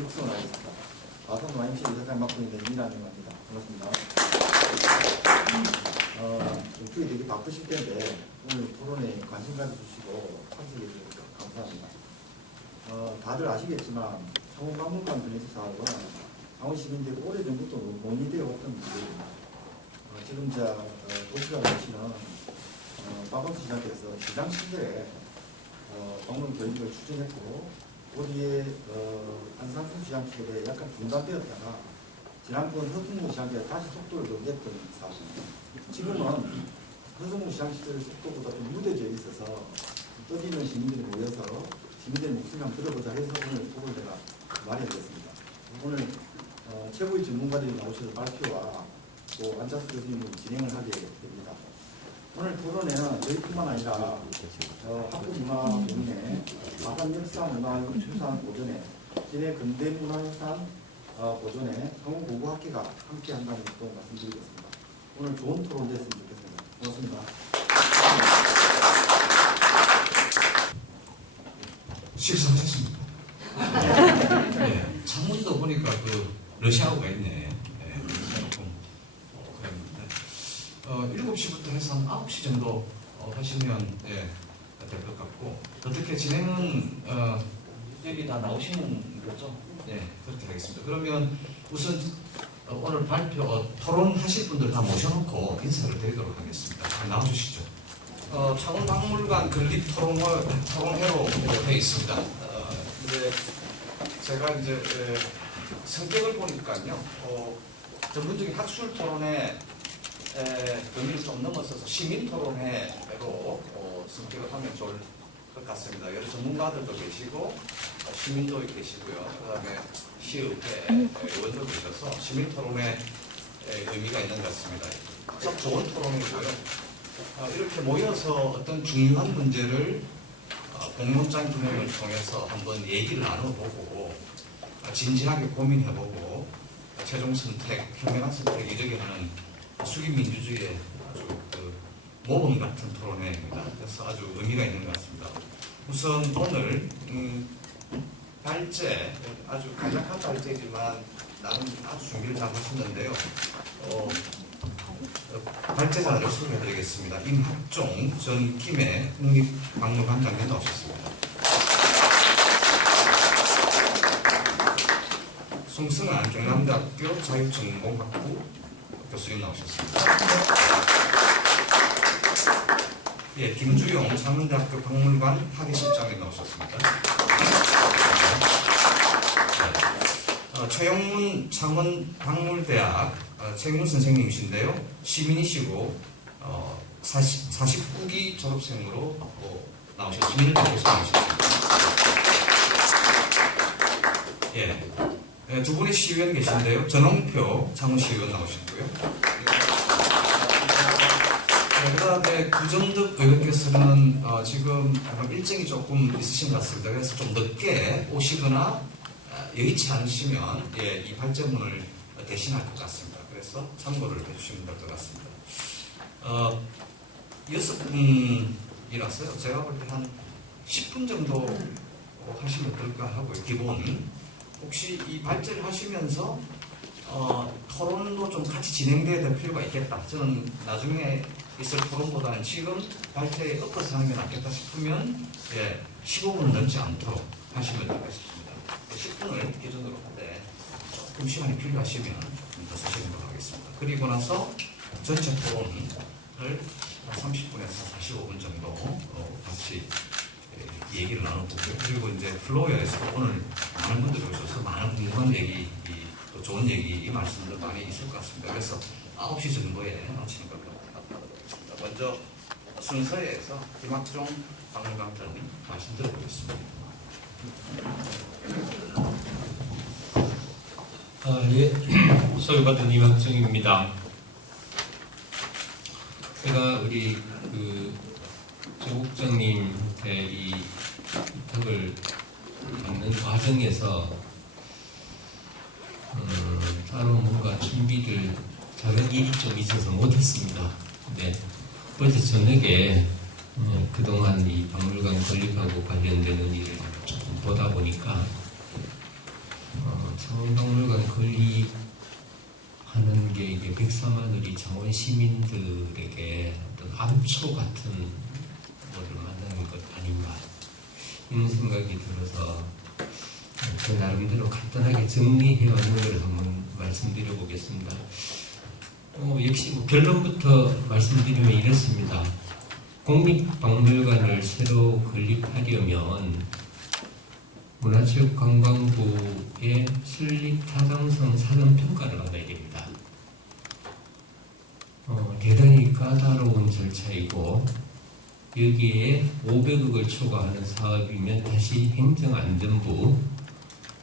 육성 하겠습니다. 아산 YMC 이사장 맡고 있는 이남영입니다. 반갑습니다. 일주일이 되게 바쁘실 텐데 오늘 토론에 관심 가져주시고 참석해 주셔서 감사합니다. 다들 아시겠지만 창원박물관 전시 사업은 창원 시민들이 오래전부터 논의되어 왔던 문제입니다. 지금 도시가 되시는 박원순 시장께서 시장 시절에 방문 결의를 추진했고 우리의 안상순 시장 시절에 약간 중단되었다가 지난번 허승무 시장 때 다시 속도를 더 냈던 사업입니다. 지금은 허승무 시장 시절 속도보다 좀 무뎌져 있어서 떠지는 시민들이 모여서 시민들의 목소리 한번 들어보자 해서 오늘 토론회가 마련됐습니다. 오늘 최고의 전문가들이 나오셔서 발표와 또 안철수 교수님이 진행을 하게 됩니다. 오늘 토론회는 저희뿐만 아니라 학부문화공인회, 아산 역사문화유산 보존회, 진해 근대문화유산 보존회, 창원고고학회가 함께 한다는 것도 말씀드리겠습니다. 오늘 좋은 토론 됐으면 좋겠습니다. 고맙습니다. 식사하셨습니까? 네, 창문도 보니까 러시아어가 있네. 그랬는데 7시부터 해서 한 9시 정도 하시면 될 것 같고, 어떻게 진행은 여기 다 나오시는 거죠? 네, 그렇게 하겠습니다. 그러면 우선 오늘 발표 토론하실 분들 다 모셔놓고 인사를 드리도록 하겠습니다. 나와주시죠. 창원박물관 건립 토론회로 되어 있습니다. 근데 제가 이제 성격을 보니까요, 전문적인 학술 토론회 범위를 좀 넘어서서 시민 토론회로 성격을 하면 좋을 것 같습니다. 여러 전문가들도 계시고 시민도 계시고요. 그다음에 시의회 의원도 계셔서 시민 토론회 의미가 있는 것 같습니다. 참 좋은 토론이고요. 이렇게 모여서 어떤 중요한 문제를 공론장 기능을 통해서 한번 얘기를 나눠보고 진지하게 고민해보고 최종 선택, 현명한 선택 이르게 하는 수기민주주의의 아주 모범 같은 토론회입니다. 그래서 아주 의미가 있는 것 같습니다. 우선 오늘 발제, 아주 간략한 발제이지만 나름 아주 준비를 잘 하셨는데요. 발제자를 소개해드리겠습니다. 임학종 전 김해 국립박물관장님 나오셨습니다. 송승환 경남대학교 자유전공학부 교수님 나오셨습니다. 예, 김주용 창원대학교 박물관 학예실장님 나오셨습니다. 최영문 창원박물대학 최영문 선생님이신데요. 시민이시고 49기 졸업생으로 나오셨습니다. 시민대 교수님이십니다. 예, 두 분의 시의원 계신데요. 전홍표 창원시의원 나오셨고요. 그 다음에 구정득 의원께서는 지금 일정이 조금 있으신 것 같습니다. 그래서 좀 늦게 오시거나 여의치 않으시면 이 발제문을 대신할 것 같습니다. 그래서 참고를 해주시면 될 것 같습니다. 6분이라서요. 제가 볼 때 한 10분 정도 하시면 될까 하고요. 기본. 혹시 이 발제를 하시면서 토론도 좀 같이 진행돼야 될 필요가 있겠다. 저는 나중에 있을 토론보다는 지금 발제에 엎어서 하는 게 낫겠다 싶으면 15분 넘지 않도록 하시면 될 것 같습니다. 10분을 기준으로 하되 조금 시간이 필요하시면 좀 더 쓰시는 걸로 하겠습니다. 그리고 나서 전체 토론을 30분에서 45분 정도 같이 얘기를 나눠보고요. 그리고 이제 플로어에서 오늘 많은 분들이 오셔서 많은 궁금한 얘기, 또 좋은 얘기, 이 말씀들 많이 있을 것 같습니다. 그래서 9시 정도에 마치는 걸로 하겠습니다. 먼저 순서에서 김학종 박물관장님 말씀 들어보겠습니다. 예, 소개받은 임학정입니다. 제가 우리 조 국장님한테 이 부탁을 받는 과정에서 따로 뭔가 준비를 잘한 일이 좀 있어서 못했습니다. 네, 어제 저녁에 그동안 이 박물관 건립하고 관련되는 일을 조금 보다 보니까 건립하는 게 이게 백사마늘이 창원 시민들에게 어떤 암초 같은 거를 만나는 것 아닌가 이런 생각이 들어서 제 나름대로 간단하게 정리해왔는 걸 한번 말씀드려 보겠습니다. 역시 뭐 결론부터 말씀드리면 이렇습니다. 국립박물관을 새로 건립하려면 문화체육관광부의 설립 타당성 사전 평가를 받아야 됩니다. 대단히 까다로운 절차이고 여기에 500억을 초과하는 사업이면 다시 행정안전부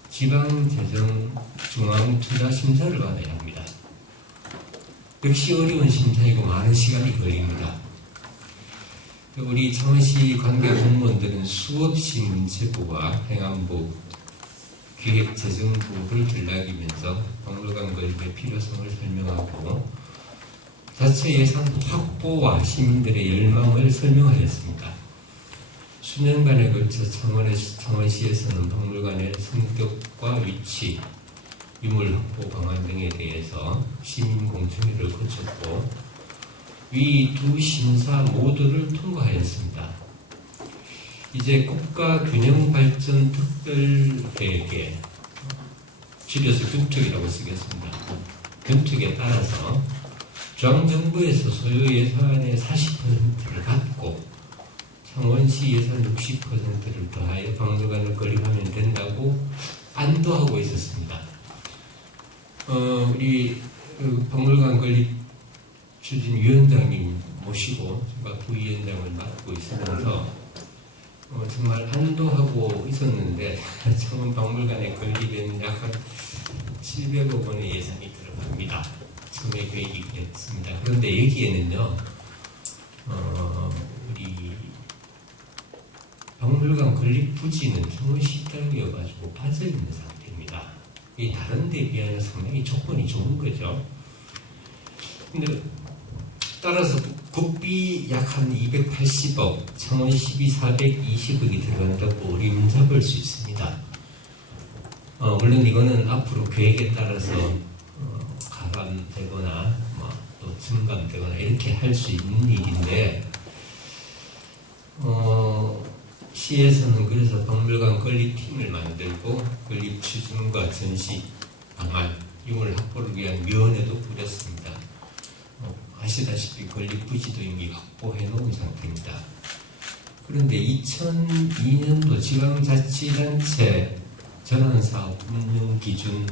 지방재정중앙투자심사를 받아야 합니다. 역시 어려운 심사이고 많은 시간이 걸립니다. 우리 창원시 관계 공무원들은 수없이 문체부와 행안부, 기획재정부를 들락이면서 박물관 건립의 필요성을 설명하고 자체 예산 확보와 시민들의 열망을 설명하였습니다. 수년간에 걸쳐 창원시에서는 박물관의 성격과 위치, 유물 확보 방안 등에 대해서 시민 공청회를 거쳤고 위 두 심사 모두를 통과하였습니다. 이제 국가균형발전 특별계획에 줄여서 균특이라고 쓰겠습니다. 균특에 따라서 중앙정부에서 소요 예산의 40%를 받고 창원시 예산 60%를 더하여 박물관을 건립하면 된다고 안도하고 있었습니다. 우리 박물관 건립 추진위원장님 모시고 제가 부위원장을 맡고 있으면서 정말 안도하고 있었는데 창원 박물관의 건립에는 약 700억 원의 예산이 들어갑니다. 처음에 계획이 그랬습니다. 그런데 여기에는요 우리 박물관 건립 부지는 창원시 땅이어가지고 빠져있는 상태입니다. 이 다른 데 비하면 상당히 조건이 좋은 거죠. 근데 따라서 국비 약 한 280억, 창원시비 420억이 들어간다고 어림잡을 수 있습니다. 물론 이거는 앞으로 계획에 따라서 가감되거나 또 증감되거나 이렇게 할 수 있는 일인데 시에서는 그래서 박물관 건립팀을 만들고 건립 추진과 전시 방안, 유물 확보를 위한 위원회도 꾸렸습니다. 아시다시피 건립 부지도 이미 확보해 놓은 상태입니다. 그런데 2002년도 지방자치단체 전환사업 운영 기준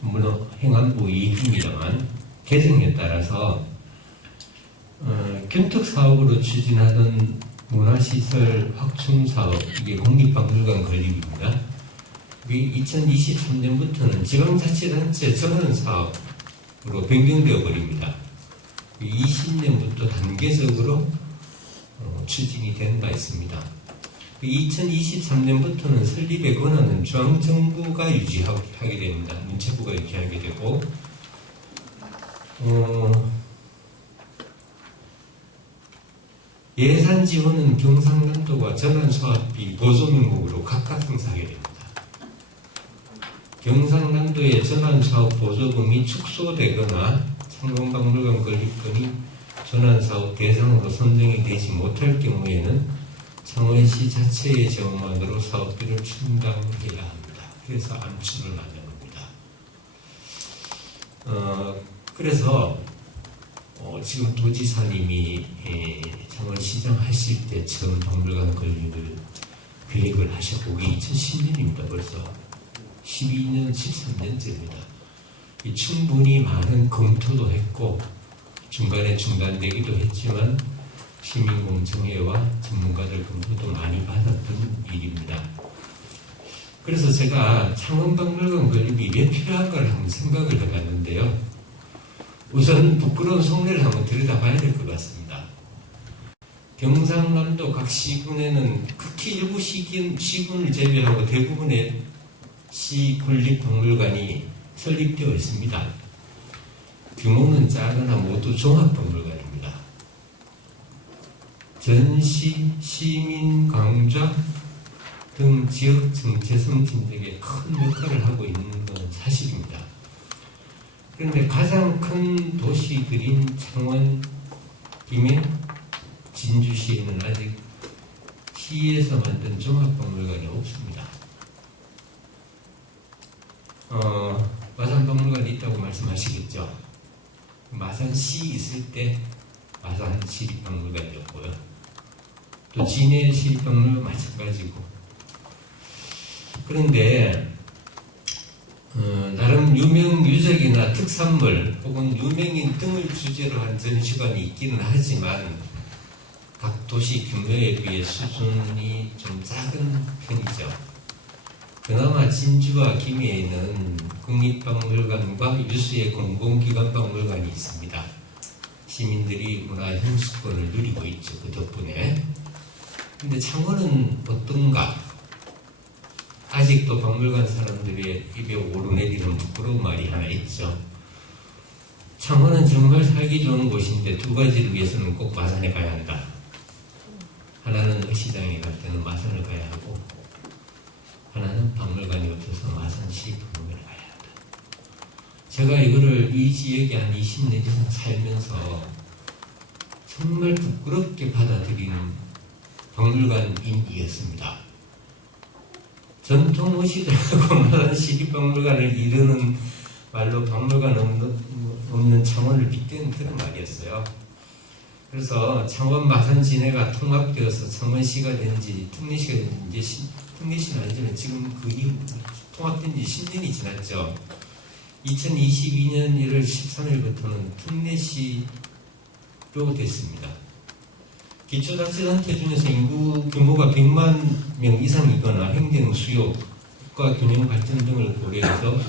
물론 행안부 얘기입니다만 개정에 따라서 균특 사업으로 추진하던 문화시설 확충 사업 이게 국립박물관 건립입니다. 2023년부터는 지방자치단체 전환 사업으로 변경되어 버립니다. 20년부터 단계적으로 추진이 된 바 있습니다. 2023년부터는 설립의 권한은 중앙정부가 유지하게 됩니다. 문체부가 유지하게 되고 예산 지원은 경상남도와 전환사업비 보조 명목으로 각각 행사하게 됩니다. 경상남도의 전환사업 보조금이 축소되거나 창원박물관 건립금이 전환사업 대상으로 선정이 되지 못할 경우에는 창원시 자체의 재원만으로 사업비를 충당해야 합니다. 그래서 암축을 만든 겁니다. 그래서 지금 도지사님이 창원시장 하실 때 처음 박물관 건립을 계획을 하셨고 그게 2010년입니다. 벌써 12년, 13년째입니다. 충분히 많은 검토도 했고 중간에 중단되기도 했지만 시민공청회와 전문가들 검토도 많이 받았던 일입니다. 그래서 제가 창원박물관 건립이 왜 필요한가를 한번 생각을 해봤는데요. 우선 부끄러운 속내를 한번 들여다봐야 될 것 같습니다. 경상남도 각 시군에는 극히 일부 시군을 제외하고 대부분의 시 군립박물관이 설립되어 있습니다. 규모는 작으나 모두 종합박물관입니다. 전시, 시민, 강좌 등 지역 정체성 진작에 큰 역할을 하고 있는 건 사실입니다. 그런데 가장 큰 도시들인 창원, 김해, 진주시에는 아직 시에서 만든 종합박물관이 없습니다. 마산박물관이 있다고 말씀하시겠죠. 마산시 있을 때 마산시립박물관이었고요. 또 진해 시립박물관 마찬가지고. 그런데 나름 유명 유적이나 특산물 혹은 유명인 등을 주제로 한 전시관이 있기는 하지만 각 도시 규모에 비해 수준이 좀 작은 편이죠. 그나마 진주와 김해에는 국립박물관과 유수의 공공기관 박물관이 있습니다. 시민들이 문화 향수권을 누리고 있죠. 그 덕분에. 근데 창원은 어떤가? 아직도 박물관 사람들의 입에 오르내리는 부끄러운 말이 하나 있죠. 창원은 정말 살기 좋은 곳인데 두 가지를 위해서는 꼭 마산에 가야 한다. 하나는 의시장에 갈 때는 마산을 가야 하고, 하나는 박물관이 없어서 마산시 박물관에 가야 한다. 제가 이거를 이 지역에 한 20년 이상 살면서 정말 부끄럽게 받아들이는 박물관인이었습니다. 전통 의시장하고 마산 시립박물관을 이르는 말로 박물관 없는 창원을 빗대는 그런 말이었어요. 그래서 창원, 마산, 진해가 통합되어서 창원시가 된지 특례시가 된지 이제 특례시는 아니지만 지금 그 이후 통합된 지 10년이 지났죠. 2022년 1월 13일부터는 특례시로 됐습니다. 기초자치단체 중에서 인구 규모가 100만 명 이상이거나 행정 수요과 균형 발전 등을 고려해서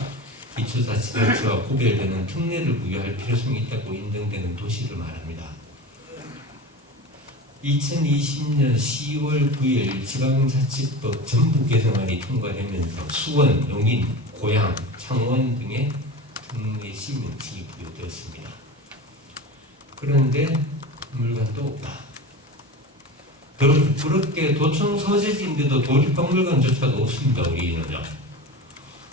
기초자치단체와 구별되는 특례를 부여할 필요성이 있다고 인정되는 도시를 말합니다. 2020년 10월 9일 지방자치법 전부 개정안이 통과되면서 수원, 용인, 고양, 창원 등의 특례시 명칭이 부여되었습니다. 그런데 박물관도 없다. 더 부끄럽게 도청 소재지인데도 도립박물관조차도 없습니다. 우리는요.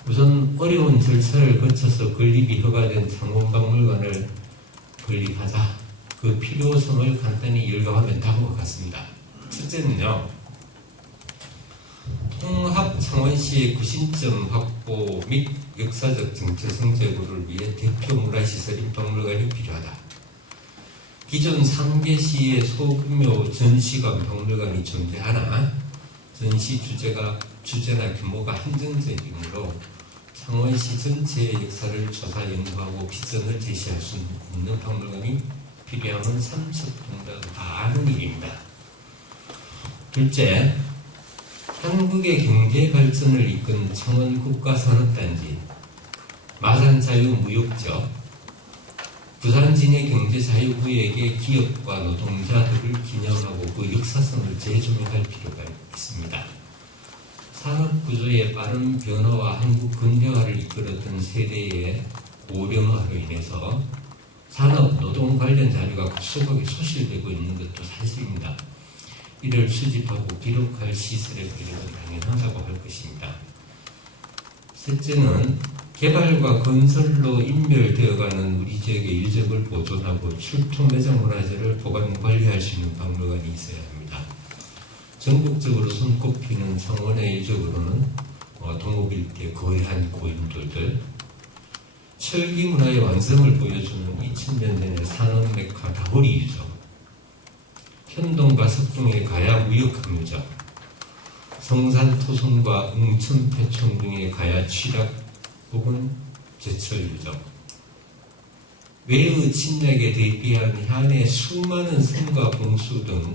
우선 어려운 절차를 거쳐서 건립이 허가된 창원박물관을 건립하자. 그 필요성을 간단히 열거하면 다음과 같습니다. 첫째는요, 통합 창원시의 구심점 확보 및 역사적 정체성 제고를 위해 대표 문화시설인 박물관이 필요하다. 기존 3개시의 소규모 전시관 박물관이 존재하나 전시 주제나 규모가 한정적이므로 창원시 전체의 역사를 조사 연구하고 비전을 제시할 수 없는 박물관이 필요함은 삼척동자도 다 아는 일입니다. 둘째, 한국의 경제 발전을 이끈 창원 국가산업단지, 마산 자유무역지역, 부산 진해 경제자유구역의 기업과 노동자들을 기념하고 그 역사성을 재조명할 필요가 있습니다. 산업구조의 빠른 변화와 한국 근대화를 이끌었던 세대의 고령화로 인해서 산업, 노동 관련 자료가 급속하게 소실되고 있는 것도 사실입니다. 이를 수집하고 기록할 시설의 필요가 당연하다고 할 것입니다. 셋째는 개발과 건설로 인멸되어가는 우리 지역의 유적을 보존하고 출토 매장 문화재를 보관 관리할 수 있는 박물관이 있어야 합니다. 전국적으로 손꼽히는 창원의 유적으로는 동호일대 거대한 고인돌들, 철기 문화의 완성을 보여주는 2000년대 산업 메카 다호리 유적, 현동과 석동의 가야 무역항유적, 성산 토성과 응천 패총 등의 가야 취락 혹은 제철 유적, 외의 침략에 대비한 현의 수많은 성과 봉수 등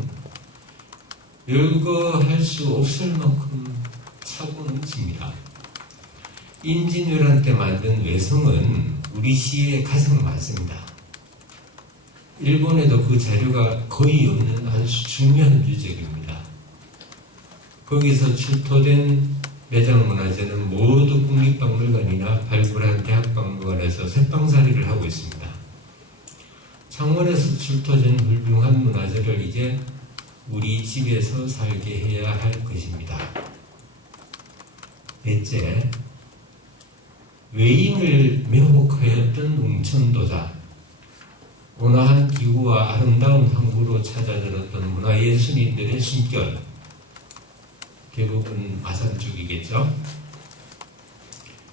열거할 수 없을 만큼 차고 넘칩니다. 임진왜란 때 만든 외성은 우리 시에 가장 많습니다. 일본에도 그 자료가 거의 없는 아주 중요한 유적입니다. 거기서 출토된 매장 문화재는 모두 국립박물관이나 발굴한 대학박물관에서 새빵살이를 하고 있습니다. 창원에서 출토된 훌륭한 문화재를 이제 우리 집에서 살게 해야 할 것입니다. 넷째, 외임을 매혹하였던 웅천도자, 온화한 기후와 아름다운 항구로 찾아들었던 문화예술인들의 숨결, 대부분 마산 쪽이겠죠.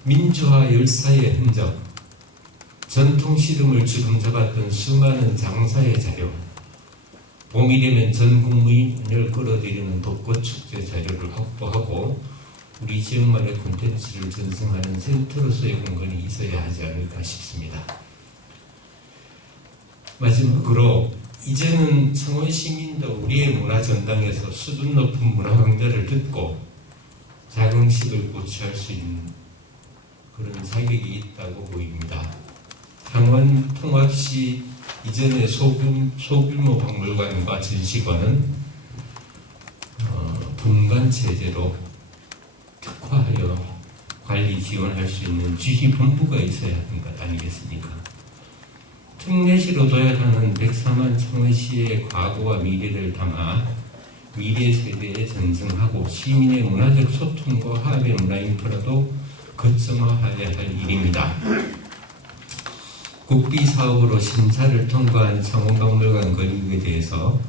민주화 열사의 흔적, 전통 시름을 주름잡았던 수많은 장사의 자료, 봄이 되면 전 국민을 끌어들이는 벚꽃축제 자료를 확보하고 우리 지역만의 콘텐츠를 전승하는 센터로서의 공간이 있어야 하지 않을까 싶습니다. 마지막으로 이제는 창원 시민도 우리의 문화 전당에서 수준 높은 문화 강좌를 듣고 자긍식을 고취할 수 있는 그런 자격이 있다고 보입니다. 창원 통합시 이전의 소규모 박물관과 전시관은 분관 체제로 특화하여 관리 지원할 수 있는 지휘본부가 있어야 하는 것 아니겠습니까? 특례시로 도약하는 104만 창원시의 과거와 미래를 담아 미래 세대에 전승하고 시민의 문화적 소통과 화합의 문화 인프라도 거점화해야 할 일입니다. 국비 사업으로 심사를 통과한 창원박물관 건립에 대해서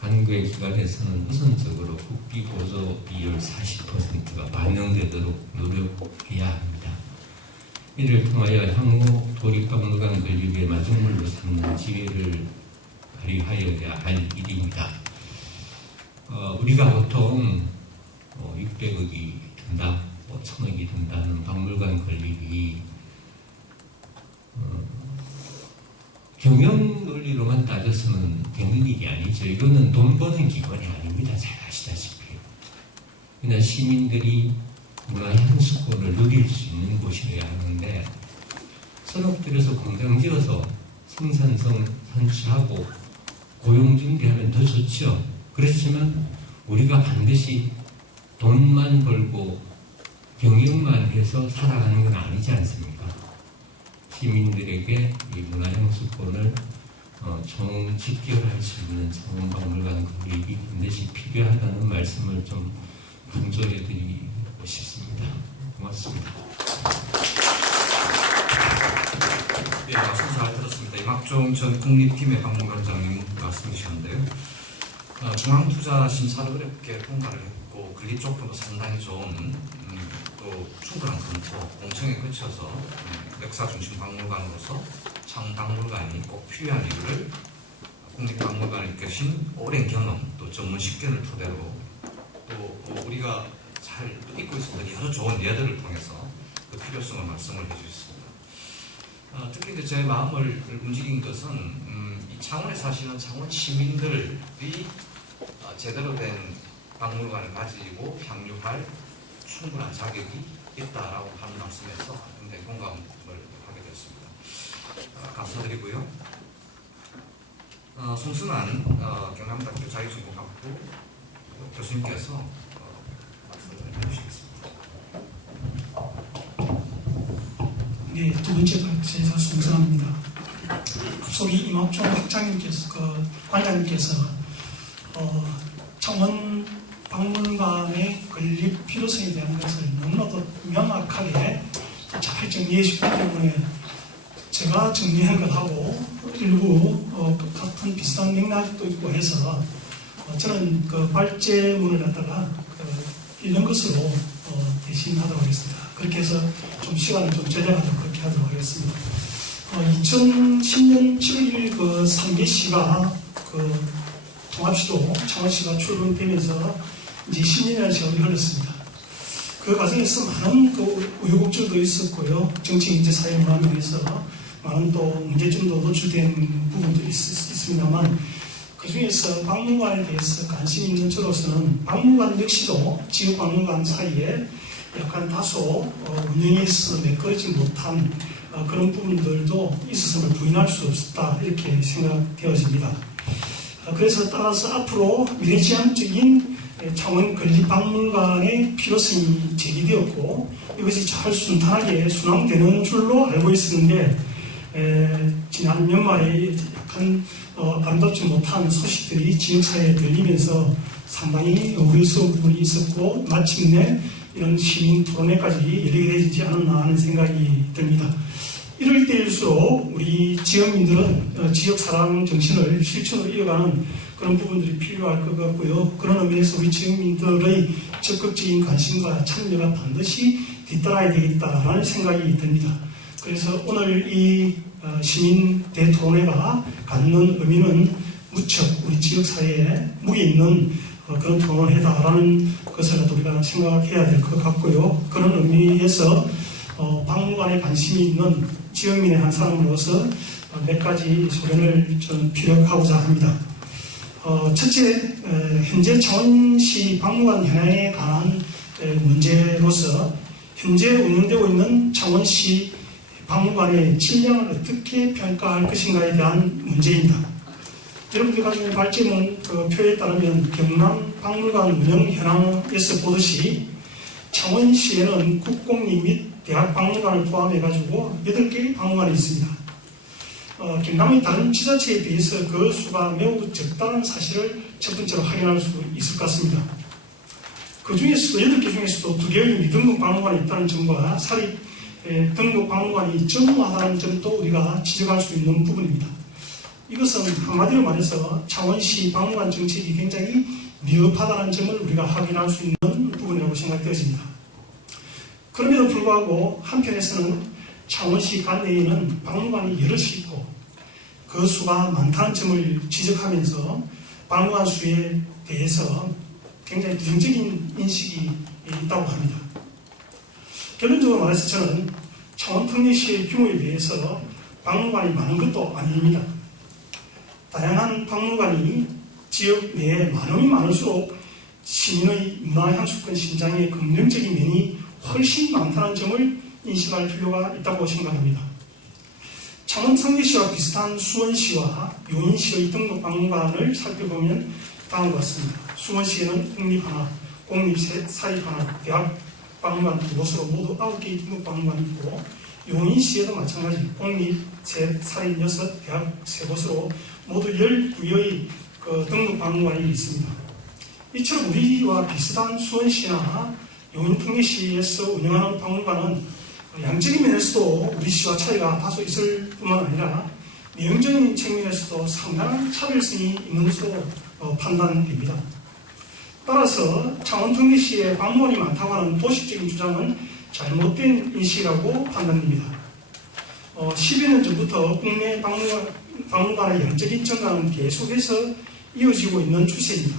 관계 기관에서는 우선적으로 국비 보조 비율 40%가 반영되도록 노력해야 합니다. 이를 통하여 향후 도립박물관 건립의 마중물로 삼는 지혜를 발휘하여야 할 일입니다. 우리가 보통 600억이 든다, 1000억이 든다는 박물관 건립이 경영 논리로만 따져서는 되는 일이 아니죠. 이거는 돈 버는 기관이 아닙니다. 잘 아시다시피. 그냥 시민들이 문화향수권을 누릴 수 있는 곳이어야 하는데 산업들에서 공장 지어서 생산성 산출하고 고용 준비하면 더 좋죠. 그렇지만 우리가 반드시 돈만 벌고 경영만 해서 살아가는 건 아니지 않습니까? 시민들에게 이 문화향수권을 총집결할 수 있는 창원박물관 건립이 반드시 필요하다는 말씀을 좀 강조해드리고 싶습니다. 고맙습니다. 예, 말씀 잘 들었습니다. 이mak종 전 국립팀의 박물관장님 말씀이셨는데요. 중앙투자 심사를 어렵게 통과를 했고 건립 조건도 상당히 좋은 또 충분한 검토, 공청에 거쳐서 역사 중심 박물관으로서 창박물관이 꼭 필요한 이유를 국립박물관을 계신 오랜 경험 또 전문 식견을 토대로 또 우리가 잘 잊고 있었던 여러 좋은 예들을 통해서 그 필요성을 말씀을 해주셨습니다. 특히 이제 제 마음을 움직인 것은 이 창원에 사시는 창원 시민들이 제대로 된 박물관을 가지고 향유할 충분한 자격이 있다라고 하는 말씀에서 굉장히 공감을 하게 됐습니다. 감사드리고요. 송승환 경남대학교 자유전공학부 교수님께서 말씀을 해주시겠습니다. 네, 두 번째 발제자 송승환입니다. 앞서 이mak종 학장님께서, 관장님께서 창원 박물관의 건립 필요성에 대한 것을 너무나도 명확하게 잘 정리해 주기 때문에 제가 정리한 것하고 일부 같은 비슷한 맥락도 있고 해서 저는 그 발제문을 갖다가 읽는 것으로 대신하도록 하겠습니다. 그렇게 해서 좀 시간을 좀 절약하도록 그렇게 하도록 하겠습니다. 2010년 7일 그 상계시가 그 통합시도 창원시가 출범되면서 이제 10년이라는 세월이 흘렀습니다. 그 과정에서 많은 그 우여곡절도 있었고요. 정치, 경제, 사회, 문화면에서 많은 또 문제점도 노출된 부분도 있습니다만 그 중에서 박물관에 대해서 관심 있는 저로서는 박물관 역시도 지역 박물관 사이에 약간 다소 운영에서 매끄러지 못한 그런 부분들도 있었음을 부인할 수 없다 이렇게 생각되어집니다. 그래서 따라서 앞으로 미래지향적인 창원 건립박물관의 필요성이 제기되었고 이것이 잘 순탄하게 순항되는 줄로 알고 있었는데 지난 연말에 약간 아름답지 못한 소식들이 지역사회에 들리면서 상당히 우려스러운 부분이 있었고 마침내 이런 시민 토론회까지 열리게 되지 않았나 하는 생각이 듭니다. 이럴 때일수록 우리 지역민들은 지역 사랑 정신을 실천으로 이어가는 그런 부분들이 필요할 것 같고요. 그런 의미에서 우리 지역민들의 적극적인 관심과 참여가 반드시 뒤따라야 되겠다라는 생각이 듭니다. 그래서 오늘 이 시민 대토론회가 갖는 의미는 무척 우리 지역사회에 무게 있는 그런 토론회다라는 것을 우리가 생각해야 될 것 같고요. 그런 의미에서 박물관에 관심이 있는 지역민의 한 사람으로서 몇 가지 소견을 좀 피력하고자 합니다. 첫째, 현재 창원시 박물관 현황에 관한 문제로서 현재 운영되고 있는 창원시 박물관의質量을 어떻게 평가할 것인가에 대한 문제입니다. 여러분들 가지고 있는 발제문 표에 따르면 경남 박물관 운영 현황에서 보듯이 창원시에는 국공립 및 대학 박물관을 포함해가지고 8개의 박물관이 있습니다. 경남의 다른 지자체에 비해서 그 수가 매우 적다는 사실을 첫 번째로 확인할 수 있을 것 같습니다. 그 중에서도 8개 중에서도 2개의 미등록 박물관이 있다는 점과 사립 등록 박물관이 전무하다는 점도 우리가 지적할 수 있는 부분입니다. 이것은 한마디로 말해서 창원시 박물관 정책이 굉장히 미흡하다는 점을 우리가 확인할 수 있는 부분이라고 생각되어집니다. 그럼에도 불구하고 한편에서는 창원시 관내에는 박물관이 여럿이 있고 그 수가 많다는 점을 지적하면서 박물관 수에 대해서 굉장히 부정적인 인식이 있다고 합니다. 결론적으로 말해서 저는 창원 특례시의 규모에 비해서 박물관이 많은 것도 아닙니다. 다양한 박물관이 지역 내에 많으면 많을수록 시민의 문화향수권 신장의 긍정적인 면이 훨씬 많다는 점을 인식할 필요가 있다고 생각합니다. 창원 성계시와 비슷한 수원시와 용인시의 등록 박물관을 살펴보면 다음과 같습니다. 수원시에는 국립 하나, 공립 셋, 사립 하나, 대학 박물관 2곳으로 모두 9개의 등록 박물관이 있고 용인시에도 마찬가지 공립 셋, 사립 6, 대학 3곳으로 모두 12개의 등록 박물관이 있습니다. 이처럼 우리와 비슷한 수원시나 용인특례시에서 운영하는 박물관은 양적인 면에서도 우리 시와 차이가 다소 있을 뿐만 아니라 내용적인 측면에서도 상당한 차별성이 있는 것으로 판단됩니다. 따라서 창원특례시에 박물관이 많다고 하는 도식적인 주장은 잘못된 인식이라고 판단됩니다. 10여 년 전부터 국내 박물관의 양적인 증가는 계속해서 이어지고 있는 추세입니다.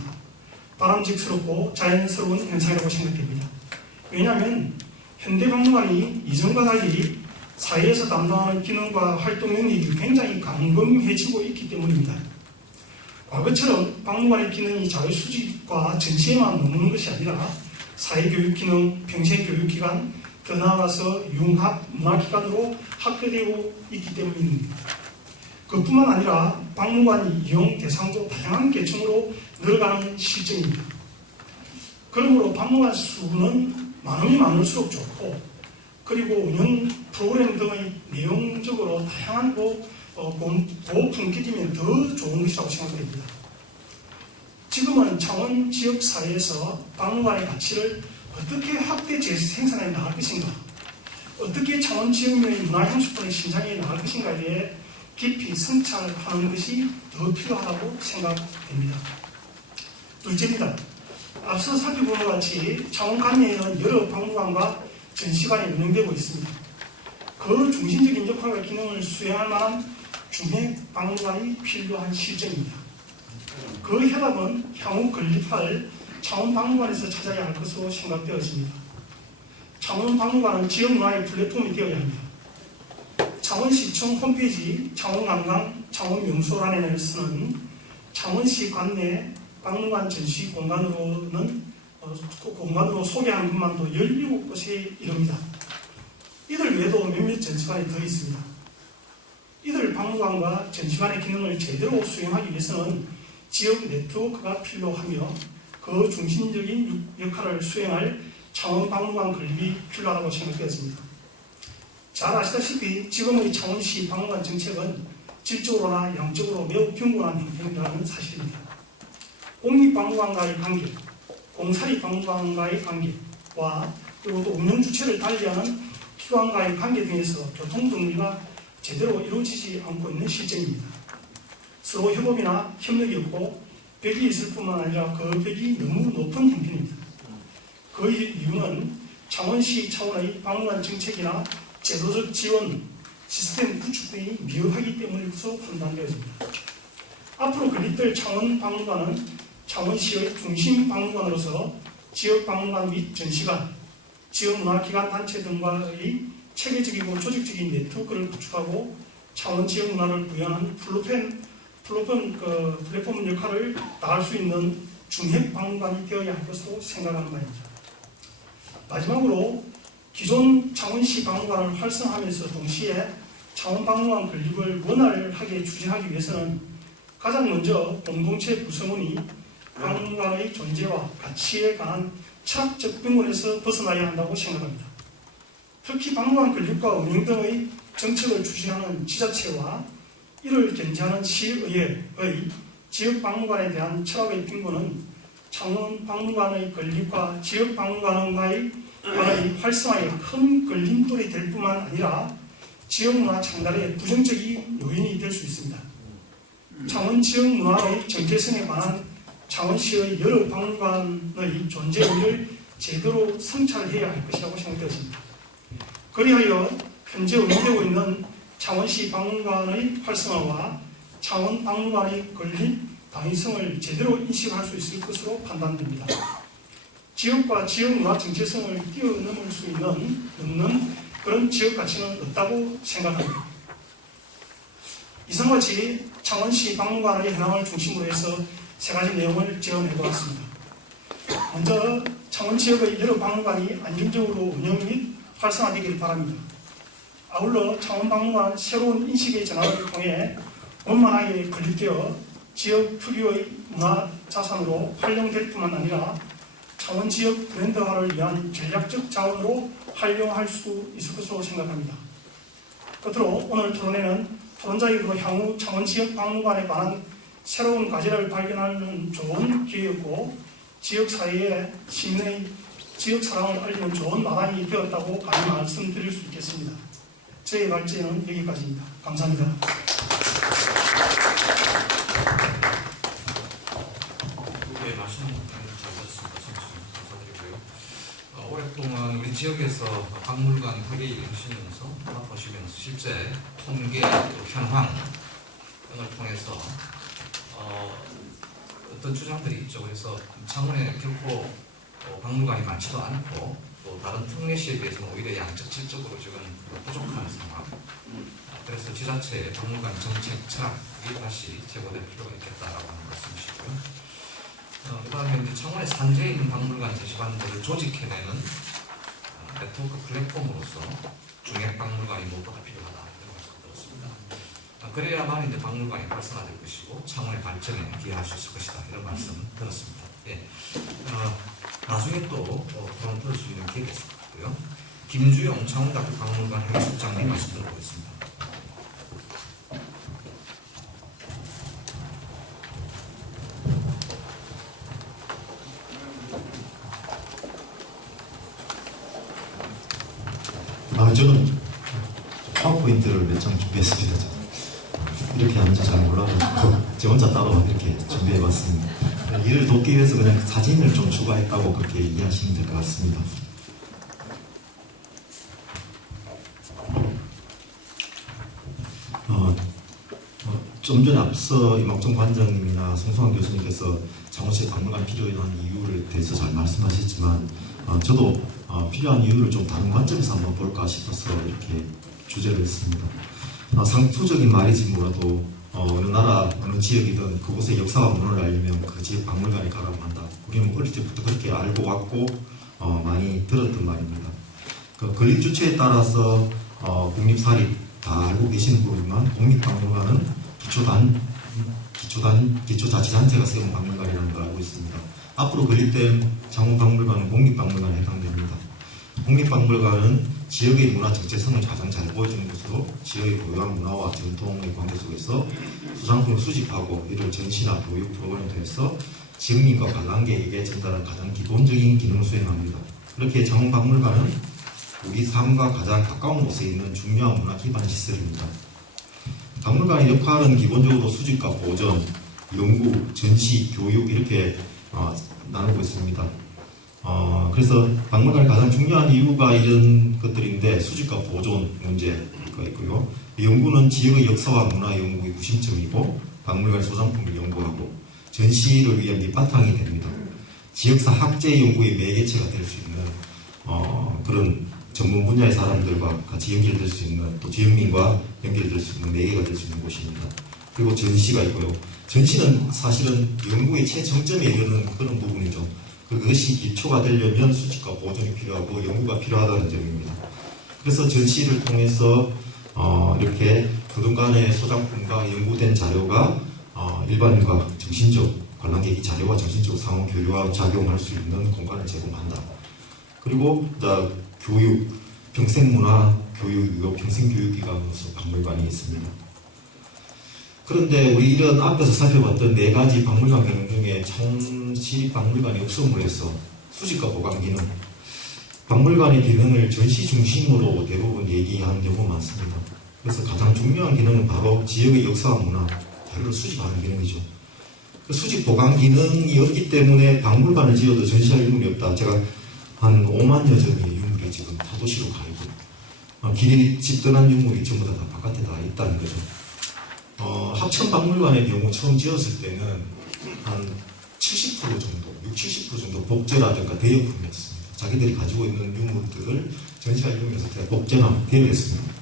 바람직스럽고 자연스러운 현상이라고 생각됩니다. 왜냐하면 현대 박물관이 이전과 달리 사회에서 담당하는 기능과 활동 능력이 굉장히 강금해지고 있기 때문입니다. 과거처럼 박물관의 기능이 자유수집과 전시에만 머무는 것이 아니라 사회교육 기능, 평생교육기관, 더 나아가서 융합, 문화기관으로 확대되고 있기 때문입니다. 그뿐만 아니라 박물관 이용 대상도 다양한 계층으로 늘어가는 실정입니다. 그러므로 박물관 수는 많으면 많을수록 좋고 그리고 운영 프로그램 등의 내용적으로 다양한 고품격이면 더 좋은 것이라고 생각됩니다. 지금은 창원 지역사회에서 박물관의 가치를 어떻게 확대 재생산해 나갈 것인가, 어떻게 창원 지역민의 문화향수권의 신장해 나갈 것인가에 대해 깊이 성찰하는 것이 더 필요하다고 생각됩니다. 둘째입니다. 앞서 살펴본 것 같이 창원 관내에는 여러 박물관과 전시관이 운영되고 있습니다. 그 중심적인 역할과 기능을 수행할 만한 중핵 박물관이 필요한 실정입니다. 그 해답은 향후 건립할 창원 박물관에서 찾아야 할 것으로 생각되었습니다. 창원 박물관은 지역 문화의 플랫폼이 되어야 합니다. 창원시청 홈페이지 창원관광 창원명소란에서는 창원시 관내 박물관 전시 공간으로 소개한 것만도 17곳에 이릅니다. 이들 외에도 몇몇 전시관이 더 있습니다. 이들 박물관과 전시관의 기능을 제대로 수행하기 위해서는 지역 네트워크가 필요하며 그 중심적인 역할을 수행할 창원 박물관 건립이 필요하다고 생각되었습니다. 잘 아시다시피 지금의 창원시 박물관 정책은 질적으로나 양적으로 매우 빈곤한 형태라는 사실입니다. 공립박물관과의 관계, 공사립박물관과의 관계, 와 그리고 또 운영 주체를 달리하는 기관과의 관계 등에서 교통 정리가 제대로 이루어지지 않고 있는 실정입니다. 서로 협업이나 협력이 없고 벽이 있을 뿐만 아니라 그 벽이 너무 높은 형편입니다. 그 이유는 창원시 차원의 박물관 정책이나 제도적 지원, 시스템 구축 등이 미흡하기 때문일 것으로 판단되어집니다. 앞으로 건립될 창원 박물관은 창원시의 중심 박물관으로서 지역 박물관 및 전시관, 지역 문화기관 단체 등과의 체계적이고 조직적인 네트워크를 구축하고 창원 지역 문화를 구현하는 플랫폼 역할을 다할 수 있는 중핵 박물관이 되어야 할 것으로 생각하는 바입니다. 마지막으로 기존 창원시 박물관을 활성화하면서 동시에 창원박물관 건립을 원활하게 추진하기 위해서는 가장 먼저 공동체 구성원이 박물관의 존재와 가치에 관한 철학적 병원에서 벗어나야 한다고 생각합니다. 특히 박물관 건립과 운영 등의 정책을 추진하는 지자체와 이를 견제하는 시의회의 지역 박물관에 대한 철학의 빈곤은 창원 박물관의 건립과 지역 박물관과의 활성화에 큰 걸림돌이 될 뿐만 아니라 지역 문화 창달에 부정적인 요인이 될 수 있습니다. 창원 지역 문화의 정체성에 관한 창원시의 여러 박물관의 존재 의의를 제대로 성찰해야 할 것이라고 생각되었습니다. 그리하여 현재 운영되고 있는 창원시 박물관의 활성화와 창원 박물관의 건립 당위성을 제대로 인식할 수 있을 것으로 판단됩니다. 지역과 지역 문화 정체성을 뛰어넘을 수 있는 그런 지역 가치는 없다고 생각합니다. 이상과 같이 창원시 박물관의 현황을 중심으로 해서 세 가지 내용을 제언해 보았습니다. 먼저 창원 지역의 여러 박물관이 안정적으로 운영 및 활성화되기를 바랍니다. 아울러 창원 박물관 새로운 인식의 전환을 통해 원만하게 건립되어 지역 특유의 문화 자산으로 활용될 뿐만 아니라 창원 지역 브랜드화를 위한 전략적 자원으로 활용할 수 있을 것으로 생각합니다. 끝으로 오늘 토론회는 토론자이로 향후 창원 지역 박물관에 관한 새로운 과제를 발견하는 좋은 기회였고 지역 사회에 시민의 지역 사랑을 알리는 좋은 마당이 되었다고 감히 말씀드릴 수 있겠습니다. 저의 발제는 여기까지입니다. 감사합니다. 네, 말씀 잘 들었습니다. 선생님 감사드리고요. 오랫동안 우리 지역에서 박물관 회계 이루시면서 보시면서 실제 통계, 현황 등을 통해서 어떤 주장들이 있죠. 그래서 창원에 결코 박물관이 많지도 않고 또 다른 특례시에 비해서는 오히려 양적 질적으로 지금 부족한 상황. 그래서 지자체의 박물관 정책 철학이 다시 제고될 필요가 있겠다라고 하는 말씀이시고요. 그 다음에 이제 창원에 산재에 있는 박물관 제시관들을 조직해내는 네트워크 플랫폼으로서 중핵 박물관이 무엇보다 필요하다 이런 말씀 들었습니다. 그래야만 이제 박물관이 활성화될 것이고 창원의 발전에 기여할 수 있을 것이다 이런 말씀 들었습니다. 예. 나중에 또 토론 들을 수 있는 기회가 있을 것 같고요. 김주영 창원대학교 박물관 회장님 말씀 들어보겠습니다. 저는 파워포인트를 몇 장 준비했습니다. 이렇게 하는지 잘 몰라가지고 제 혼자 따로 이렇게 준비해봤습니다. 이를 돕기 위해서 그냥 사진을 좀 추가했다고 그렇게 이해하시면 될 것 같습니다. 좀 전에 앞서 이mak정 관장님이나 송수환 교수님께서 창원시의 박물관 필요한 이유를 대해서 잘 말씀하셨지만 저도 필요한 이유를 좀 다른 관점에서 한번 볼까 싶어서 이렇게 주제를 했습니다. 상투적인 말이지 뭐라도 어느 나라 어느 지역이든 그곳의 역사와 문화를 알려면 그 지역 박물관에 가라고 한다. 우리는 어릴 때부터 그렇게 알고 왔고 많이 들었던 말입니다. 그 건립 주체에 따라서 국립사립 다 알고 계시는 부분이지만 국립박물관은 기초자치단체가 세운 박물관이라는 걸 알고 있습니다. 앞으로 건립된 창원박물관은 공립박물관에 해당됩니다. 공립박물관은 지역의 문화 정체성을 가장 잘 보여주는 것으로 지역의 고유한 문화와 전통의 관계 속에서 수상품을 수집하고 이를 전시나 교육 프로그램 통해서 지역민과 관람객에게 전달하는 가장 기본적인 기능을 수행합니다. 그렇게 장원박물관은 우리 삶과 가장 가까운 곳에 있는 중요한 문화 기반 시설입니다. 박물관의 역할은 기본적으로 수집과 보존, 연구, 전시, 교육 이렇게 나누고 있습니다. 그래서 박물관의 가장 중요한 이유가 이런 것들인데 수집과 보존 문제가 있고요. 연구는 지역의 역사와 문화 연구의 구심점이고 박물관의 소장품을 연구하고 전시를 위한 밑바탕이 됩니다. 지역사 학제 연구의 매개체가 될 수 있는 그런 전문 분야의 사람들과 같이 연결될 수 있는 또 지역민과 연결될 수 있는 매개가 될 수 있는 곳입니다. 그리고 전시가 있고요. 전시는 사실은 연구의 최정점에 이르는 그런 부분이죠. 그것이 기초가 되려면 수집과 보존이 필요하고 연구가 필요하다는 점입니다. 그래서 전시를 통해서 이렇게 그동안의 소장품과 연구된 자료가 일반인과 정신적 관람객이 자료와 정신적 상호 교류와 작용할 수 있는 공간을 제공한다. 그리고 교육, 평생문화 교육이고 평생교육기관으로서 박물관이 있습니다. 그런데 우리 이런 앞에서 살펴봤던 네 가지 박물관 기능 중에 시립박물관이 없음으로 해서 수집과 보관 기능, 박물관의 기능을 전시 중심으로 대부분 얘기하는 경우가 많습니다. 그래서 가장 중요한 기능은 바로 지역의 역사와 문화, 자료를 수집하는 기능이죠. 그 수집 보관 기능이 없기 때문에 박물관을 지어도 전시할 유물이 없다. 제가 한 5만여 점의 유물이 지금 타도시로 가 있고 길이 집던한 유물이 전부 다 바깥에 다 있다는 거죠. 합천박물관의 경우 처음 지었을 때는 한 70% 정도, 60, 70% 정도 복제라든가 대여품이었습니다. 자기들이 가지고 있는 유물들을 전시할 유물에서 복제나 대여했습니다.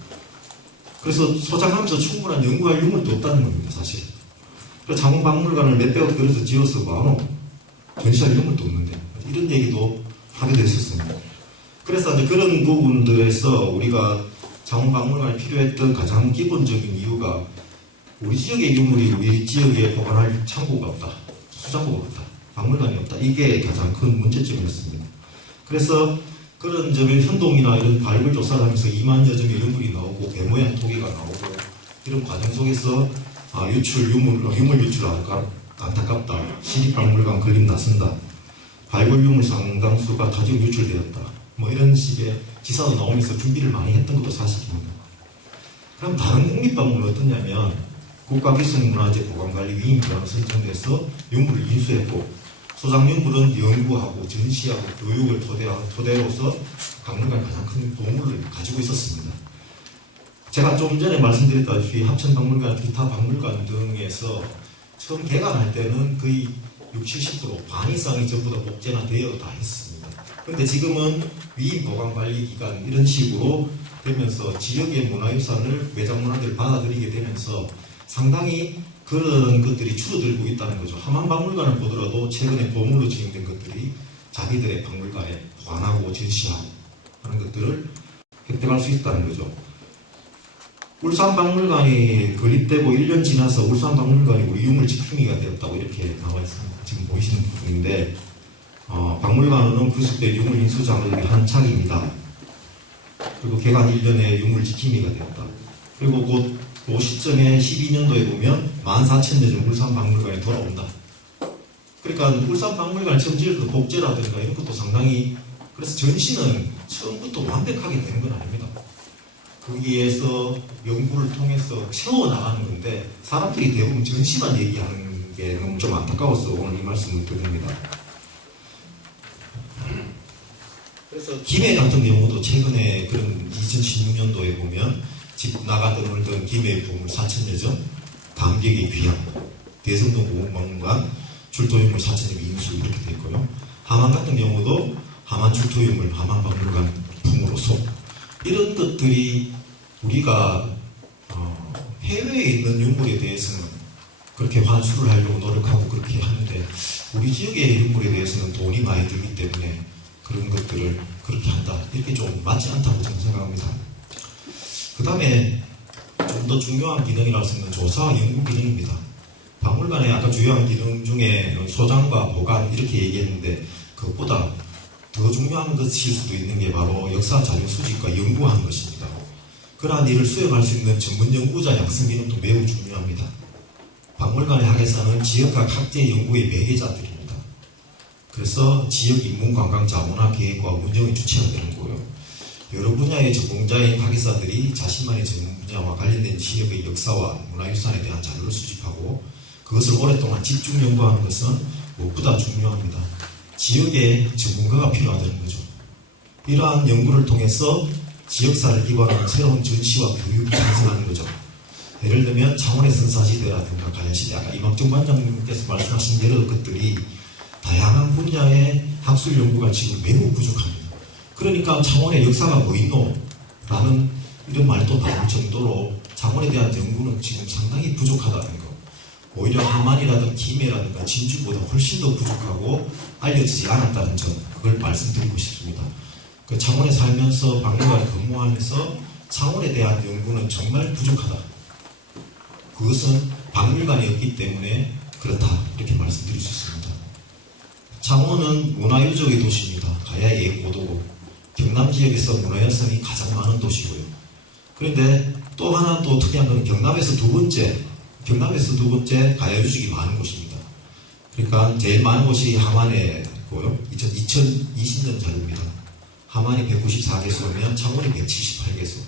그래서 소장하면서 충분한 연구할 유물도 없다는 겁니다, 사실. 그래서 장원박물관을 몇백억 들여서 지어서 전시할 유물도 없는데 이런 얘기도 하게 됐었습니다. 그래서 이제 그런 부분들에서 우리가 장원박물관이 필요했던 가장 기본적인 이유가 우리 지역의 유물이 우리 지역에 보관할 창고가 없다, 수장고가 없다, 박물관이 없다. 이게 가장 큰 문제점이었습니다. 그래서 그런 점의 현동이나 이런 발굴 조사를 하면서 2만여 점의 유물이 나오고 배모양 토기가 나오고 이런 과정 속에서 유물 유출 안타깝다, 시립박물관 건립 나선다, 발굴 유물 상당수가 타지역 유출되었다, 이런 식의 기사도 나오면서 준비를 많이 했던 것도 사실입니다. 그럼 다른 국립박물은 어떠냐면 국가기술문화재 보관관리위원회가 선정돼서 유물을 인수했고 소장 유물은 연구하고 전시하고 교육을 토대로서 박물관이 가장 큰 보물을 가지고 있었습니다. 제가 좀 전에 말씀드렸다시피 합천박물관, 기타 박물관 등에서 처음 개관할 때는 거의 60, 70% 반 이상이 전부 다 복제나 대여 다 했습니다. 그런데 지금은 위임보관관리기관 이런 식으로 되면서 지역의 문화유산을 외장문화재를 받아들이게 되면서 상당히 그런 것들이 줄어들고 있다는 거죠. 함안박물관을 보더라도 최근에 보물로 지정된 것들이 자기들의 박물관에 보관하고 전시하고 하는 것들을 획득할 수 있다는 거죠. 울산박물관이 건립되고 1년 지나서 울산박물관이 우리 유물 지킴이가 되었다고 이렇게 나와 있습니다. 지금 보이시는 부분인데 박물관은 구습된 유물 인수 작업이 한창입니다. 그리고 개관 1년에 유물 지킴이가 되었다. 그리고 곧 그 시점에 12년도에 보면 14,000여 점 울산박물관에 돌아온다. 그러니까 울산박물관을 처음 지을 때 복제라든가 이런 것도 상당히, 그래서 전시는 처음부터 완벽하게 되는 건 아닙니다. 거기에서 연구를 통해서 채워나가는 건데 사람들이 대부분 전시만 얘기하는 게 너무 좀 안타까워서 오늘 이 말씀을 드립니다. 그래서 김해 같은 경우도 최근에 그런 2016년도에 보면 집 나가 드물던 김해의 보물 4,000여 점, 담백의 귀향, 대성동 고궁박물관, 출토유물 4,000점 인수 이렇게 되어 있고요. 함안 같은 경우도 함안 출토유물, 함안박물관 품으로서 이런 것들이 우리가 해외에 있는 유물에 대해서는 그렇게 환수를 하려고 노력하고 그렇게 하는데 우리 지역의 유물에 대해서는 돈이 많이 들기 때문에 그런 것들을 그렇게 한다. 이렇게 좀 맞지 않다고 저는 생각합니다. 그 다음에 좀 더 중요한 기능이라고 할 수 있는 조사와 연구 기능입니다. 박물관의 아까 주요한 기능 중에 소장과 보관 이렇게 얘기했는데 그것보다 더 중요한 것일 수도 있는 게 바로 역사 자료 수집과 연구하는 것입니다. 그러한 일을 수행할 수 있는 전문 연구자 양성 기능도 매우 중요합니다. 박물관의 학예사는 지역학 학제 연구의 매개자들입니다. 그래서 지역 인문 관광 자문화 계획과 운영이 주체가 되는 거고요. 여러 분야의 전공자인 가게사들이 자신만의 전문 분야와 관련된 지역의 역사와 문화유산에 대한 자료를 수집하고 그것을 오랫동안 집중 연구하는 것은 무엇보다 중요합니다. 지역에 전문가가 필요하다는 거죠. 이러한 연구를 통해서 지역사를 기반으로 새로운 전시와 교육이 탄생하는 거죠. 예를 들면 창원의 선사시대라든가 가야시대, 아까 이막정 관장님께서 말씀하신 여러 것들이 다양한 분야의 학술 연구가 지금 매우 부족합니다. 그러니까 창원의 역사가 뭐 있노? 라는 이런 말도 나올 정도로 창원에 대한 연구는 지금 상당히 부족하다는 거. 오히려 함안이라든가 김해라든가 진주보다 훨씬 더 부족하고 알려지지 않았다는 점, 그걸 말씀드리고 싶습니다. 그 창원에 살면서 박물관에 근무하면서 창원에 대한 연구는 정말 부족하다. 그것은 박물관이 없기 때문에 그렇다. 이렇게 말씀드릴 수 있습니다. 창원은 문화유적의 도시입니다. 가야의 고도고 경남 지역에서 문화유산이 가장 많은 도시고요. 그런데 또 하나 또 특이한 건 경남에서 두 번째 가야유적이 많은 곳입니다. 그러니까 제일 많은 곳이 함안에고요. 2020년 자료입니다. 함안이 194개소면 창원이 178개소,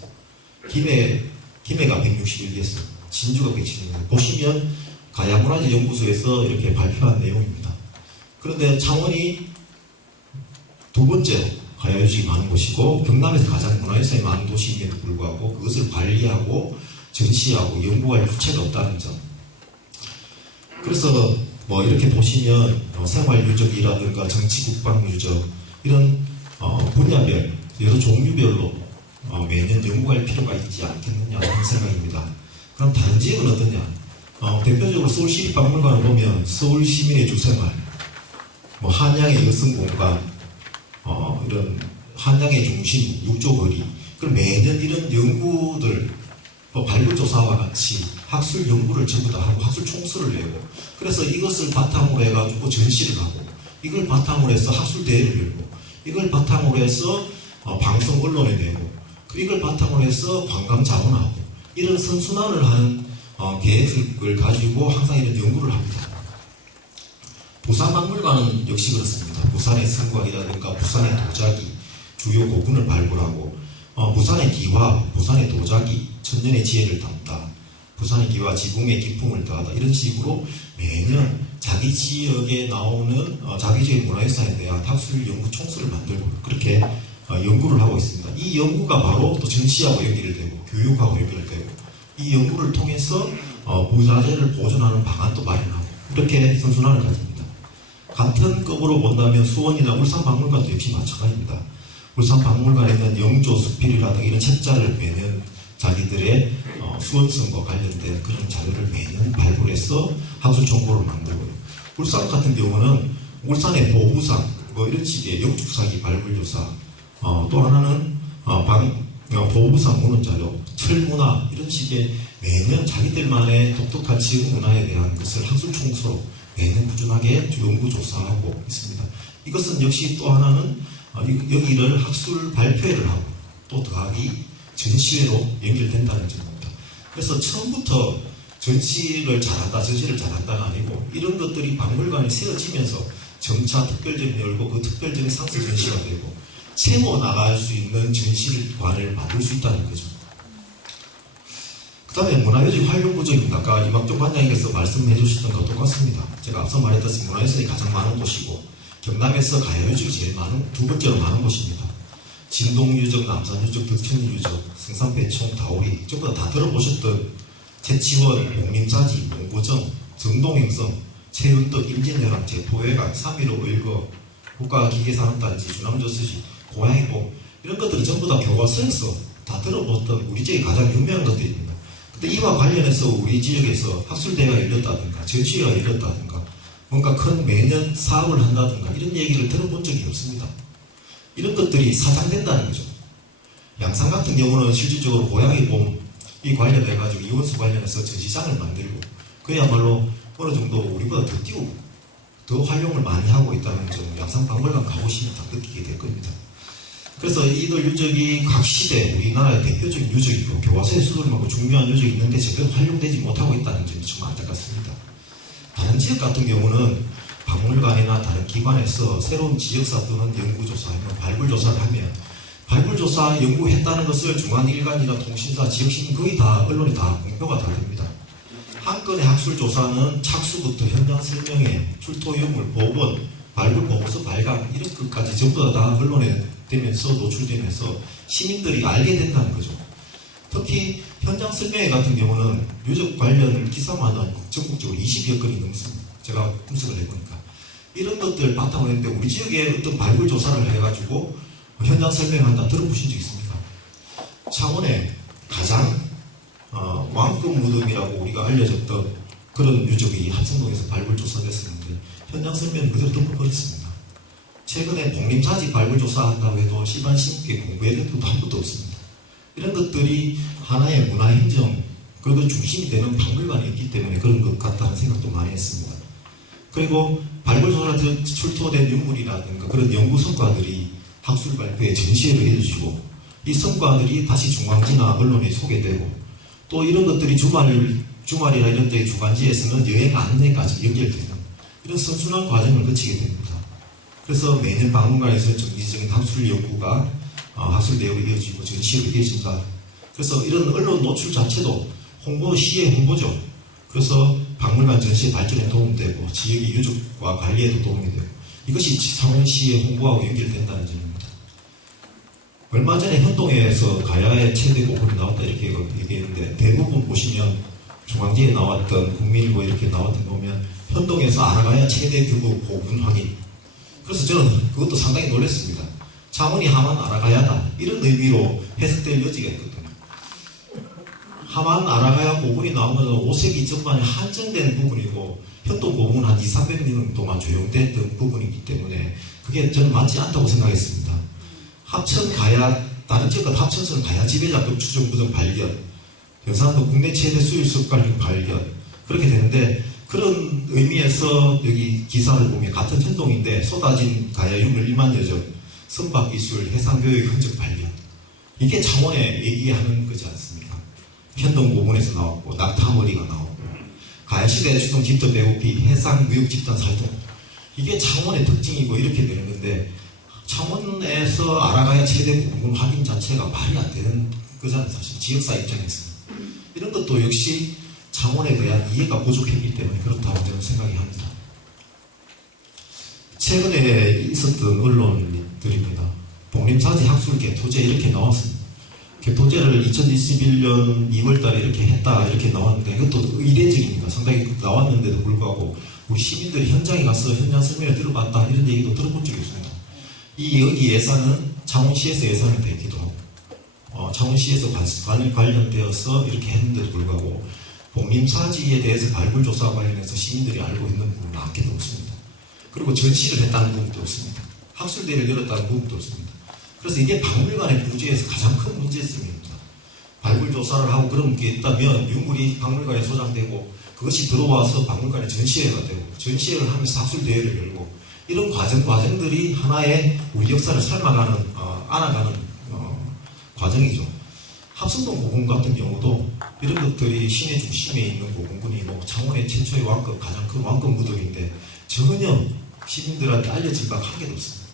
김해가 161개소, 진주가 170개소. 보시면 가야문화재연구소에서 이렇게 발표한 내용입니다. 그런데 창원이 두 번째 가야유적이 많은 곳이고 경남에서 가장 문화유산이 많은 도시임에도 불구하고 그것을 관리하고 전시하고 연구할 주체가 없다는 점. 그래서 뭐 이렇게 보시면 생활유적이라든가 정치국방유적 이런 분야별 여러 종류별로 매년 연구할 필요가 있지 않겠느냐 하는 생각입니다. 그럼 다른 지역은 어떠냐? 대표적으로 서울시립박물관을 보면 서울시민의 주생활, 뭐 한양의 여성공간, 이런 한양의 중심, 육조거리, 그럼 매년 이런 연구들, 발굴조사와 같이 학술 연구를 전부 다 하고 학술 총수를 내고, 그래서 이것을 바탕으로 해가지고 전시를 하고, 이걸 바탕으로 해서 학술 대회를 열고, 이걸 바탕으로 해서 방송 언론에 내고, 이걸 바탕으로 해서 관광 자문하고, 이런 선순환을 하는 계획을 가지고 항상 이런 연구를 합니다. 부산박물관은 역시 그렇습니다. 부산의 성곽이라든가 부산의 도자기, 주요 고군을 발굴하고 부산의 기와, 부산의 도자기, 천년의 지혜를 담다, 부산의 기와 지붕의 기품을 더하다, 이런 식으로 매년 자기 지역에 나오는 자기 지역 문화유산에 대한 학술 연구 총수를 만들고 그렇게 연구를 하고 있습니다. 이 연구가 바로 또 전시하고 연결되고 교육하고 연결되고 이 연구를 통해서 부자재를 보존하는 방안도 마련하고 이렇게 선순환을 가집니다. 같은 급으로 본다면 수원이나 울산박물관도 역시 마찬가지입니다. 울산박물관에는 영조, 수필이라든가 이런 책자를 매년 자기들의 수원성과 관련된 그런 자료를 매년 발굴해서 학술 정보를 만들고요. 울산 같은 경우는 울산의 보부상, 뭐 이런 식의 영축사기 발굴조사, 또 하나는 보부상 문헌자료, 철문화, 이런 식의 매년 자기들만의 독특한 지역 문화에 대한 것을 학술 총수로 매년 꾸준하게 연구조사하고 있습니다. 이것은 역시 또 하나는 여기를 학술 발표회를 하고 또 더하기 전시회로 연결된다는 점입니다. 그래서 처음부터 전시를 잘한다가 아니고 이런 것들이 박물관에 세워지면서 점차 특별전이 열고 그 특별전이 상세 전시가 되고 채워 나갈 수 있는 전시관을 만들 수 있다는 거죠. 그 다음에 문화유적 활용 구조입니다. 아까 이막종 관장님께서 말씀해 주셨던 것과 똑같습니다. 제가 앞서 말했듯이 문화유산이 가장 많은 곳이고 경남에서 가야유적이 제일 많은, 두 번째로 많은 곳입니다. 진동유적, 남산유적, 덕천유적, 성산배총, 다오리 전부 다 들어보셨던 채치원, 목림사지, 몽고정, 정동행성, 최윤덕, 임진왜란, 제포회관, 3.15 일거, 국가기계산업단지, 주남저수지, 고양이봉 이런 것들은 전부 다 교과서에서 다 들어봤던 우리 지역의 가장 유명한 것들입니다. 근데 이와 관련해서 우리 지역에서 학술대회가 열렸다든가 전시회가 열렸다든가 뭔가 큰 매년 사업을 한다든가 이런 얘기를 들어본 적이 없습니다. 이런 것들이 사장된다는 거죠. 양산 같은 경우는 실질적으로 고양이봉 이 관련해가지고 이원수 관련해서 전시장을 만들고 그야말로 어느 정도 우리보다 더 띄우고 더 활용을 많이 하고 있다는 점 양산박물관 가보시면 다 느끼게 될 겁니다. 그래서 이들 유적이 각 시대 우리나라의 대표적인 유적이고 교과서에 수록하고 중요한 유적이 있는데 제대로 활용되지 못하고 있다는 점이 정말 안타깝습니다. 다른 지역 같은 경우는 박물관이나 다른 기관에서 새로운 지역사 또는 연구조사, 발굴조사를 하면 발굴조사 연구했다는 것을 중앙일간이나 통신사, 지역신문 거의 다 언론이 다 공표가 다 됩니다. 한 건의 학술조사는 착수부터 현장 설명회, 출토 유물, 복원, 발굴 보고서 발간 이런 것까지 전부 다 언론에 되면서 노출되면서 시민들이 알게 된다는 거죠. 특히 현장 설명회 같은 경우는 유적 관련 기사만 전국적으로 20여 건이 넘습니다. 제가 분석을 해보니까 이런 것들 바탕으로 했는데 우리 지역에 어떤 발굴 조사를 해가지고 현장 설명한다 들어보신 적 있습니까? 창원에 가장 왕금 무덤이라고 우리가 알려졌던 그런 유적이 합성동에서 발굴 조사됐었는데 현장 설명은 그대로 덮어버렸습니다. 최근에 독립자지 발굴 조사한다고 해도 시반 심게 공부해낸 것도 한 것도 없습니다. 이런 것들이 하나의 문화행정 그리고 중심이 되는 박물관이었기 때문에 그런 것 같다는 생각도 많이 했습니다. 그리고 발굴조사로 출토된 유물이라든가 그런 연구 성과들이 학술 발표에 전시회를 해주시고 이 성과들이 다시 중앙지나 언론에 소개되고 또 이런 것들이 주말이나 이런 데 주간지에서는 여행 안내까지 연결되는 이런 선순환 과정을 거치게 됩니다. 그래서 매년 박물관에서 정기적인 학술 연구가 학술 내용이 이어지고 전시회가 이어진다. 그래서 이런 언론 노출 자체도 시의 홍보죠. 그래서 박물관 전시의 발전에 도움되고 지역의 유적과 관리에도 도움이 되고 이것이 창원시의 홍보하고 연결된다는 점입니다. 얼마 전에 현동에서 가야의 최대 고분이 나왔다 이렇게 얘기했는데 대부분 보시면 중앙지에 나왔던 국민일보 이렇게 나왔던 거 보면 현동에서 아라가야 최대 규모 고분 확인. 그래서 저는 그것도 상당히 놀랐습니다. 창원이 하만 아라가야다 이런 의미로 해석될 여지가 있거든요. 하만 아라가야 고분이 나오면 5세기 전반에 한정된 부분이고 현동 고분은 한 200~300년 동안 조용됐던 부분이기 때문에 그게 저는 맞지 않다고 생각했습니다. 합천 가야 다른 지역과 합천선 가야 지배자급 추정부등 발견, 경상도 국내 최대 수일석 관련 발견 그렇게 되는데 그런 의미에서 여기 기사를 보면 같은 현동인데 쏟아진 가야 유물 1만여 점, 선박기술, 해상교육 흔적 발견 이게 창원에 얘기하는 거지 않습니까? 현동 고분에서 나왔고 낙타머리가 나왔고 가야시대 추동 집도 배고피 해상무역 집단 살동 이게 창원의 특징이고 이렇게 되는 건데 창원에서 아라가야 최대 고분 확인 자체가 말이 안 되는 거잖아요. 사실 지역사 입장에서 이런 것도 역시 창원에 대한 이해가 부족했기 때문에 그렇다고 저는 생각이 합니다. 최근에 있었던 언론들입니다. 독립사지 학술 개토제 이렇게 나왔습니다. 개토제를 2021년 2월달에 이렇게 했다 이렇게 나왔는데 이것도 이례적입니다. 상당히 나왔는데도 불구하고 우리 시민들이 현장에 가서 현장 설명을 들어봤다 이런 얘기도 들어본 적이 없습니다. 여기 예산은 창원시에서 예산이 되기도 하고 창원시에서 관련되어서 이렇게 했는데도 불구하고 독립사지에 대해서 발굴조사와 관련해서 시민들이 알고 있는 부분은 한 개도 없습니다. 그리고 전시를 했다는 부분도 없습니다. 학술대회를 열었다는 부분도 없습니다. 그래서 이게 박물관의 부재에서 가장 큰 문제점입니다. 발굴조사를 하고 그런 게 있다면 유물이 박물관에 소장되고 그것이 들어와서 박물관에 전시회가 되고 전시회를 하면서 학술대회를 열고 이런 과정들이 하나의 우리 역사를 삶아가는, 안아가는 과정이죠. 합성동 고궁 같은 경우도 이런 것들이 시내 중심에 있는 고궁군이고 창원의 최초의 왕급, 가장 큰 왕급 무덤인데 전혀 시민들한테 알려질 바가 한 개도 없습니다.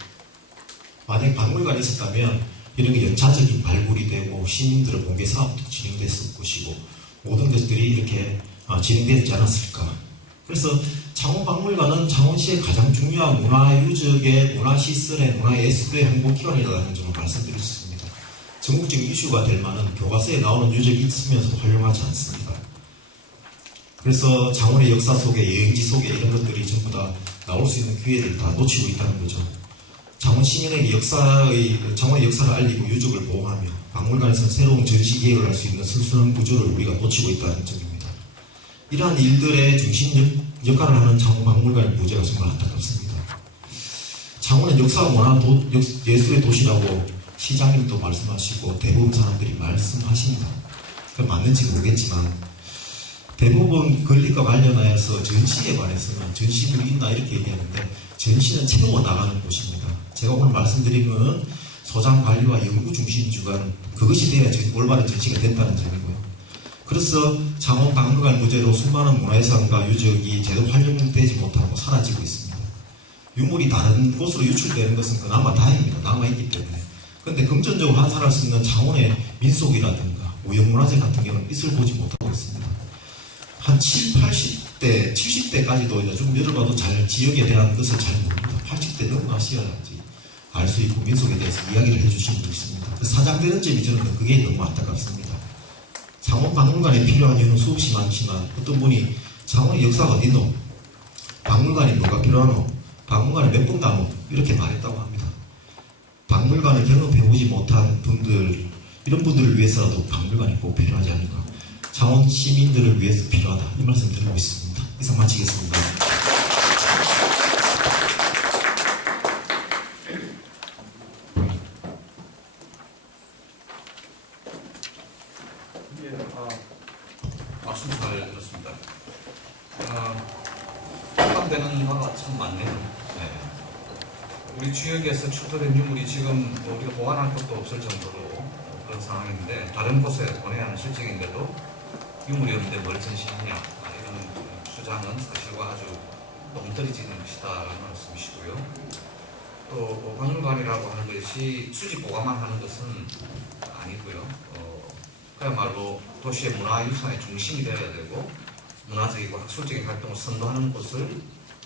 만약 박물관이 있었다면 이런 게 연차적인 발굴이 되고 시민들의 공개 사업도 진행됐을 것이고 모든 것들이 이렇게 진행되지 않았을까. 그래서 창원박물관은 창원시의 가장 중요한 문화유적의 문화시설의 문화예술의 홍보기관이라는 점을 말씀드릴 수 있습니다. 전국적인 이슈가 될 만한 교과서에 나오는 유적이 있으면서도 활용하지 않습니다. 그래서 창원의 역사 속에 여행지 속에 이런 것들이 전부 다 나올 수 있는 기회를 다 놓치고 있다는 거죠. 창원 시민에게 창원의 역사를 알리고 유적을 보호하며 박물관에서 새로운 전시 기획을 할 수 있는 선순환 구조를 우리가 놓치고 있다는 점입니다. 이러한 일들의 중심 역할을 하는 창원박물관의 부재가 정말 안타깝습니다. 창원은 역사와 문화 예술의 도시라고 시장님도 말씀하시고 대부분 사람들이 말씀하십니다. 그 맞는지 모르겠지만 대부분 건립과 관련하여서 전시에 관해서는 전시물이 있나 이렇게 얘기하는데 전시는 채워나가는 곳입니다. 제가 오늘 말씀드린 것은 소장 관리와 연구 중심 주관 그것이 돼야 올바른 전시가 된다는 점이고요. 그래서 창원 박물관 부재로 수많은 문화예산과 유적이 제대로 활용되지 못하고 사라지고 있습니다. 유물이 다른 곳으로 유출되는 것은 그나마 다행입니다. 남아있기 때문에. 그런데 금전적으로 환산할 수 있는 창원의 민속이라든가 무형문화재 같은 경우는 빛을 보지 못하고 있습니다. 한 80대, 70대까지도 이제 좀 열어봐도 잘 지역에 대한 것을 잘 모릅니다. 80대 넘어가셔야지 알 수 있고 민속에 대해서 이야기를 해주신 분이 있습니다. 사장되는 점이 저는 그게 너무 안타깝습니다. 창원 박물관에 필요한 이유는 수없이 많지만 어떤 분이 창원의 역사가 어딨노? 박물관이 뭐가 필요하노? 박물관에 몇 번 가노? 이렇게 말했다고 합니다. 박물관을 경험해보지 못한 분들, 이런 분들을 위해서라도 박물관이 꼭 필요하지 않을까. 창원 시민들을 위해서 필요하다. 이 말씀 드리고 있습니다. 이상 마치겠습니다. 말씀 잘 들었습니다. 공감되는 바가 참 많네요. 네. 우리 지역에서 출토된 유물이 지금 우리가 보관할 것도 없을 정도로 그런 상황인데 다른 곳에 보내야 하는 실정인데도 유물이 없는데 뭘 전시하냐 이런 주장은 사실과 아주 엉터리지는 것이다라는 말씀이시고요. 또 박물관이라고 하는 것이 수집 보관만 하는 것은 아니고요. 그야말로 도시의 문화유산의 중심이 되어야 되고 문화적이고 학술적인 활동을 선도하는 곳을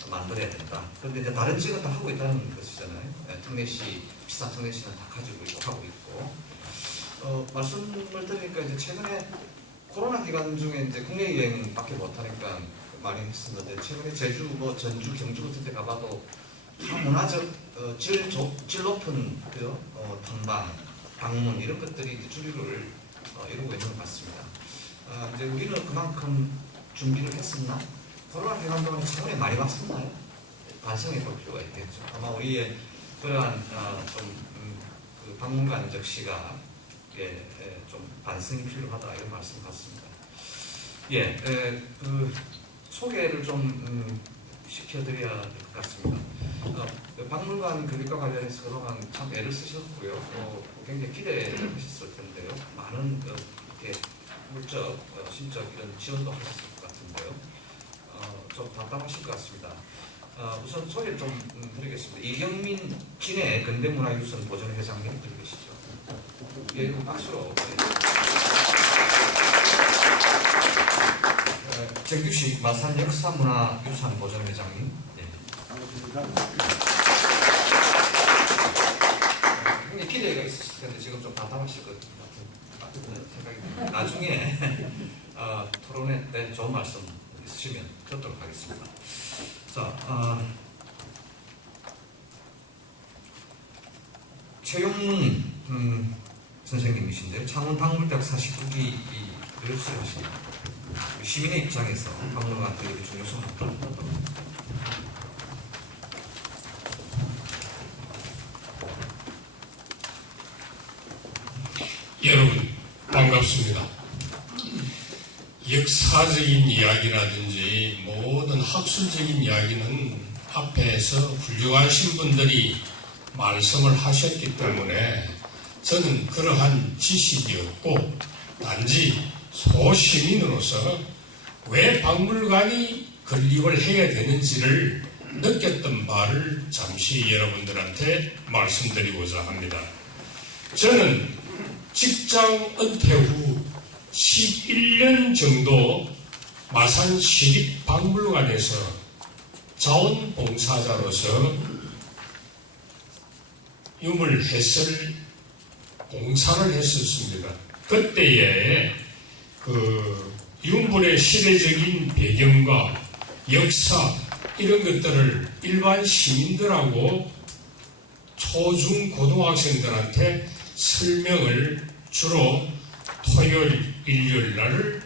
만들어야 된다. 그런데 이제 다른 지역은 다 하고 있다는 것이잖아요. 특례시, 비싼 특례시는 다 가지고 있고 하고 있고. 말씀을 들으니까 이제 최근에 코로나 기간 중에 이제 국내 여행밖에 못하니까 많이 했었는데 최근에 제주, 뭐 전주, 경주 같은 데 가봐도 다 문화적 질 높은 그죠? 탐방, 방문 이런 것들이 이제 주류를 이루고 있는 것 같습니다. 이제 우리는 그만큼 준비를 했었나? 코로나 기간 동안에 최근에 많이 봤었나요? 반성해 볼 필요가 있겠죠. 아마 우리의 그러한 그 박물관적 시각에 좀 반성이 필요하다 이런 말씀 같습니다. 예, 그 소개를 좀 시켜드려야 될 것 같습니다. 박물관 교육과 관련해서 그동안 참 애를 쓰셨고요. 굉장히 기대를 하셨을 텐데요. 많은 이렇게 물적, 심적 이런 지원도 하셨을 것 같은데요. 좀 답답하실 것 같습니다. 우선 소개를 좀 드리겠습니다. 이경민 진해 근대문화유산 보존회장님 들고 계시죠? 예, 박수로. 정규식 마산 역사문화유산 보존회장님. 네. 굉장히 기대가 있으실 텐데 지금 좀 답답하실 것 같은 생각이 듭니다. 나중에 토론회 때 좋은 말씀 있으시면 듣도록 하겠습니다. 자, 최용문 선생님이신데요. 창원 박물대학 49기를 수료하십니다. 시민의 입장에서 박물관 교육의 중요성을 다룬다. 여러분 반갑습니다. 역사적인 이야기라든지 모든 학술적인 이야기는 앞에서 훌륭하신 분들이 말씀을 하셨기 때문에 저는 그러한 지식이 없고 단지 소시민으로서 왜 박물관이 건립을 해야 되는지를 느꼈던 바를 잠시 여러분들한테 말씀드리고자 합니다. 저는 직장 은퇴 후 11년 정도 마산 시립박물관에서 자원봉사자로서 유물 해설 봉사를 했었습니다. 그때에 그 유물의 시대적인 배경과 역사 이런 것들을 일반 시민들하고 초중 고등학생들한테 설명을 주로 토요일, 일요일 날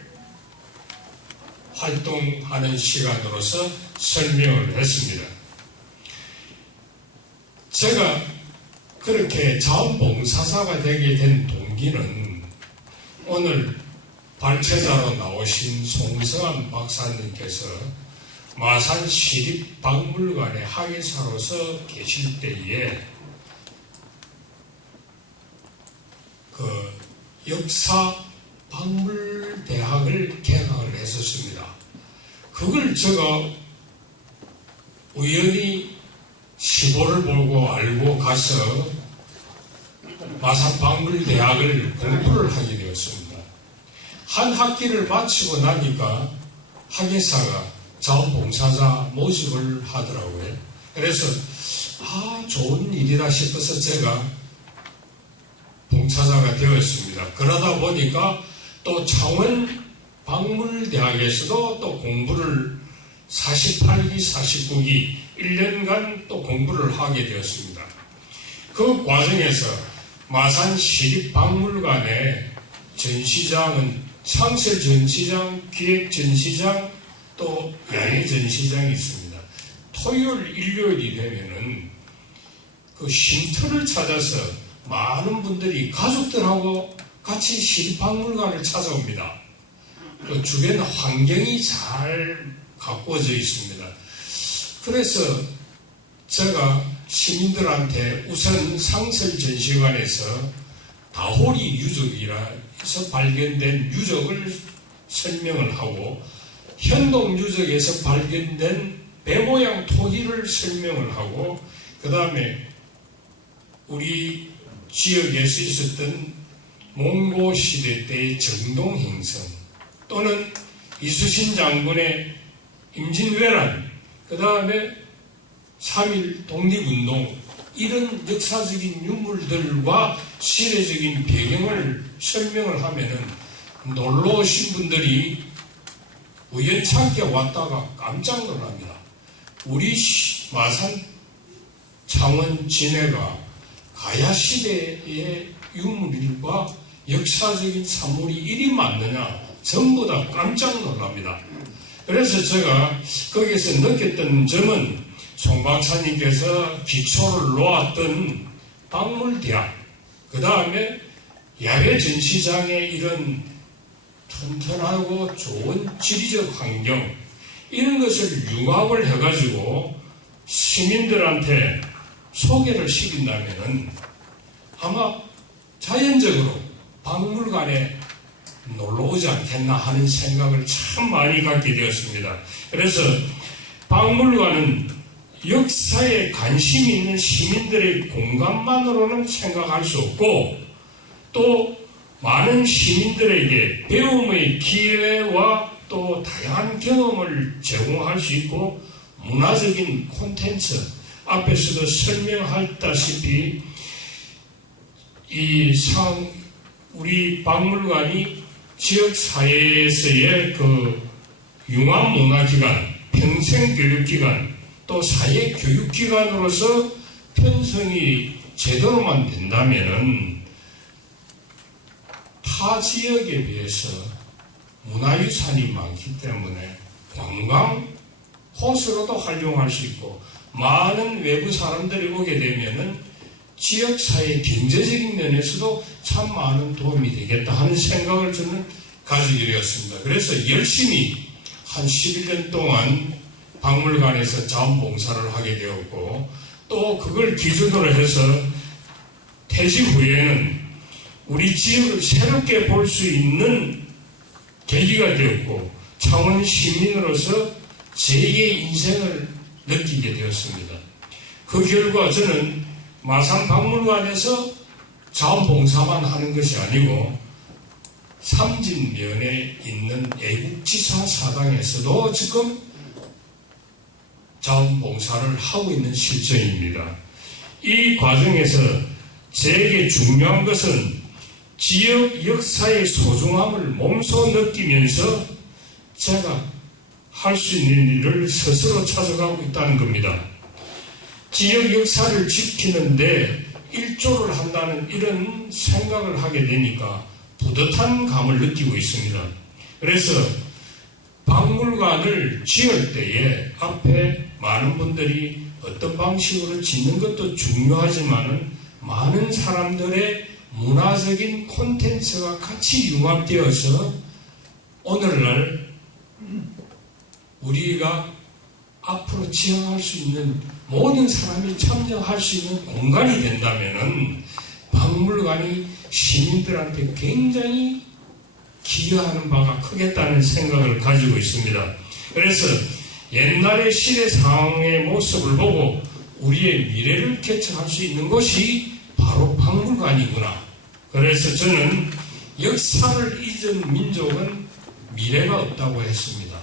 활동하는 시간으로서 설명을 했습니다. 제가 그렇게 자원봉사자가 되게 된 동기는 오늘 발제자로 나오신 송성환 박사님께서 마산 시립박물관의 학예사로서 계실 때에 그 역사박물대학을 개강을 했었습니다. 그걸 제가 우연히 가서 마산박물대학을 공부를 하게 되었습니다. 한 학기를 마치고 나니까 학예사가 자원봉사자 모집을 하더라고요. 그래서 좋은 일이다 싶어서 제가 봉사자가 되었습니다. 그러다 보니까 또 창원 박물대학에서도 또 공부를 48기, 49기 1년간 또 공부를 하게 되었습니다. 그 과정에서 마산 시립박물관의 전시장은 창설 전시장, 기획 전시장, 또 야외 전시장이 있습니다. 토요일, 일요일이 되면은 그 쉼터를 찾아서 많은 분들이 가족들하고 같이 시립박물관을 찾아옵니다. 그 주변 환경이 잘 가꾸어져 있습니다. 그래서 제가 시민들한테 우선 상설 전시관에서 다호리 유적이라 해서 발견된 유적을 설명을 하고 현동 유적에서 발견된 배 모양 토기를 설명을 하고 그 다음에 우리 지역에서 있었던 몽고 시대 때의 정동 행성 또는 이수신 장군의 임진왜란 그 다음에 3.1 독립운동 이런 역사적인 유물들과 시대적인 배경을 설명을 하면은 놀러 오신 분들이 우연찮게 왔다가 깜짝 놀랍니다. 우리 마산 창원 진해가 가야 시대의 유물과 역사적인 산물이 이리 많느냐 전부 다 깜짝 놀랍니다. 그래서 제가 거기서 느꼈던 점은 송 박사님께서 기초를 놓았던 박물대학 그 다음에 야외 전시장의 이런 튼튼하고 좋은 지리적 환경 이런 것을 융합을 해가지고 시민들한테 소개를 시킨다면 아마 자연적으로 박물관에 놀러 오지 않겠나 하는 생각을 참 많이 갖게 되었습니다. 그래서 박물관은 역사에 관심이 있는 시민들의 공간만으로는 생각할 수 없고 또 많은 시민들에게 배움의 기회와 또 다양한 경험을 제공할 수 있고 문화적인 콘텐츠 앞에서도 설명했다시피 우리 박물관이 지역사회에서의 그 융합문화기관, 평생교육기관, 또 사회교육기관으로서 편성이 제대로만 된다면 타 지역에 비해서 문화유산이 많기 때문에 관광 코스로도 활용할 수 있고 많은 외부 사람들이 오게 되면은 지역사회 경제적인 면에서도 참 많은 도움이 되겠다 하는 생각을 저는 가지게 되었습니다. 그래서 열심히 한 11년 동안 박물관에서 자원봉사를 하게 되었고 또 그걸 기준으로 해서 퇴직 후에는 우리 지역을 새롭게 볼 수 있는 계기가 되었고 창원 시민으로서 제2의 인생을 느끼게 되었습니다. 그 결과 저는 마산 박물관에서 자원봉사만 하는 것이 아니고 삼진면에 있는 애국지사 사당에서도 지금 자원봉사를 하고 있는 실정입니다. 이 과정에서 제게 중요한 것은 지역 역사의 소중함을 몸소 느끼면서 제가 할 수 있는 일을 스스로 찾아가고 있다는 겁니다. 지역 역사를 지키는데 일조를 한다는 이런 생각을 하게 되니까 뿌듯한 감을 느끼고 있습니다. 그래서 박물관을 지을 때에 앞에 많은 분들이 어떤 방식으로 짓는 것도 중요하지만 많은 사람들의 문화적인 콘텐츠가 같이 융합되어서 오늘날 우리가 앞으로 지향할 수 있는 모든 사람이 참여할 수 있는 공간이 된다면 박물관이 시민들한테 굉장히 기여하는 바가 크겠다는 생각을 가지고 있습니다. 그래서 옛날의 시대 상황의 모습을 보고 우리의 미래를 개척할 수 있는 곳이 바로 박물관이구나. 그래서 저는 역사를 잊은 민족은 미래가 없다고 했습니다.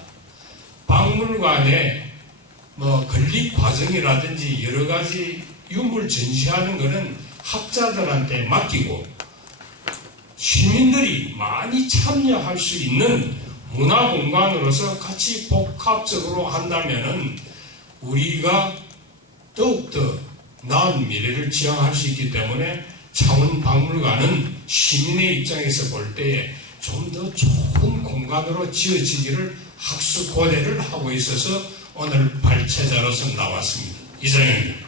박물관에 건립 과정이라든지 여러 가지 유물 전시하는 것은 학자들한테 맡기고 시민들이 많이 참여할 수 있는 문화공간으로서 같이 복합적으로 한다면은 우리가 더욱더 나은 미래를 지향할 수 있기 때문에 창원박물관은 시민의 입장에서 볼 때에 좀 더 좋은 공간으로 지어지기를 학수 고대를 하고 있어서 오늘 발췌자로서 나왔습니다. 이상입니다.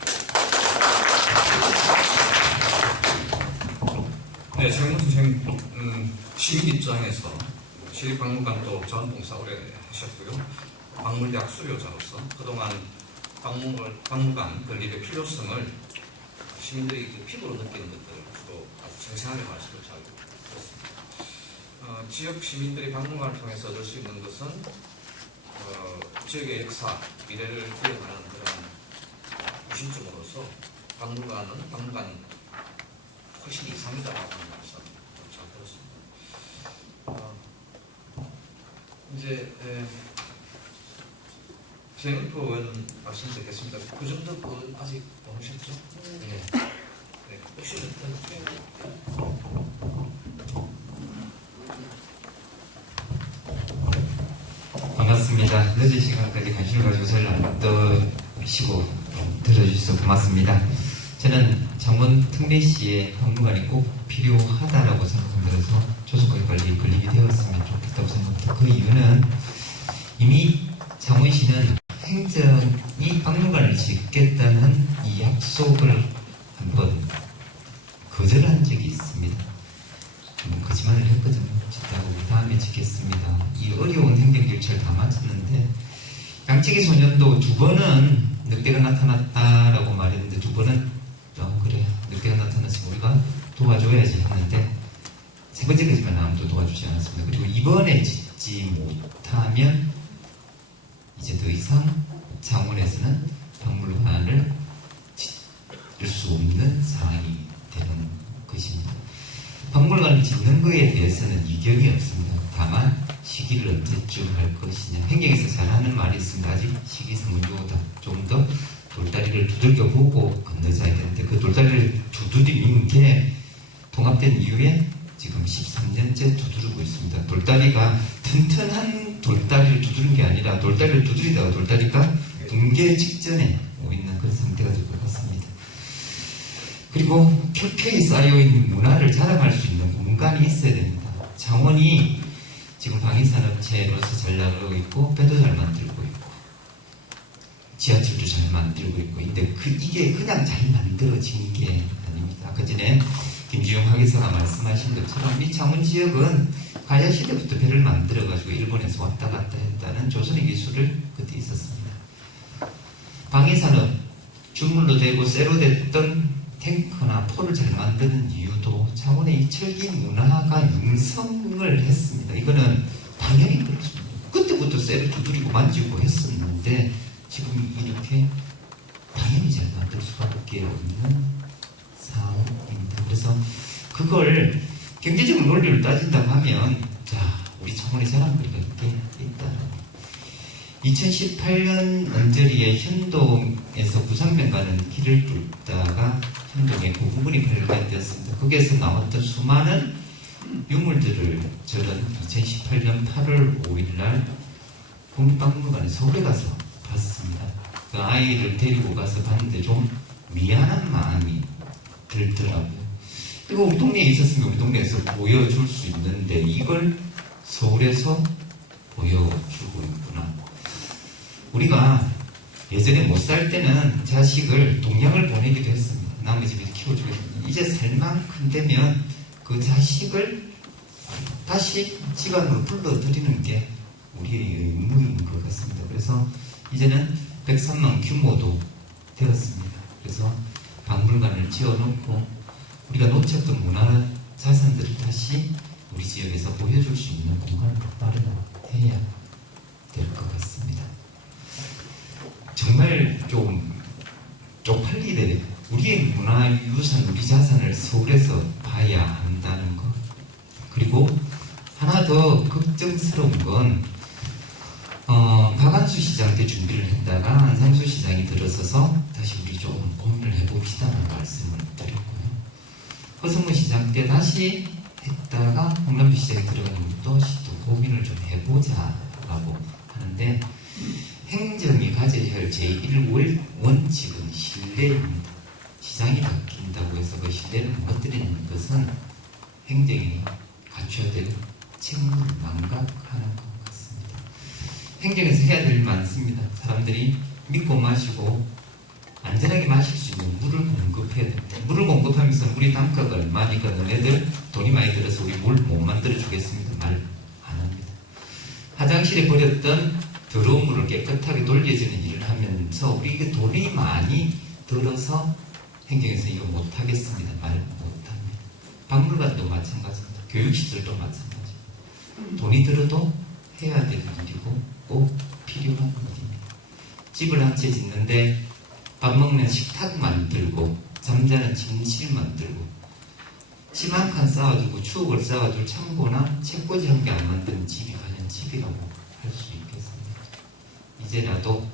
네, 장문 선생님, 시민 입장에서 시립박물관도 자원봉사 오래 하셨고요. 박물대학 수료자로서 그동안 박물관 건립의 필요성을 시민들이 피부로 느끼는 것들을 주로 아주 생생하게 말씀을 잘 드렸습니다. 지역 시민들이 박물관을 통해서 얻을 수 있는 것은 지역의 역사, 미래를 기억하는 그런 구심점으로서 박물관 훨씬 이상이다라고 하는 말씀 잘 들었습니다. 이제 재영포 의원 말씀 듣겠습니다. 그 정도 아직 모르셨죠? 네. 네. 혹시 반갑습니다. 늦은 시간까지 관심을 가지고 저를 떠시고 들어주셔서 고맙습니다. 저는 창원 특례시의 박물관이 꼭 필요하다라고 생각하면서 조속하게 빨리 건립이 되었으면 좋겠다고 생각합니다. 그 이유는 이미 창원시는 행정이 박물관을 짓겠다는 이 약속을 한번 거절한 적이 있습니다. 거짓말을 했거든요. 짓다고 우리 다음에 짓겠습니다. 이 어려운 행정 절차를 다 마쳤는데 양치기 소년도 2번은 늑대가 나타났다라고 말했는데 2번은 그래 늑대가 나타났으면 우리가 도와줘야지 했는데 3번째까지만 아무도 도와주지 않았습니다. 그리고 이번에 짓지 못하면 이제 더 이상 창원에서는 박물관을 짓을 수 없는 상황이 되는 것입니다. 박물관을 짓는 것에 대해서는 이견이 없습니다. 다만 시기를 언제쯤 할 것이냐. 행정에서 잘하는 말이 있습니다. 아직 시기상조다. 좀 더 돌다리를 두들겨보고 건너자야 되는데 그 돌다리를 두드리는 게 통합된 이후에 지금 13년째 두드리고 있습니다. 돌다리가 튼튼한 돌다리를 두드린 게 아니라 돌다리를 두드리다가 돌다리가 붕괴 직전에 오고 있는 그런 상태가 될 것 같습니다. 그리고 켜켜이 쌓여있는 문화를 자랑할 수 있는 공간이 있어야 됩니다. 창원이 지금 방위산업체로서 잘 나가고 있고 배도 잘 만들고 있고 지하철도 잘 만들고 있고 근데 이게 그냥 잘 만들어진 게 아닙니다. 아까 전에 김지용 학예사가 말씀하신 것처럼 이 창원 지역은 가야 시대부터 배를 만들어가지고 일본에서 왔다 갔다 했다는 조선의 기술을 그때 있었습니다. 방위산업 주물로 되고 쇠로 됐던 탱크나 포를 잘 만드는 이유도 창원의 이 철기 문화가 융성을 했습니다. 이거는 당연히 그렇습니다. 그때부터 쇠를 두드리고 만지고 했었는데 지금 이렇게 당연히 잘 만들 수밖에 없는 상황입니다. 그래서 그걸 경제적 논리를 따진다고 하면 자 우리 창원의 자랑거리가 이렇게 있다. 2018년 언저리에 현동에서 부산면 가는 길을 뚫다가 현동에 그 부분이 발견되었습니다. 거기에서 나왔던 수많은 유물들을 저는 2018년 8월 5일날 국립박물관에 서울에 가서 봤습니다. 그 아이를 데리고 가서 봤는데 좀 미안한 마음이 들더라고요. 이거 우리 동네에 있었으면 우리 동네에서 보여줄 수 있는데 이걸 서울에서 보여주고 있구나. 우리가 예전에 못 살 때는 자식을 동양을 보내기도 했습니다. 남의 집에서 키워주겠습니다. 이제 살만큼 되면 그 자식을 다시 집안으로 불러들이는 게 우리의 의무인 것 같습니다. 그래서 이제는 103만 규모도 되었습니다. 그래서 박물관을 지어놓고 우리가 놓쳤던 문화 자산들을 다시 우리 지역에서 보여줄 수 있는 공간을 마련해야 될 것 같습니다. 정말 좀 쪽팔 문화유산 우리 자산을 서울에서 봐야 한다는 것. 그리고 하나 더 걱정스러운 건 박한수 시장 때 준비를 했다가 안상수 시장이 들어서서 다시 우리 좀 고민을 해봅시다는 말씀을 드렸고요. 허성무 시장 때 다시 했다가 홍남표 시장이 들어가는 것도 다시 또 고민을 좀 해보자라고 하는데, 행정이 가져야 할 제1원칙은 신뢰입니다. 시장이 바뀐다고 해서 그 신뢰를 무너뜨리는 것은 행정이 갖춰야 될 책무를 망각하는 것 같습니다. 행정에서 해야 될 일 많습니다. 사람들이 믿고 마시고 안전하게 마실 수 있는 물을 공급해야 됩니다. 물을 공급하면서 물이 단가가 얼마니까 너네들 돈이 많이 들어서 우리 물 못 만들어 주겠습니다. 말 안 합니다. 화장실에 버렸던 더러운 물을 깨끗하게 돌려주는 일을 하면서 우리 그 돈이 많이 들어서 행정에서 이거 못하겠습니다. 말 못합니다. 박물관도 마찬가지입니다. 교육시설도 마찬가지입니다. 돈이 들어도 해야 될 일이고 꼭 필요한 일입니다. 집을 한 채 짓는데 밥 먹는 식탁 만들고 잠자는 침실 만들고 침 한 칸 쌓아두고 추억을 쌓아둘 창고나 책꽂이 한 개 안 만드는 집이 과연 집이라고 할 수 있겠습니까? 이제라도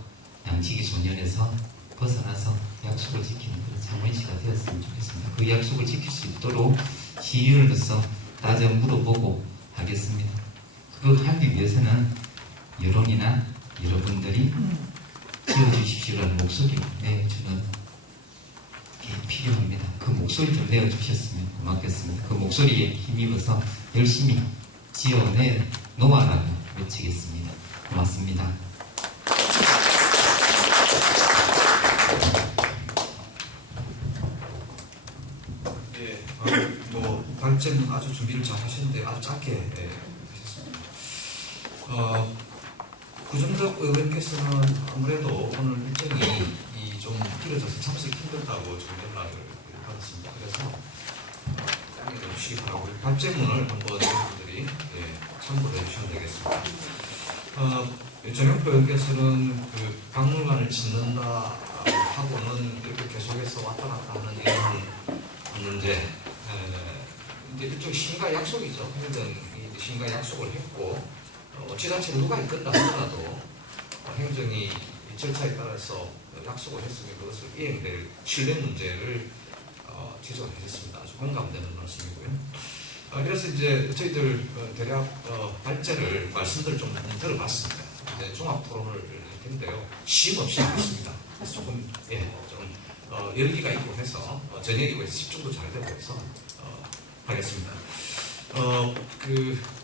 양치기 소년에서 벗어나서 약속을 지키는 그런 장원시가 되었으면 좋겠습니다. 그 약속을 지킬 수 있도록 시의원으로서 따져 물어보고 하겠습니다. 그걸 하기 위해서는 여론이나 여러분들이 지어주십시오라는 목소리를 내주는 게 필요합니다. 그 목소리를 내어주셨으면 고맙겠습니다. 그 목소리에 힘입어서 열심히 지어내 놓아라고 외치겠습니다. 고맙습니다. 발제는 아주 준비를 잘 하시는데 아주 짧게 하셨습니다. 구정덕 의원께서는 아무래도 오늘 일정이 좀 길어져서 참석이 힘들다고 지금 연락을 받았습니다. 그래서 양해 좀 주시기 바라고 발제문을 한번 여러분들이 참고를 해주시면 되겠습니다. 정영표 의원께서는 그 박물관을 짓는다 하고는 이렇게 계속해서 왔다 갔다 하는 이런 문제, 이제 일종의 신과 약속이죠. 행정이 신과 약속을 했고, 지자체를 누가 이끈다 하더라도 행정이 절차에 따라서 약속을 했으면 그것을 이행될 신뢰 문제를 지적을 해줬습니다. 아주 공감되는 말씀이고요. 그래서 이제 저희들 대략 발제를 말씀들을 좀 들어봤습니다. 이제 종합 토론을 할 텐데요. 쉼 없이 하겠습니다. 그래서 조금 좀 열기가 있고 해서 저녁이고 해서 집중도 잘 되고 해서 하겠습니다.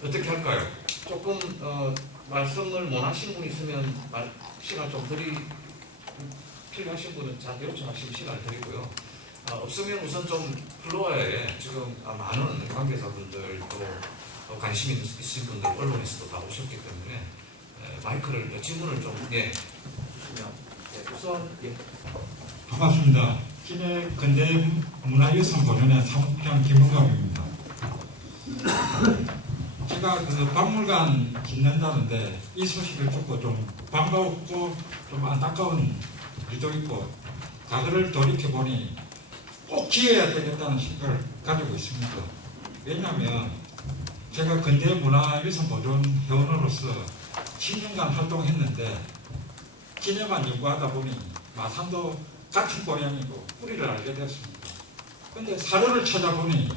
어떻게 할까요? 조금 말씀을 원하시는 분 있으면 시간 좀 필요하신 분은 잘 요청하시면 시간을 드리고요. 없으면 우선 좀 플로어에 지금 많은 관계자분들 또 관심 있으신 분들 언론에서도 다 오셨기 때문에 마이크를 질문을 좀 주시면 우선 반갑습니다. 진해 근대문화유산 보존회 사무장 김은감입니다. 제가 그 박물관 짓는다는데 이 소식을 듣고 좀 반가웠고 좀 안타까운 일도 있고 과거를 돌이켜보니 꼭 지어야 되겠다는 생각을 가지고 있습니다. 왜냐하면 제가 근대문화유산 보존 회원으로서 10년간 활동했는데 진해만 연구하다 보니 마산도 같은 고향이고 뿌리를 알게 되었습니다. 근데 사료를 찾아보니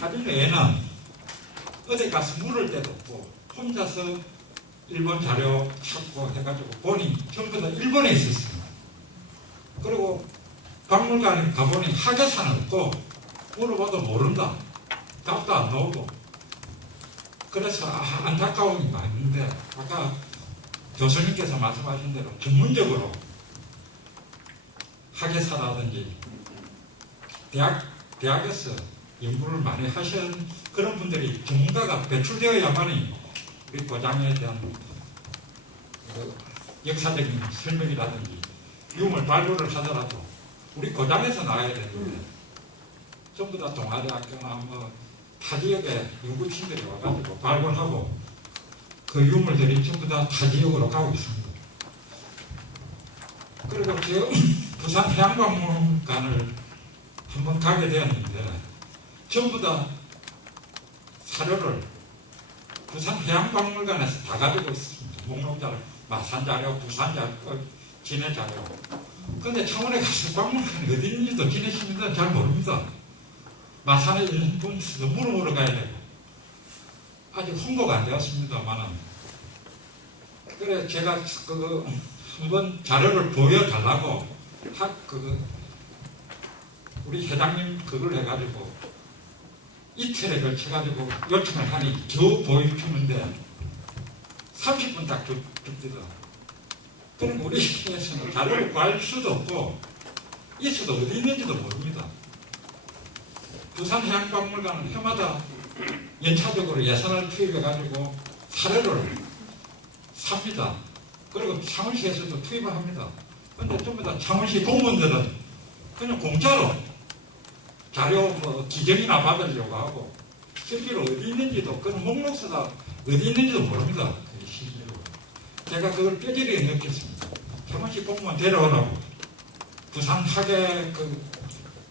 사진 외에는 어디 가서 물을 데도 없고 혼자서 일본 자료 찾고 해가지고 보니 전부 다 일본에 있었습니다. 그리고 박물관에 가보니 학예사는 없고 물어봐도 모른다. 답도 안 나오고 그래서 안타까움이 많은데 아까 교수님께서 말씀하신 대로 전문적으로 학예사라든지 대학에서 연구를 많이 하신 그런 분들이 전문가가 배출되어야만이 우리 고장에 대한 역사적인 설명이라든지 유물 발굴을 하더라도 우리 고장에서 나와야 되는데 전부 다 동아대학교나 타 지역에 연구팀들이 와가지고 발굴하고 그 유물들이 전부 다 타 지역으로 가고 있습니다. 그리고 지금 부산 해양박물관을 한번 가게 되었는데 전부 다 사료를 부산 해양박물관에서 다 가지고 있습니다. 목록자료, 마산 자료, 부산 자료, 진해 자료. 근데 창원에 가서 박물관이 어디 있는지도 진해 시민들은 잘 모릅니다. 마산에 있는 분들도 물어보러 가야 되고 아직 홍보가 안 되었습니다만은 그래 제가 한번 자료를 보여달라고 우리 회장님 그걸 해가지고 이틀에 걸쳐가지고 요청을 하니 겨우 보여주는데 30분 딱 줍디다. 그럼 우리 시에서는 자료를 구할 수도 없고 있어도 어디 있는지도 모릅니다. 부산 해양박물관은 해마다 연차적으로 예산을 투입해가지고 사료를 삽니다. 그리고 창원시에서도 투입을 합니다. 근데 전부 다 창원시 공무원들은 그냥 공짜로 자료 기증이나 받으려고 하고 실제로 어디 있는지도 그런 목록서가 어디 있는지도 모릅니다. 실제로 제가 그걸 뼈저리게 느꼈습니다. 창원시 공무원 데려오라고 부산 학예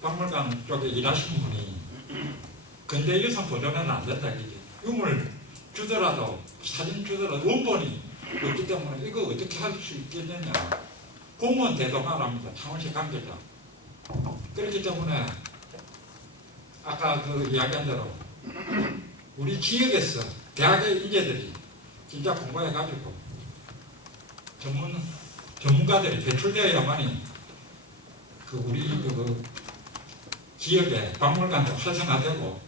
박물관 쪽에 일하시는 분이 근대유산 보존에는 안 된다 이게 유물 주더라도 사진 주더라도 원본이 없기 때문에 이거 어떻게 할 수 있겠느냐 공무원 대동을 합니다. 창원시 관계자. 그렇기 때문에 아까 이야기한 대로 우리 지역에서 대학의 인재들이 진짜 공부해가지고 전문가들이 배출되어야만이 우리 지역의 박물관도 활성화되고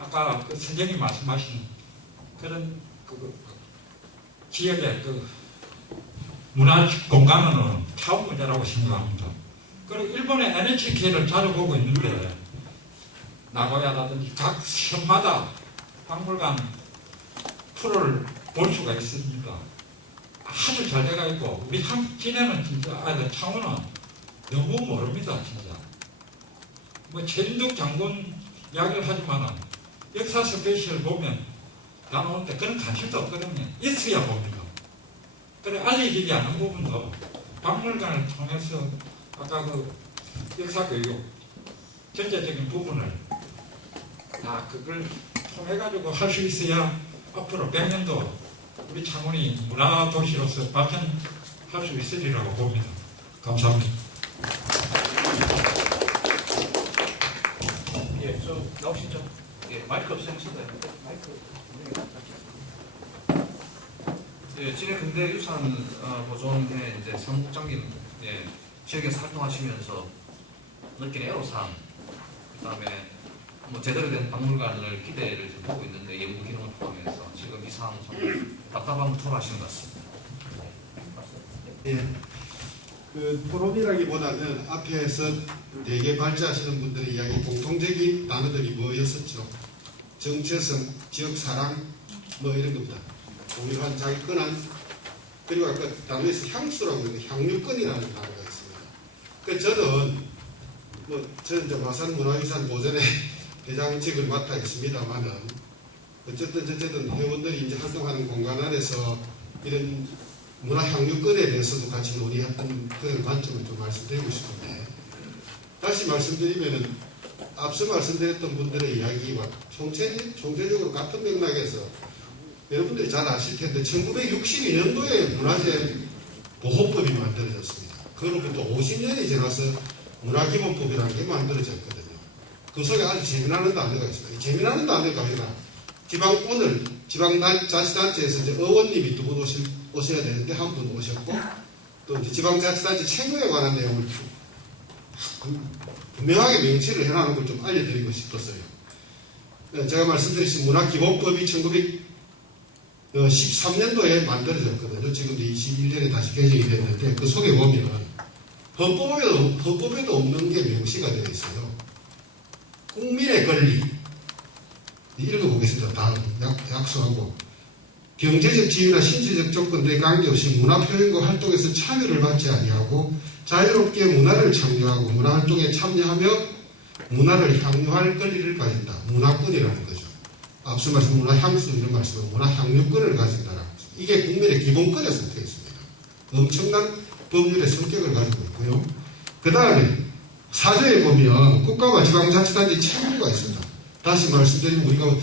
아까 선생님이 말씀하신 그런 지역의 문화 공간은 차원 문제라고 생각합니다. 그리고 일본의 NHK를 자주 보고 있는데 나고야라든지 각 시험마다 박물관 프로를 볼 수가 있습니다. 아주 잘 돼가 있고 우리 진해는 진짜 창원은 너무 모릅니다. 진짜 최진덕 장군 이야기를 하지만 역사 스페셜 보면 나오는데 그런 관심도 없거든요. 있어야 봅니다. 그래 알려지지 않은 부분도 박물관을 통해서 아까 역사 교육 전체적인 부분을 다 그걸 통해 가지고 할 수 있어야 앞으로 100년도 우리 창원이 문화도시로서 발전할 수 있으리라고 봅니다. 감사합니다. 예, 좀 나오시죠. 예, 마이크 없으신가요? 마이크. 예, 진해 근대유산 보존회 이제 사무국장님 지역에서 활동하시면서 느낀 애로사항, 그다음에 제대로 된 박물관을 기대를 좀 하고 있는데 연구 기능을 포함해서 지금 이 상황 좀 답답함을 토로하시는 것 같습니다. 예. 토론이라기보다는 앞에서 대개 발제하시는 분들의 이야기 공통적인 단어들이 뭐였었죠? 정체성, 지역 사랑, 이런 겁니다. 공유한 자기 권한, 그리고 아까 단어에서 향수라고 하는 향유권이라는 단어가 있습니다. 저는 마산 문화유산 보존의 회장직을 맡아 있습니다만은 어쨌든 회원들이 이제 활동하는 공간 안에서 이런 문화 향유권에 대해서도 같이 논의했던 그런 관점을 좀 말씀드리고 싶은데 다시 말씀드리면은 앞서 말씀드렸던 분들의 이야기와 총체적으로 같은 맥락에서 여러분들이 잘 아실 텐데 1962년도에 문화재 보호법이 만들어졌습니다. 그로부터 50년이 지나서 문화기본법이라는 게 만들어졌거든요. 그 속에 아주 재미나는 단어가 있습니다. 이 재미나는 단어가 아니라 지방자치단체에서 이제 의원님이 두 분 오셔야 되는데 한 분 오셨고 또 이제 지방자치단체 채무에 관한 내용을 분명하게 명시를 해놓은 걸 좀 알려드리고 싶었어요. 제가 말씀드린 문화기본법이 1913년도에 만들어졌거든요. 지금도 21년에 다시 개정이 됐는데 그 속에 보면 헌법에도 없는 게 명시가 되어 있어요. 국민의 권리 읽어보겠습니다. 다음 약수하고 경제적 지위나 신체적 조건들에 관계없이 문화표현과 활동에서 참여를 받지 아니하고 자유롭게 문화를 창조하고 문화활동에 참여하며 문화를 향유할 권리를 가진다. 문화권이라는 거죠. 앞서 말씀 문화향수 이런 말씀은 문화향유권을 가진다라고 이게 국민의 기본권에 속해 있습니다. 엄청난 법률의 성격을 가지고 있고요. 그 다음에 사조에 보면 국가와 지방자치단체 책무가 있습니다. 다시 말씀드리면 우리가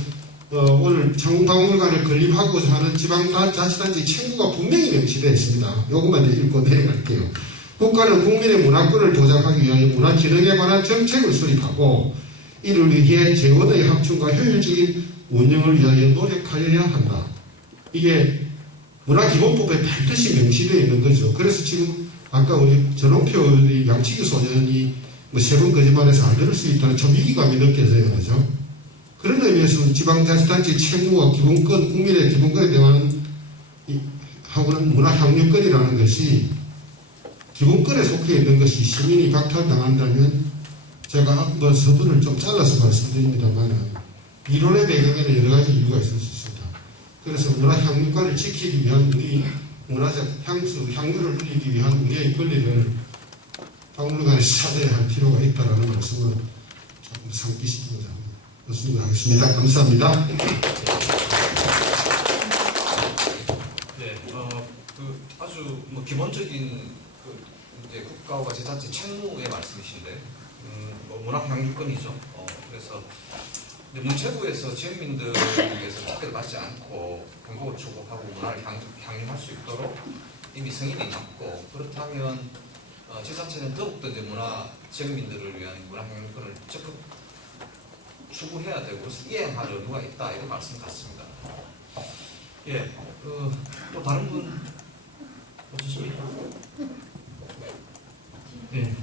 오늘 창원박물관을 건립하고자 하는 지방자치단체 책무가 분명히 명시되어 있습니다. 요것만 읽고 내려갈게요. 국가는 국민의 문화권을 보장하기 위하여 문화기능에 관한 정책을 수립하고 이를 위해 재원의 합충과 효율적인 운영을 위하여 노력하여야 한다. 이게 문화기본법에 반드시 명시되어 있는 거죠. 그래서 지금 아까 우리 전홍표 의원이 양치기 소년이 뭐 3번 거짓말해서 안 들을 수 있다는 좀 위기감이 느껴져요. 그죠? 그런 의미에서 지방자치단체 책무와 기본권, 국민의 기본권에 대한 하고는 문화향유권이라는 것이 기본권에 속해 있는 것이 시민이 박탈당한다면 제가 한번 서두를 좀 잘라서 말씀드립니다만 이론의 배경에는 여러 가지 이유가 있을 수 있습니다. 그래서 문화향유권을 지키기 위한 우리 문화적 향유를 누리기 위한 우리의 권리를 박물관에 찾아야 할 필요가 있다는 말씀을 조금 상기시키고자 말씀드리겠습니다. 감사합니다. 네, 아주 뭐 기본적인 이제 국가와 지자체 책무의 말씀이신데, 뭐 문화향유권이죠. 그래서 문체부에서 지역민들에게서 특혜를 받지 않고 공급을 추구하고 문화를 향유할 수 있도록 이미 승인이 났고, 그렇다면 지자체는 더욱더 이제 지역민들을 위한 문화향유권을 적극 추구해야 되고 그래서 이행할 의무가 있다 이런 말씀 같습니다. 예, 또 다른 분 없으십니까? 네.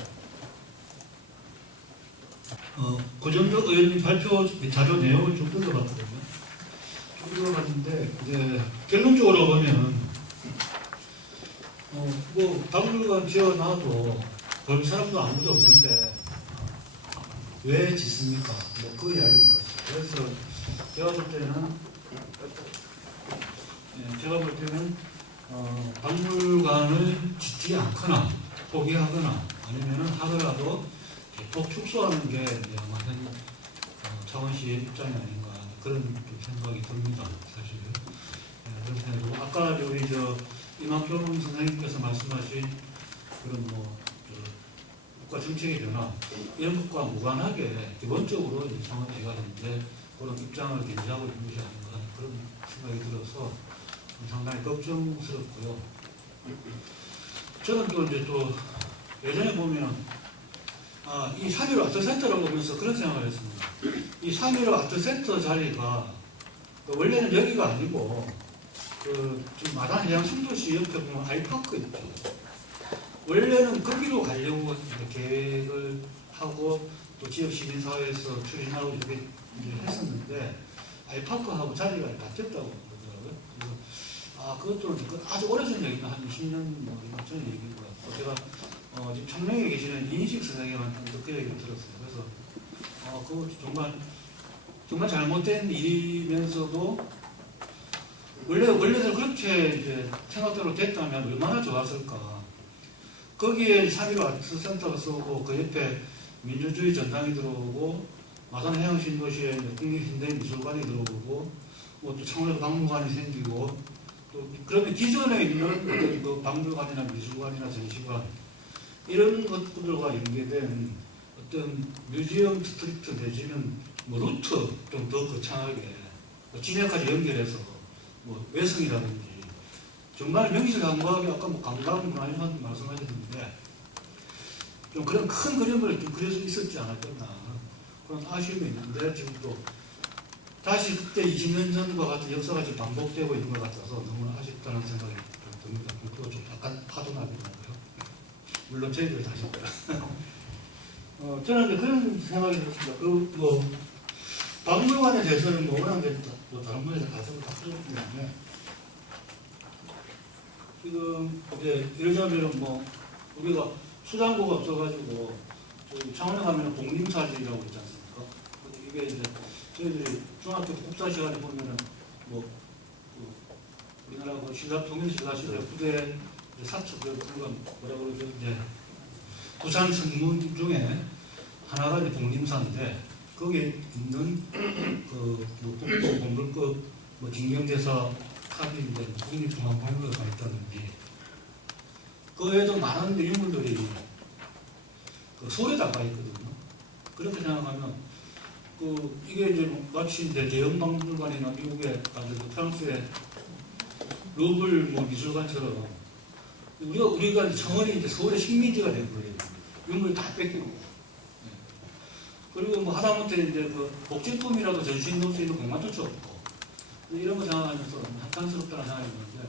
고정적 의원님 발표 자료 내용을 좀 읽어봤거든요. 좀 읽어봤는데 이제 결론적으로 보면 뭐 박물관 지어놔도 볼 사람도 아무도 없는데 왜 짓습니까? 뭐 그 이야기인 것 같아요. 그래서 제가 볼 때는 박물관을 짓지 않거나 포기하거나 아니면은 하더라도 대폭 축소하는 게 이제 아마 현 창원시의 입장이 아닌가 그런 좀 생각이 듭니다. 사실 그런 생각이고 아까 우리 이만경 선생님께서 말씀하신 그런 국가 정책의 변화 이런 것과 무관하게 기본적으로 이제 창원시가 현재 그런 입장을 견지하고 있는 것이 아닌가 그런 생각이 들어서 상당히 걱정스럽고요. 저는 또 예전에 보면 이 3.15 아트센터를 보면서 그런 생각을 했습니다. 이 3.15 아트센터 자리가 원래는 여기가 아니고 지금 마산 해양 신도시 옆에 보면 아이파크 있죠. 원래는 거기로 가려고 계획을 하고 또 지역 시민사회에서 추진하고 이렇게 했었는데 아이파크하고 자리가 바뀌었다고 그러더라고요. 그것도 아주 오래전 얘기입니다. 한 20년 전의 얘기인 것 같고 제가 지금 청명에 계시는 이인식 선생님한테 그 얘기를 들었어요. 그래서 그것도 정말 잘못된 일이면서도 원래대로 그렇게 이제 생각대로 됐다면 얼마나 좋았을까. 거기에 3.15 아트센터가 쓰고 그 옆에 민주주의 전당이 들어오고 마산 해양신도시에 국립현대미술관이 들어오고 뭐 또 창원에도 박물관이 생기고 또 그러면 기존에 있는 그 박물관이나 미술관이나 전시관 이런 것들과 연계된 어떤 뮤지엄 스트리트 내지는 뭐 루트 좀 더 거창하게 진해까지 연결해서 뭐 외성이라든지 정말 명실상부하게 아까 뭐 관광 많이 말씀하셨는데 좀 그런 큰 그림을 좀 그릴 수 있었지 않았겠나 그런 아쉬움이 있는데 지금 또 다시 그때 20년 전과 같은 역사가 지금 반복되고 있는 것 같아서 너무 아쉽다는 생각이 좀 듭니다. 그리고 좀 약간 파도나기도 하고요. 물론 저희들 다시 저는 이제 그런 생각이 들었습니다. 박물관에 대해서는 워낙 다른 분에서 가슴을 다 풀었기 때문에 지금 이제 예를 들면 우리가 수장고가 없어가지고 창원에 가면 복림사지라고 있지 않습니까? 이게 이제 저희들이 중학교 국사 시간에 보면은 우리나라 통일신라 시대 부대 사측 뭐라 그러죠? 이제 부산 선문 중에 하나가 이제 복림사인데 거기에 있는 국도 건물급 징병대사 탑이 이제 국립중앙박물관에 있다든지 그 외에도 많은 유물들이 그 서울에 나가 있거든요. 그렇게 생각하면 이게 이제 마치 이제 대형 박물관이나 미국에 가서 프랑스의 루블 미술관처럼 우리가 청원이 이제 서울의 식민지가 된 거예요. 유물 다 뺏기고. 그리고 하다못해 이제 그 복제품이라도 전시해 놓을 수 있는 공간조차 없고 이런 거 생각하면서 한탄스럽다는 생각이 드는데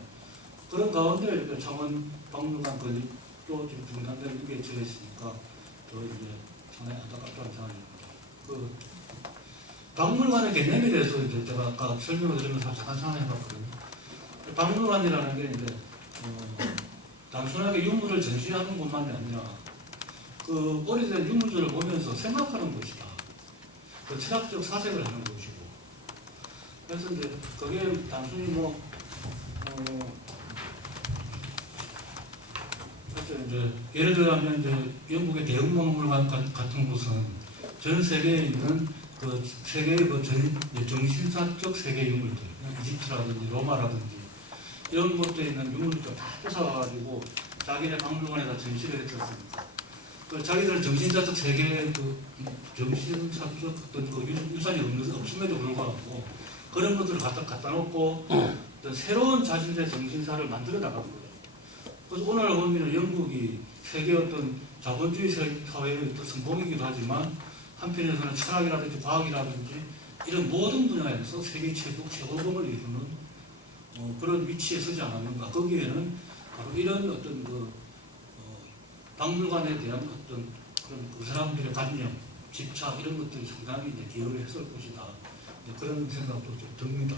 그런 가운데 이렇게 청원 박물관 건립 또 지금 중단되는 게 처했으니까 더 이제 상당히 안타깝다는 생각입니다. 박물관의 개념에 대해서 이제 제가 아까 설명을 드리면서 잠깐 생각해봤거든요. 박물관이라는 게 이제 단순하게 유물을 전시하는 것만이 아니라 그 오래된 유물들을 보면서 생각하는 곳이다. 그 철학적 사색을 하는 곳이고. 그래서 이제 그게 단순히 그래서 이제 예를 들자면 이제 영국의 대형 박물관 같은 곳은 전 세계에 있는 그 세계의 그 정신사적 세계 유물들, 이집트라든지 로마라든지 이런 곳에 있는 유물들 다 뺏어가지고 자기네 박물관에다 전시를 했었습니다. 그 자기들은 정신사적 세계의 그 정신사적 어떤 그 유산이 없음에도 불구하고 그런 것들을 갖다 놓고 새로운 자신의 정신사를 만들어 나가는 거예요. 그래서 오늘 보면 영국이 세계 어떤 자본주의 사회의 어떤 선봉이기도 하지만 한편에서는 철학이라든지 과학이라든지 이런 모든 분야에서 세계 최고봉을 이루는 그런 위치에 서지 않았는가. 거기에는 바로 이런 어떤 박물관에 대한 어떤 그런 그 사람들의 관념, 집착 이런 것들이 상당히 이제 기여를 했을 것이다. 그런 생각도 좀 듭니다.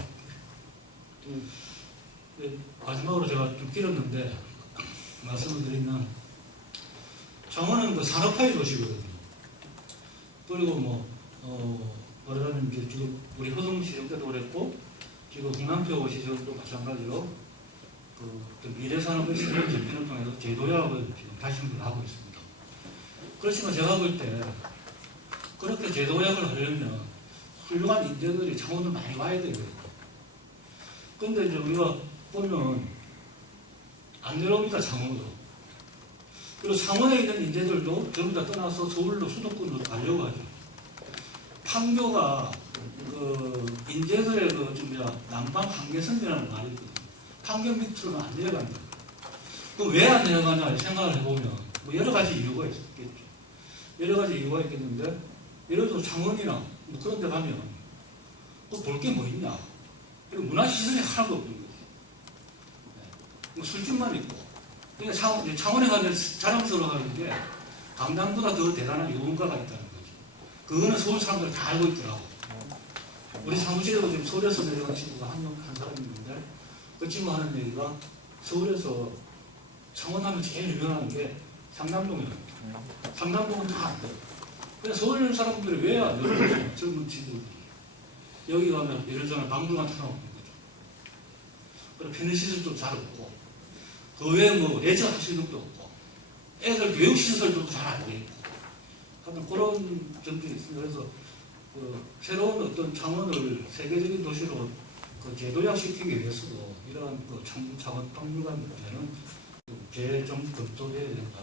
마지막으로 제가 좀 길었는데 말씀을 드리면 창원은 그 산업화의 도시거든요. 그리고 말하자면 이제 지금 우리 호성 시정 때도 그랬고 지금 홍남표 시정도 마찬가지로 그 어떤 미래 산업의 새로운 전진을 통해서 제도약을 지금 다시 한번 하고 있습니다. 그렇지만 제가 볼 때 그렇게 제도약을 하려면 훌륭한 인재들이 창원을 많이 와야 되거든요. 근데 이제 우리가 보면 안 내려옵니다, 창원으로. 그리고 창원에 있는 인재들도 전부 다 떠나서 서울로 수도권으로 가려고 하죠. 판교가 그 인재들의 남방 한계선이라는 말이 있거든요. 판교 밑으로는 안 내려간다. 그럼 왜 안 내려가냐 생각을 해보면 여러 가지 이유가 있겠죠. 여러 가지 이유가 있겠는데 예를 들어 창원이나 그런 데 가면 볼 게 뭐 있냐. 그리고 문화시설이 하나도 없는 거죠. 술집만 있고. 그러니까 창원에 가면 자랑스러워하는 게 강남보다 더 대단한 유흥가가 있다는 거죠. 그거는 서울 사람들 다 알고 있더라고. 우리 사무실에도 지금 서울에서 내려간 친구가 한 사람이 있는데 그 친구 하는 얘기가 서울에서 창원하면 제일 유명한 게 상남동이에요. 상남동은 다 안 돼요. 그래서 서울 사람들이 왜 안 돼요? 젊은 친구들이. 여기 가면 예를 들면 박물관 하나 없는 거죠. 그리고 편의시설도 잘 없고 그 외에 레저 하시는 것도 없고 애들 교육시설도 잘 안 돼 있고 하여튼 그런 점들이 있습니다. 그래서 새로운 어떤 창원을 세계적인 도시로 재도약시키기 위해서도 이러한 창원 박물관 문제는 재좀 검토해야 된다.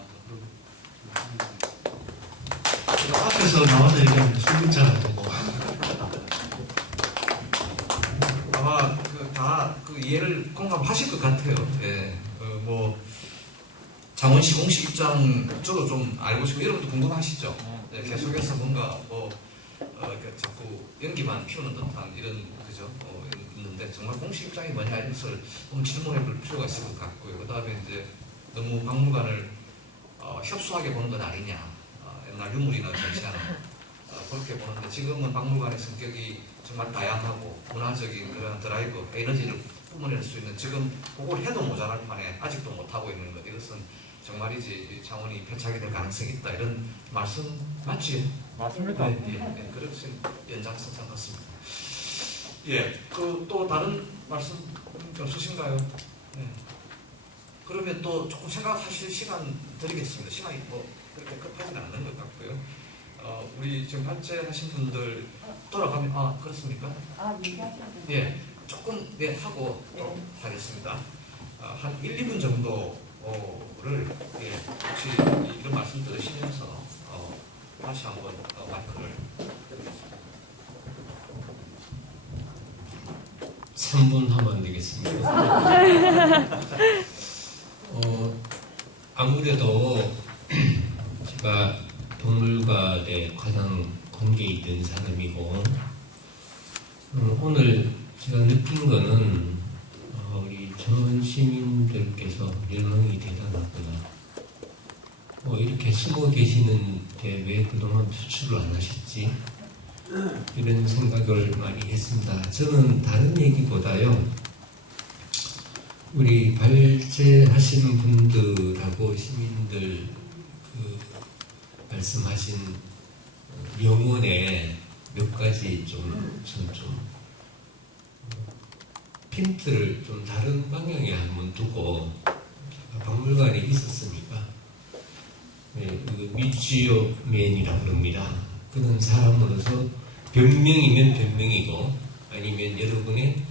그런 앞에서 나와서 얘기하면 술기차가 되고 아마 다 이해를 공감하실 것 같아요. 예. 창원시 공식 입장 저도 좀 알고 싶고 이런 것도 궁금하시죠? 예, 계속해서 뭔가 이렇게 자꾸 연기만 피우는 듯한 이런 그죠? 있는데 정말 공식 입장이 뭐냐 이런 것을 한번 질문해 볼 필요가 있을 것 같고요. 그 다음에 이제 너무 박물관을 협소하게 보는 건 아니냐. 옛날 유물이나 전시하는 그렇게 보는데 지금은 박물관의 성격이 정말 다양하고 문화적인 그런 드라이브, 에너지를 뿜어낼 수 있는 지금 그걸 해도 모자랄 판에 아직도 못하고 있는 것 이것은 정말이지 창원이 패착이 될 가능성이 있다 이런 말씀 맞지? 맞습니다. 네, 그렇신 연장선상 같습니다. 예, 또 다른 말씀 없으신가요? 네. 그러면 또 조금 생각하실 시간 드리겠습니다. 시간이 그렇게 급하지는 않는 것 같고요. 우리 지금 발제하신 분들 돌아가면 그렇습니까? 얘기하셔도 예, 조금 하고 또 하겠습니다. 한 1, 2분 정도 예, 혹시 이런 말씀 들으시면서 다시 한번 마이크를 드리겠습니다. 3분 하면 안 되겠습니다. 아무래도 제가 동물과에 가장 관계 있는 사람이고 오늘 제가 느낀 거는 우리 전원 시민들께서 열망이 대단하구나. 이렇게 숨어 계시는데 왜 그동안 표출을 안 하셨지? 이런 생각을 많이 했습니다. 저는 다른 얘기보다요, 우리 발제하시는 분들하고 시민들 말씀하신 명언에 몇 가지 좀 핀트를 좀 다른 방향에 한번 두고 박물관에 있었으니까 뮤지엄맨이라고 그럽니다. 그런 사람으로서 변명이면 변명이고 아니면 여러분의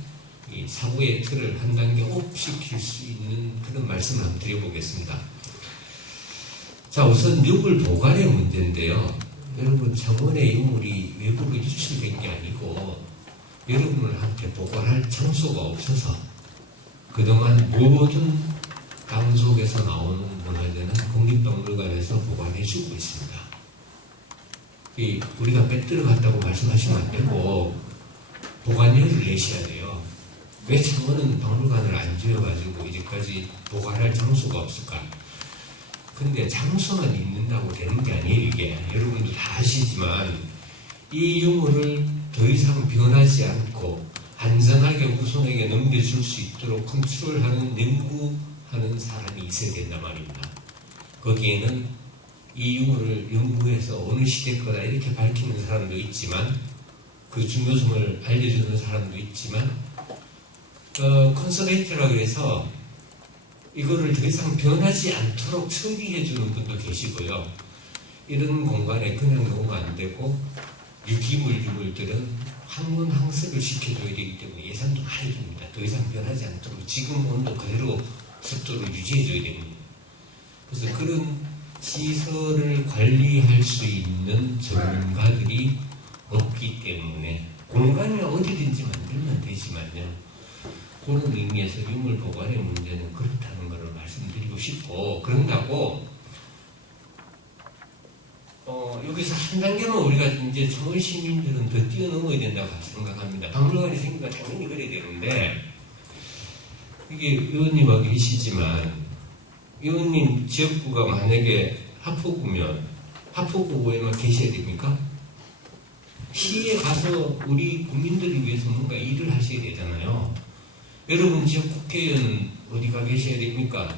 이 사고의 틀을 한 단계 업시킬 수 있는 그런 말씀을 한번 드려보겠습니다. 자, 우선 유물 보관의 문제인데요. 여러분, 창원의 유물이 외부로 유출된 게 아니고 여러분한테 보관할 장소가 없어서 그동안 모든 강 속에서 나오는 문화재는 국립박물관에서 보관해주고 있습니다. 우리가 빼뜨려 갔다고 말씀하시면 안 되고 보관료를 내셔야 돼요. 왜 창원은 박물관을 안 지어가지고 이제까지 보관할 장소가 없을까? 근데 장소만 있는다고 되는 게 아니에요. 이게 여러분도 다 아시지만 이 유물을 더 이상 변하지 않고 안전하게 후손에게 넘겨줄 수 있도록 컨트롤하는 연구하는 사람이 있어야 된단 말입니다. 거기에는 이 유물을 연구해서 어느 시대 거다 이렇게 밝히는 사람도 있지만 그 중요성을 알려주는 사람도 있지만 컨서베이터라고 해서 이거를 더 이상 변하지 않도록 처리해주는 분도 계시고요. 이런 공간에 그냥 놓으면 안 되고 유물들은 항문항습을 시켜줘야 되기 때문에 예산도 많이 듭니다. 더 이상 변하지 않도록 지금 온도 그대로 습도를 유지해줘야 됩니다. 그래서 그런 시설을 관리할 수 있는 전문가들이 없기 때문에 공간을 어디든지 만들면 되지만요. 그런 의미에서 유물 보관의 문제는 그렇다는 것을 말씀드리고 싶고 그런다고 여기서 한 단계만 우리가 이제 서울 시민들은 더 뛰어넘어야 된다고 생각합니다. 박물관이 생기면 당연히 그래야 되는데 이게 의원님하고 계시지만 의원님 지역구가 만약에 하포구면 하포구에만 계셔야 됩니까? 시에 가서 우리 국민들을 위해서 뭔가 일을 하셔야 되잖아요. 여러분 지역 국회의원 어디 가 계셔야 됩니까?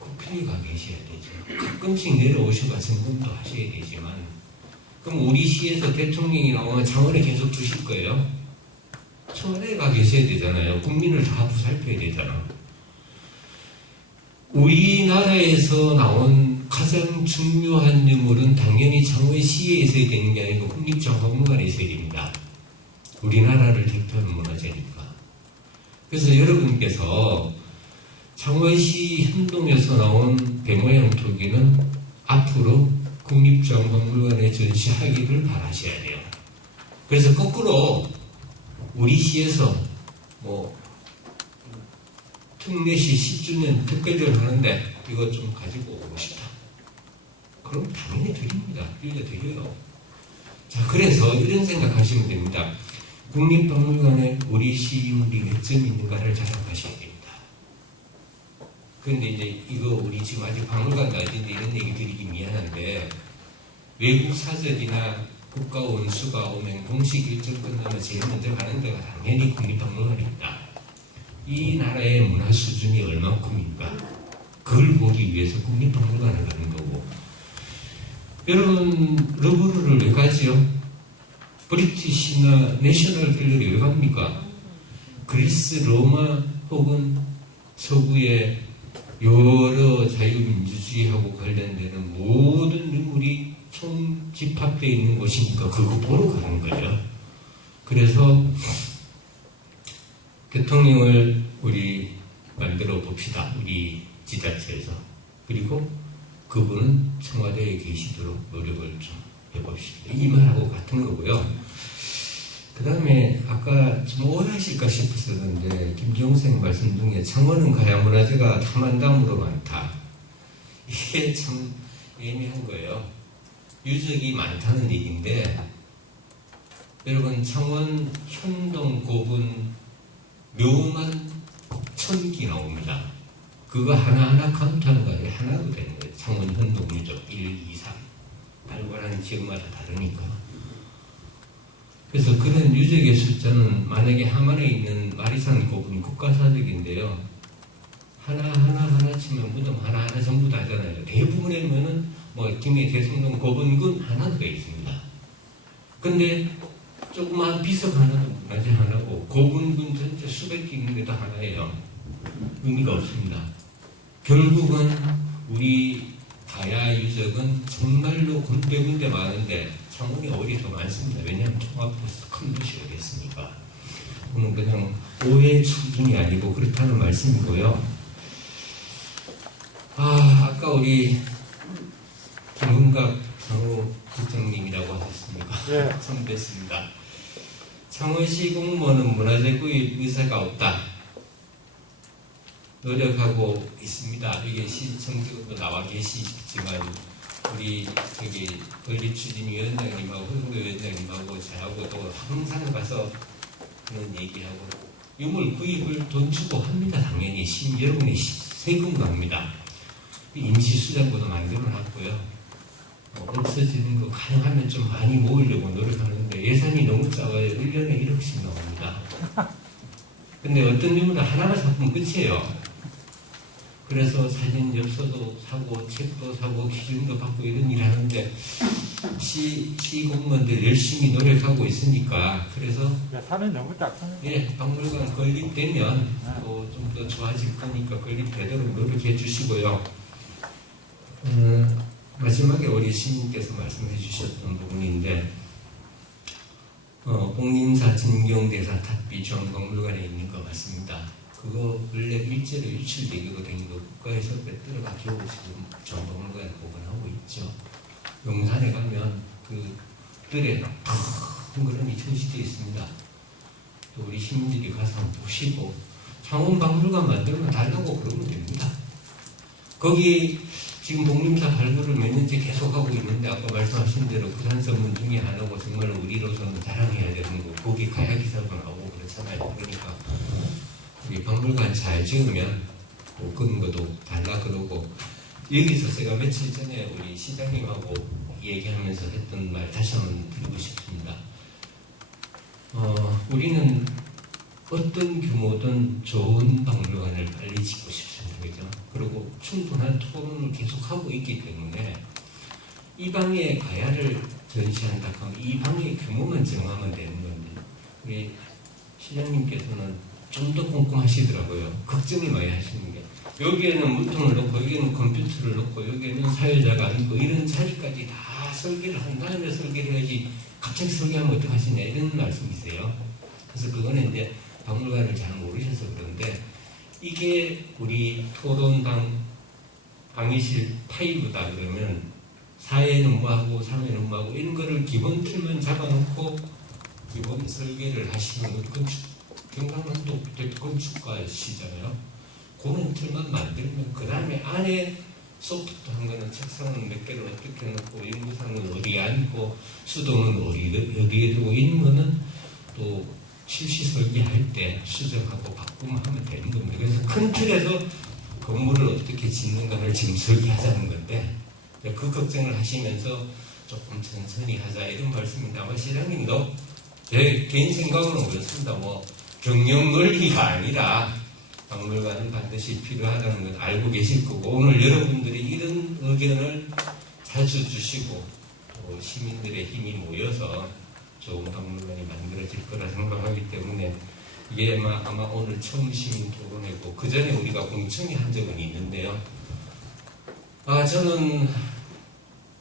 국회에 가 계셔야 되죠. 가끔씩 내려오셔서 점검도 하셔야 되지만 그럼 우리 시에서 대통령이 나오면 창원에 계속 두실 거예요? 청와대에 가 계셔야 되잖아요. 국민을 다 보살펴야 되잖아. 우리나라에서 나온 가장 중요한 유물은 당연히 창원시에 있어야 되는 게 아니고 국립정박물관에 있어야 됩니다. 우리나라를 대표하는 문화재니까. 그래서 여러분께서 창원시 현동에서 나온 배모양 토기는 앞으로 국립정박물관에 전시하기를 바라셔야 돼요. 그래서 거꾸로 우리 시에서 특례시 10주년 특별전 하는데 이거 좀 가지고 오고 싶다. 그럼 당연히 드립니다. 빌려드려요. 자, 그래서 이런 생각하시면 됩니다. 국립박물관에 우리 시유물이 몇 점 있는가를 자랑하셔야 됩니다. 그런데 이제 이거 우리 지금 아직 박물관도 아닌데 이런 얘기 드리기 미안한데 외국 사절이나 국가원수가 오면 공식 일정 끝나면 제일 먼저 가는 데가 당연히 국립박물관입니다. 이 나라의 문화 수준이 얼마큼인가 그걸 보기 위해서 국립박물관을 가는 거고 여러분 러브르를 왜 가지요? 브리티시나 내셔널 갤러리 왜 갑니까? 그리스 로마 혹은 서구의 여러 자유민주주의하고 관련되는 모든 유물이 총집합되어 있는 곳이니까 그거 보러 가는 거죠. 그래서 대통령을 우리 만들어 봅시다. 우리 지자체에서. 그리고 그분은 청와대에 계시도록 노력을 좀 해봅시다. 이 말하고 같은 거고요. 그 다음에 아까 좀 오해하실까 싶었었는데 김정생 말씀 중에 창원은 가야문화재가 탐안담으로 많다. 이게 참 애매한 거예요. 유적이 많다는 얘기인데 여러분 창원 현동 고분 묘만 1000기 나옵니다. 그거 하나하나 카운트하는 거 아니에요. 하나로 되는 거예요. 창원 현동 유적 1, 2, 3 발굴하는 지역마다 다르니까. 그래서 그런 유적의 숫자는 만약에 함안에 있는 마리산 고분 국가사적인데요. 하나 치면 무덤 하나하나 전부 다 하잖아요. 대부분이면은 뭐 김해 대성동 고분군 하나가 있습니다. 근데 조그마한 비석 하나도 문화재 하나고 고분군 전체 수백 개 있는 게 다 하나예요. 의미가 없습니다. 결국은 우리 가야 유적은 정말로 군데군데 많은데 창원이 오히려 더 많습니다. 왜냐하면 통합해서 큰 도시가 됐으니까. 그건 그냥 오해 추궁이 아니고 그렇다는 말씀이고요. 아까 우리 김은각 장호 국장님이라고 하셨습니까? 예. 처음 뵙습니다. 창원시 공무원은 문화재 구입 의사가 없다. 노력하고 있습니다. 이게 시청적으로 나와 계시지만 우리 건립추진위원장님하고 홍보위원장님하고 저하고 또 항상 가서 그런 얘기하고 유물 구입을 돈 주고 합니다. 당연히 여러분의 세금으로 합니다. 임시수장고도 만들어놨고요. 없어지는 거 가능하면 좀 많이 모으려고 노력하는데 예산이 너무 작아요. 1년에 1억씩 나옵니다. 근데 어떤 유물은 하나만 사면 끝이에요. 그래서 사진 엽서도 사고 책도 사고 기증도 받고 이런 일 하는데 시 공무원들 열심히 노력하고 있으니까 그래서 예산이 너무 작습니다. 예, 박물관 건립되면 또 좀 더 좋아질 거니까 건립되도록 노력해 주시고요. 마지막에 우리 시민께서 말씀해 주셨던 부분인데 복림사 진경대사 탑비 정박물관에 있는 거 맞습니다. 그거 원래 일제로 유출되기로 된 거 국가에서 빼들어가 겨우 지금 정박물관에 보관하고 있죠. 용산에 가면 그 뜰에 큰 그림이 전시되어 있습니다. 또 우리 시민들이 가서 한번 보시고 창원박물관 만들면 달라고 그러면 됩니다. 거기 지금 복림사 발굴을 몇 년째 계속하고 있는데 아까 말씀하신 대로 부산선문 중에 하나고 정말 우리로서는 자랑해야 되는 거 거기 가야 기사도 나오고 그렇잖아요. 그러니까 우리 박물관 잘 지으면 못 끄는 것도 달라 그러고 여기서 제가 며칠 전에 우리 시장님하고 얘기하면서 했던 말 다시 한번 드리고 싶습니다. 우리는 어떤 규모든 좋은 박물관을 빨리 짓고 싶습니다. 그죠? 그리고 충분한 토론을 계속하고 있기 때문에 이 방에 가야를 전시한다 하면 이 방의 규모만 정하면 되는 건데 우리 시장님께서는 좀 더 꼼꼼하시더라고요. 걱정이 많이 하시는 게 여기에는 물통을 놓고 여기에는 컴퓨터를 놓고 여기에는 사회자가 앉고 이런 자리까지 다 설계를 한 다음에 설계를 해야지 갑자기 설계하면 어떡하시냐 이런 말씀이세요. 그래서 그거는 이제 박물관을 잘 모르셔서 그런데 이게 우리 토론방 강의실 5다 그러면 사회는 뭐하고 사회는 뭐하고 이런 거를 기본 틀만 잡아놓고 기본 설계를 하시는 경상남도 건축가시잖아요. 그런 틀만 만들면 그 다음에 안에 소프트 한 거는 책상은 몇 개를 어떻게 놓고 연구상은 어디에 앉고 수동은 어디에 두고 있는 거는 또 실시 설계할 때 수정하고 바꾸면 하면 되는 겁니다. 그래서 큰 틀에서 건물을 어떻게 짓는가를 지금 설계하자는 건데 그 걱정을 하시면서 조금 천천히 하자 이런 말씀입니다. 아마 시장님도 제 개인 생각으로는 그렇습니다. 뭐 경영 논리가 아니라 박물관은 반드시 필요하다는 걸 알고 계실 거고 오늘 여러분들이 이런 의견을 자주 주시고 또 시민들의 힘이 모여서 좋은 박물관이 만들어질 거라 생각하기 때문에 이게 아마 오늘 처음 시민 토론회고 그 전에 우리가 공청회 한 적은 있는데요. 저는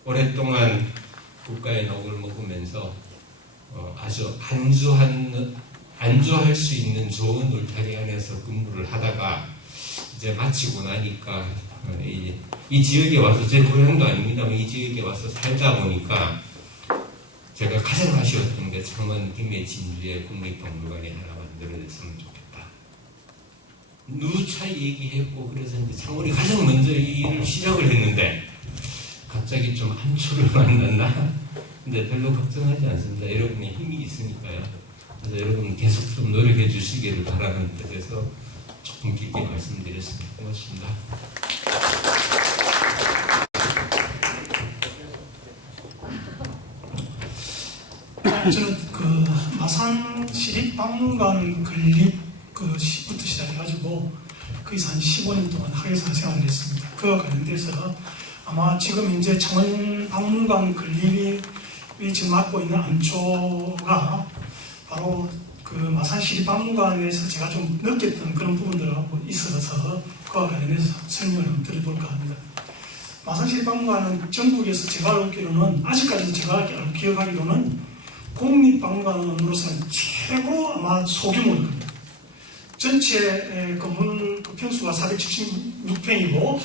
오랫동안 국가의 녹을 먹으면서 아주 안주할 수 있는 좋은 울타리 안에서 근무를 하다가 이제 마치고 나니까 이 지역에 와서 제 고향도 아닙니다만 이 지역에 와서 살다 보니까 제가 가장 아쉬웠던 게 창원 김해 진주의 국립박물관이 하나 만들어졌으면 좋겠다. 누차 얘기했고 그래서 이제 창원이 가장 먼저 이 일을 시작을 했는데 갑자기 좀 한초를 만났나? 근데 별로 걱정하지 않습니다. 여러분의 힘이 있으니까요. 그래서 여러분 계속 좀 노력해 주시기를 바라는 뜻에서 조금 길게 말씀드렸습니다. 고맙습니다. 저는 그 마산 시립박물관 건립 그 시부터 시작해가지고 거기서 한 15년 동안 학예사 생활을 했습니다. 그와 관련돼서 아마 지금 현재 창원 박물관 건립이 지금 맡고 있는 안초가 바로 그 마산 시립박물관에서 제가 좀 느꼈던 그런 부분들하고 있어서 그와 관련해서 설명을 한번 드려볼까 합니다. 마산 시립박물관은 전국에서 제가 알기로는 아직까지도 제가 기억하기로는 국립박물관으로서는 최고 아마 소규모일 겁니다. 전체 건물 그 평수가 476평이고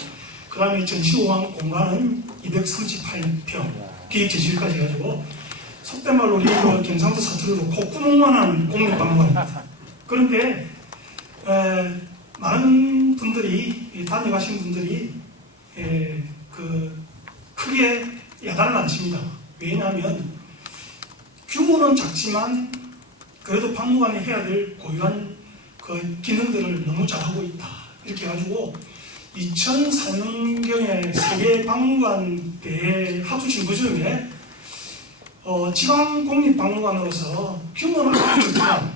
그 다음에 전시호황 공간은 238평 기획재질까지 해가지고 속된 말로 우리 경상도 사투리로 콧구멍만한 국립박물관입니다. 그런데 많은 분들이 다녀가신 분들이 그 크게 야단을 안 칩니다. 왜냐하면 규모는 작지만 그래도 박물관이 해야 될 고유한 그 기능들을 너무 잘하고 있다. 이렇게 해가지고 2004년경에 세계박물관대회 하수심포지움에 지방국립박물관으로서 규모는 작지만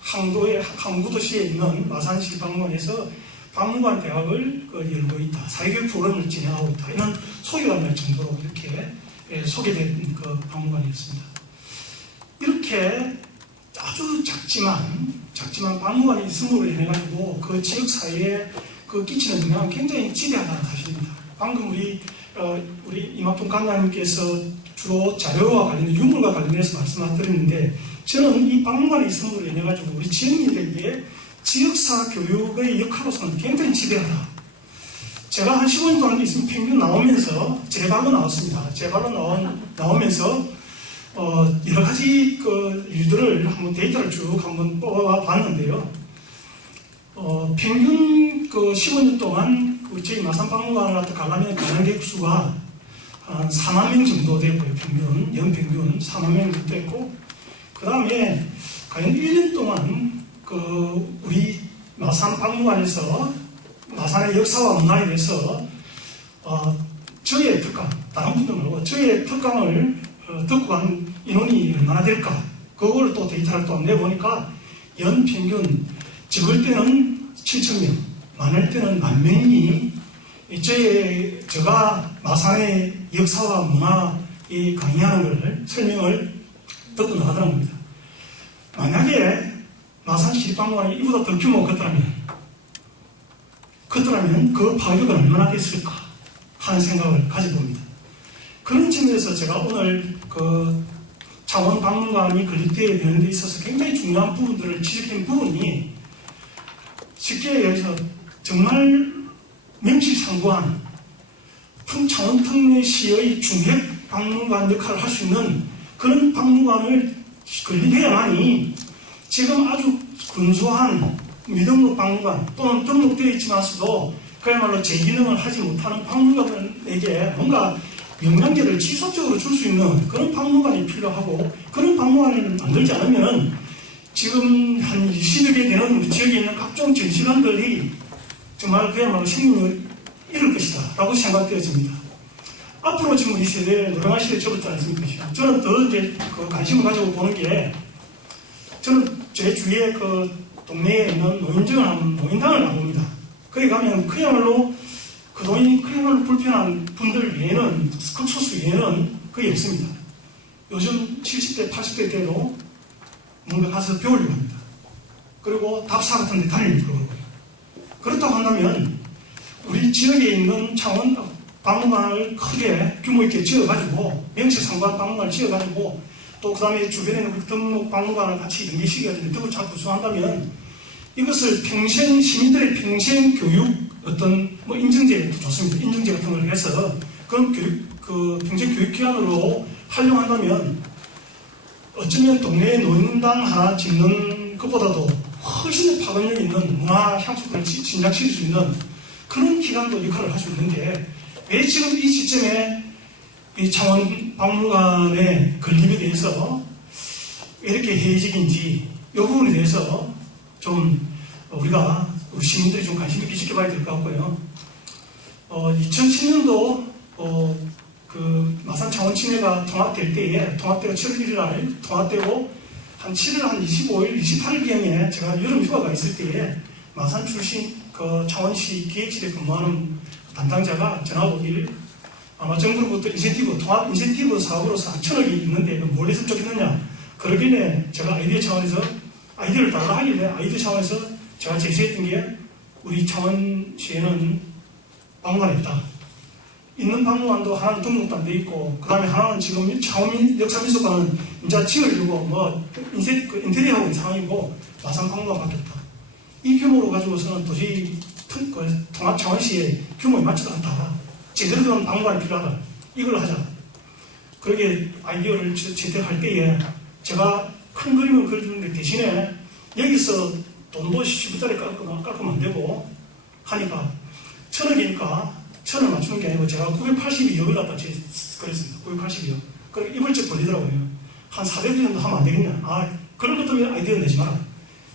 항구도시에 있는 마산시립박물관에서 박물관 대학을 열고 있다. 사회교육 프로그램을 진행하고 있다. 이런 소개가 날 정도로 이렇게 소개된 그 박물관이었습니다. 이렇게 아주 작지만 박물관이 있음으로 인해가지고 그 지역사회에 그 끼치는 영향은 굉장히 지대하다는 사실입니다. 방금 우리 이막동 강사님께서 주로 자료와 관련된 유물과 관련해서 말씀드렸는데 저는 이 박물관이 있음으로 인해가지고 우리 지역민들에게 지역사 교육의 역할로서는 굉장히 지대하다. 제가 한 15년 동안 있으면 평균 나오면서 제 발로 나왔습니다. 제 발로 나오면서 여러 가지 그 일들을 한번 데이터를 쭉 한번 뽑아 봤는데요. 평균 그 15년 동안 그 저희 마산박물관을 갖다 가려면 관람객 수가 한 4만 명 정도 되고요. 평균, 연평균 4만 명 정도 됐고, 그 다음에 과연 1년 동안 그 우리 마산박물관에서 마산의 역사와 문화에 대해서 저의 특강, 다른 분들 말고 저의 특강을 듣고 간 인원이 얼마나 될까? 그걸 또 데이터를 또 내보니까 연평균 적을 때는 7,000명, 많을 때는 10,000명이 제가 마산의 역사와 문화에 강의하는 걸 설명을 듣고 나가더란 겁니다. 만약에 마산시립박물관이 이보다 더 규모가 컸더라면 그 파격은 얼마나 됐을까 하는 생각을 가져봅니다. 그런 측면에서 제가 오늘 그 창원 박물관이 건립되어야 되는 데 있어서 굉장히 중요한 부분들을 지적한 부분이 쉽게 얘기해서 정말 명실상부한 창원 특례시의 중핵 박물관 역할을 할 수 있는 그런 박물관을 건립해야만이 지금 아주 근소한 미등록 박물관 또는 등록되어 있지만서도 그야말로 제 기능을 하지 못하는 박물관에게 뭔가 영향력을 지속적으로 줄 수 있는 그런 박물관이 필요하고, 그런 박물관을 만들지 않으면 지금 한 20여 개 되는 우리 지역에 있는 각종 전시관들이 정말 그야말로 생명을 잃을 것이다 라고 생각되어집니다. 앞으로 지금 우리 세대, 노령한 시대에 접었지 않습니까? 저는 더 이제 그 관심을 가지고 보는 게, 저는 제 주위에 그 동네에 있는 노인당을 가봅니다. 거기 가면 그야말로 그 돈이 그야말로 불편한 분들 외에는, 극소수 외에는 거의 없습니다. 요즘 70대, 80대 때도 뭔가 가서 배우려고 합니다. 그리고 답사 같은 데 다니려고 그러고요. 그렇다고 한다면 우리 지역에 있는 창원 박물관을 크게 규모 있게 지어가지고, 명실상부한 박물관을 지어가지고, 또 그 다음에 주변에 있는 등록 박물관을 같이 연계시켜가지고 더 잘 구성한다면 이것을 평생 시민들의 평생 교육 어떤 뭐 인증제도 좋습니다. 인증제 같은 걸 해서 그런 그 평생 교육 기관으로 활용한다면 어쩌면 동네에 노인당 하나 짓는 것보다도 훨씬 파급력 있는 문화 향수를 진작시킬 수 있는 그런 기관도 역할을 할 수 있는데 왜 지금 이 시점에 이 창원 박물관의 건립에 대해서 왜 이렇게 회의적인지 이 부분에 대해서 좀 우리가 우리 시민들이 좀 관심 있게 지켜봐야 될 것 같고요. 2010년도 그 마산 창원 친회가 통합될 때에 통합대가 7월 1일 날 통합되고 한 7월 한 25일, 28일경에 제가 여름 휴가가 있을 때에 마산 출신 그 창원시 기획실에 근무하는 담당자가 전화 오길 아마 정부로부터 인센티브, 통합 인센티브 사업으로서 한 1,000억이 있는데 뭘 했으면 좋겠느냐. 그러길래 제가 아이디어 차원에서 아이디어를 달라 하길래 아이디어 차원에서 제가 제시했던 게 우리 창원시에는 박물관이 없다. 있는 박물관도 하나는 등록도 안 돼 있고, 그 다음에 하나는 지금 창원 역사미술관은 이제 지으려고 뭐 인테리어 하고 있는 상황이고, 마산 박물관밖에 없다. 이 규모로 가지고서는 도저히 통합 창원시의 규모에 맞지도 않다. 제대로 된 박물관이 필요하다. 이걸 하자. 그러게 아이디어를 채택할 때에 제가 큰 그림을 그려주는데 대신에 여기서 돈도 10원짜리 깎으면 안 되고 하니까 1,000억이니까 1,000을 맞추는 게 아니고 제가 982억을 갖다 그랬습니다. 982억. 그러니까 이불쩍 벌리더라고요. 한 400억 정도 하면 안 되겠냐. 그런 것도 아이디어 내지 마라.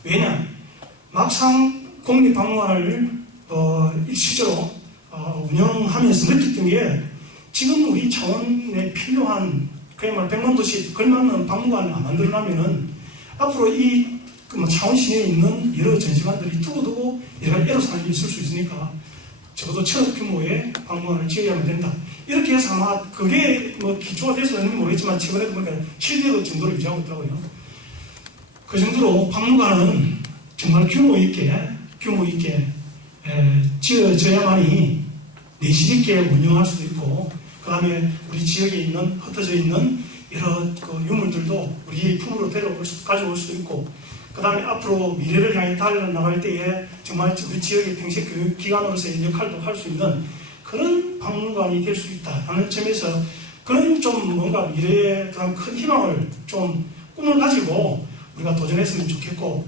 왜냐? 막상 국립박물관을 실제로 운영하면서 느꼈던 게 지금 우리 창원에 필요한 그야말로 100만 도시 걸맞는 박물관을 만들어내면은 앞으로 이 창원 시내에 있는 여러 전시관들이 두고두고 여러 가지 애로사항이 있을 수 있으니까 적어도 1,000억 규모의 박물관을 지어야만 된다. 이렇게 해서 아마 그게 뭐 기초가 돼서는 모르겠지만 최근에도 보니까 700억 정도를 유지하고 있더라고요. 그 정도로 박물관은 정말 규모 있게 지어져야만이 내실 있게 운영할 수도 있고, 그 다음에 우리 지역에 있는 흩어져 있는 여러 그 유물들도 우리의 품으로 가져올 수도 있고, 그 다음에 앞으로 미래를 향해 달려나갈 때에 정말 우리 지역의 평생 교육 기관으로서의 역할도 할 수 있는 그런 박물관이 될 수 있다라는 점에서 그런 좀 뭔가 미래에 그런 큰 희망을 좀 꿈을 가지고 우리가 도전했으면 좋겠고,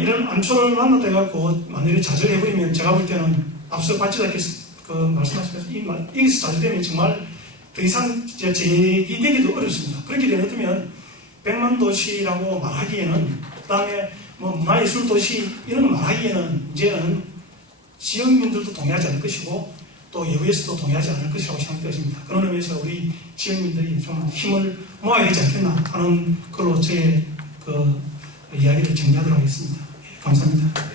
이런 안초를 만나돼갖고 만약에 좌절해버리면 제가 볼 때는 앞서 받지 않겠습니다. 말씀하시면서 여기서 좌절되면 정말 더 이상 재기되기도 어렵습니다. 그렇게 되면 100만 도시라고 말하기에는, 그 다음에 뭐 문화예술 도시 이런 거 말하기에는 이제는 지역민들도 동의하지 않을 것이고 또 외부에서도 동의하지 않을 것이라고 생각되어집니다. 그런 의미에서 우리 지역민들이 좀 힘을 모아야 되지 않겠나 하는 걸로 제 이야기를 정리하도록 하겠습니다. 감사합니다.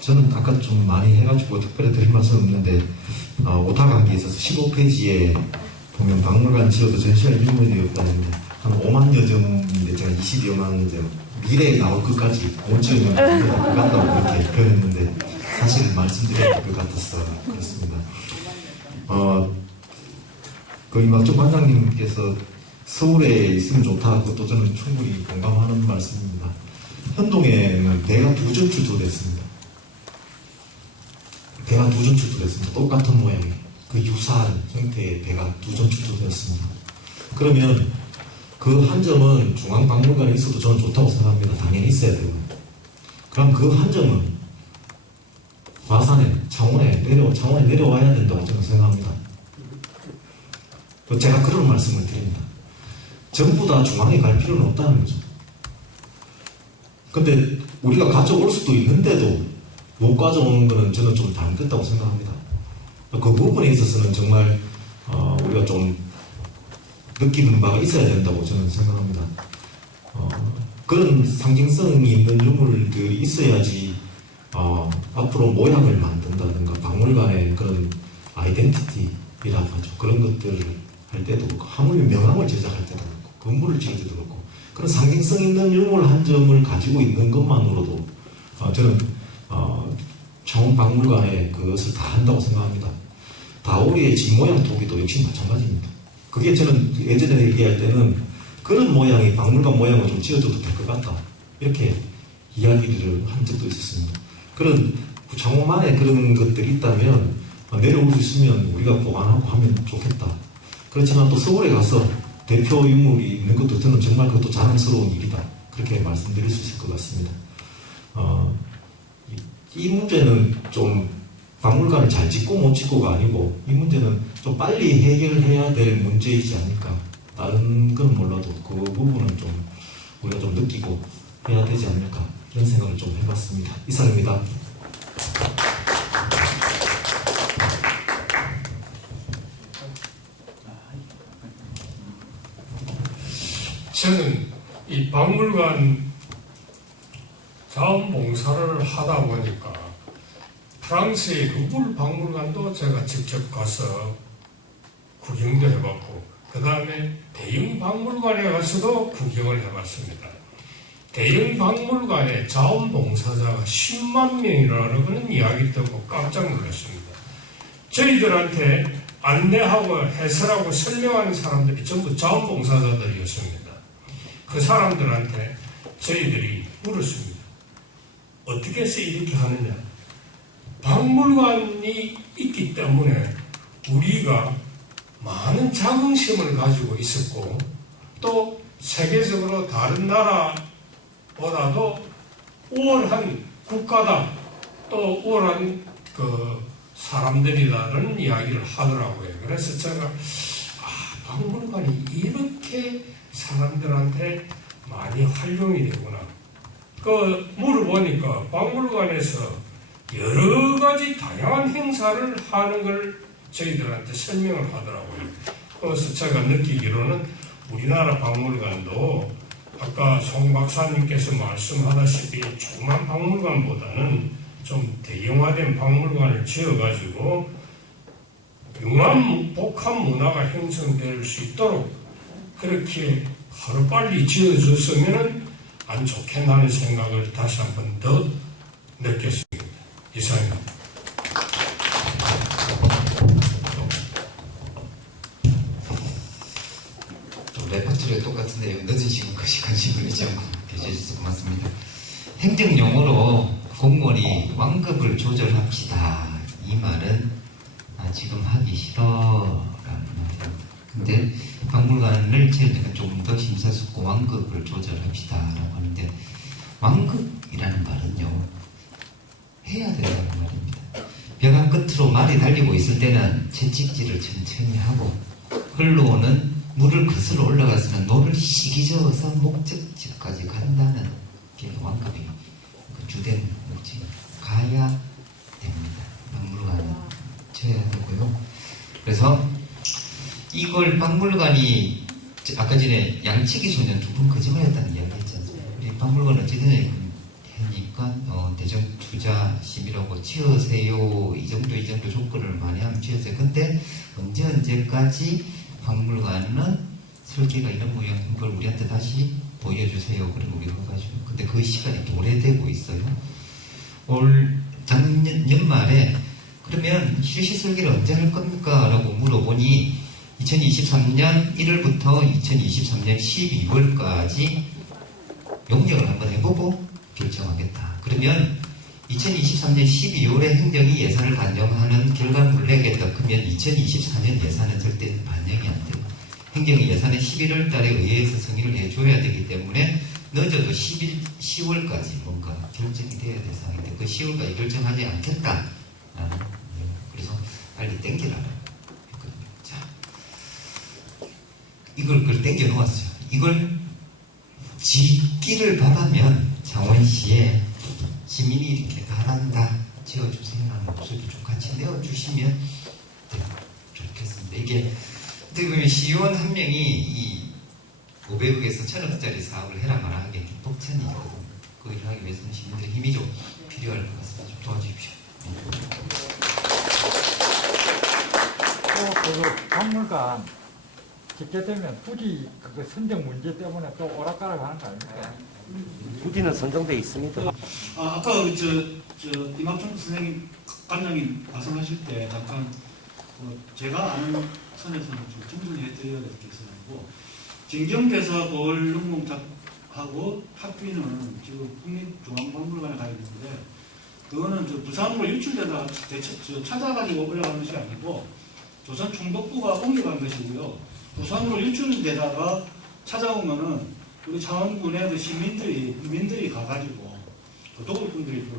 저는 아까 좀 많이 해가지고 특별히 드릴 말씀 없는데 오타 관계에 있어서 15페이지에 보면 박물관 지어도 전시할 유물이 없다는데 한 5만여 점인데 제가 22만 점 미래에 나올 것까지 못 지으면 못 간다고 그렇게 표현했는데 사실 말씀드릴 것 같아서 그렇습니다. 그 이막종 관장님께서 서울에 있으면 좋다, 그것도 저는 충분히 공감하는 말씀입니다. 현동에는 배가 2전 출토됐습니다. 배가 2전 출토됐습니다. 똑같은 모양의 그 유사한 형태의 배가 2전 출토되었습니다. 그러면 그 한 점은 중앙박물관에 있어도 저는 좋다고 생각합니다. 당연히 있어야 되고. 그럼 그 한 점은 마산에, 창원에 내려와야 된다고 저는 생각합니다. 제가 그런 말씀을 드립니다. 전부 다 중앙에 갈 필요는 없다는 거죠. 근데 우리가 가져올 수도 있는데도 못 가져오는 것은 저는 좀 잘못됐다고 생각합니다. 그 부분에 있어서는 정말 우리가 좀 느끼는 바가 있어야 된다고 저는 생각합니다. 그런 상징성이 있는 유물들이 있어야지 앞으로 모양을 만든다든가 박물관의 그런 아이덴티티라고 하죠. 그런 것들을 할 때도 그렇고, 하물며 명함을 제작할 때도 그렇고, 건물을 지을 때도 그렇고, 그런 상징성 있는 유물 한 점을 가지고 있는 것만으로도 저는 창원 박물관에 그것을 다 한다고 생각합니다. 다오리의 집 모양 토기도 역시 마찬가지입니다. 그게 저는 예전에 얘기할 때는 그런 모양이 박물관 모양을 좀 지어줘도 될 것 같다. 이렇게 이야기를 한 적도 있었습니다. 그런 장호만의 그런 것들이 있다면 내려올 수 있으면 우리가 보관하고 하면 좋겠다. 그렇지만 또 서울에 가서 대표 유물이 있는 것도 저는 정말 그것도 자랑스러운 일이다. 그렇게 말씀드릴 수 있을 것 같습니다. 이 문제는 좀 박물관을 잘 짓고 못 짓고가 아니고 이 문제는 좀 빨리 해결해야 될 문제이지 않을까. 다른 건 몰라도 그 부분은 좀 우리가 좀 느끼고 해야 되지 않을까. 이런 생각을 좀 해봤습니다. 이상입니다. 저는 이 박물관 자원봉사를 하다 보니까 프랑스의 루블 박물관도 제가 직접 가서 구경도 해봤고 그 다음에 대영 박물관에 가서도 구경을 해봤습니다. 대영 박물관에 자원봉사자가 10만 명이라는 그런 이야기 듣고 깜짝 놀랐습니다. 저희들한테 안내하고 해설하고 설명하는 사람들이 전부 자원봉사자들이었습니다. 그 사람들한테 저희들이 물었습니다. 어떻게 해서 이렇게 하느냐? 박물관이 있기 때문에 우리가 많은 자긍심을 가지고 있었고 또 세계적으로 다른 나라보다도 우월한 국가다 또 우월한 그 사람들이라는 이야기를 하더라고요. 그래서 제가 박물관이 이렇게 사람들한테 많이 활용이 되구나. 그 물어보니까 박물관에서 여러 가지 다양한 행사를 하는 걸 저희들한테 설명을 하더라고요. 그래서 제가 느끼기로는 우리나라 박물관도 아까 송 박사님께서 말씀하다시피 조그만 박물관보다는 좀 대형화된 박물관을 지어가지고 융합 복합 문화가 형성될 수 있도록 그렇게 하루빨리 지어줬으면 안 좋겠다는 생각을 다시 한 번 더 느꼈습니다. 이상입니다. 레퍼토리가 똑같은데요. 늦은 시간까지 관심을 가져주셔서 고맙습니다. 행정용어로 공무원이 완급을 조절합시다. 이 말은 지금 하기 싫어라는 말이에요. 근데 박물관을 지으려면 좀 더 심사숙고 완급을 조절합시다라고 하는데 완급이라는 말은요 해야 된다는 말입니다. 벽안 끝으로 말이 달리고 있을 때는 채찍질을 천천히 하고 흘러오는 물을 거슬러 올라가서는 노를 시기저어서 목적지까지 간다는 게 완급이 그 주된 목적 가야 됩니다. 박물관은 쳐야 되고요. 그래서 이걸 박물관이 아까 전에 양치기 소년 두 분 거짓말했다는 이야기 했지 않습니까? 우리 박물관 어찌든 하니까 대정 투자 심의라고 지으세요 이 정도 조건을 많이 하면 지으세요. 근데 언제까지 박물관은 설계가 이런 모양인 걸 우리한테 다시 보여주세요. 그리고 우리가 가지고 근데 그 시간이 오래되고 있어요. 올 작년 연말에 그러면 실시 설계를 언제 할 겁니까? 라고 물어보니 2023년 1월부터 2023년 12월까지 용역을 한번 해보고 결정하겠다. 그러면 2023년 12월에 행정이 예산을 반영하는 결과물을 내겠다. 그러면 2024년 예산은 절대 반영이 안 돼요. 행정이 예산은 11월 달에 의회에서 승인을 해줘야 되기 때문에 늦어도 10월까지 뭔가 결정이 돼야 될 상황인데 그 10월까지 결정하지 않겠다. 그래서 빨리 땡기라. 자, 이걸 땡겨 놓았어요. 이걸 짓기를 바라면 창원시에 시민이 이렇게 바란다 지어주세요 하는 목소리 좀 같이 내어주시면 좋겠습니다. 이게 어떻게 보면 시의원 한 명이 이 500억에서 1000억짜리 사업을 해라 마라 하기엔 벅찬이거든요. 그 일을 하기 위해서는 시민들의 힘이 좀 필요할 것 같습니다. 좀 도와주십시오. 그 박물관 짓게 되면 부지 그거 선정 문제 때문에 또 오락가락 하는 거 아닙니까? 부지는 선정돼 있습니다. 아까 이막종 선생님 관장님 말씀하실 때 잠깐 제가 아는 선에서는 좀 정리해 드려야 될 게 있어가지고 진경대사 보궐농공탁하고 학비는 지금 국립중앙박물관에 가 있는데 그거는 저 부산으로 유출되다 찾아가지고 올라가는 것이 아니고 조선 총독부가 옮겨간 것이고요. 부산으로 유출되다가 찾아오면은 우리 창원군의 그 민들이 가가지고 그 도굴꾼들이 저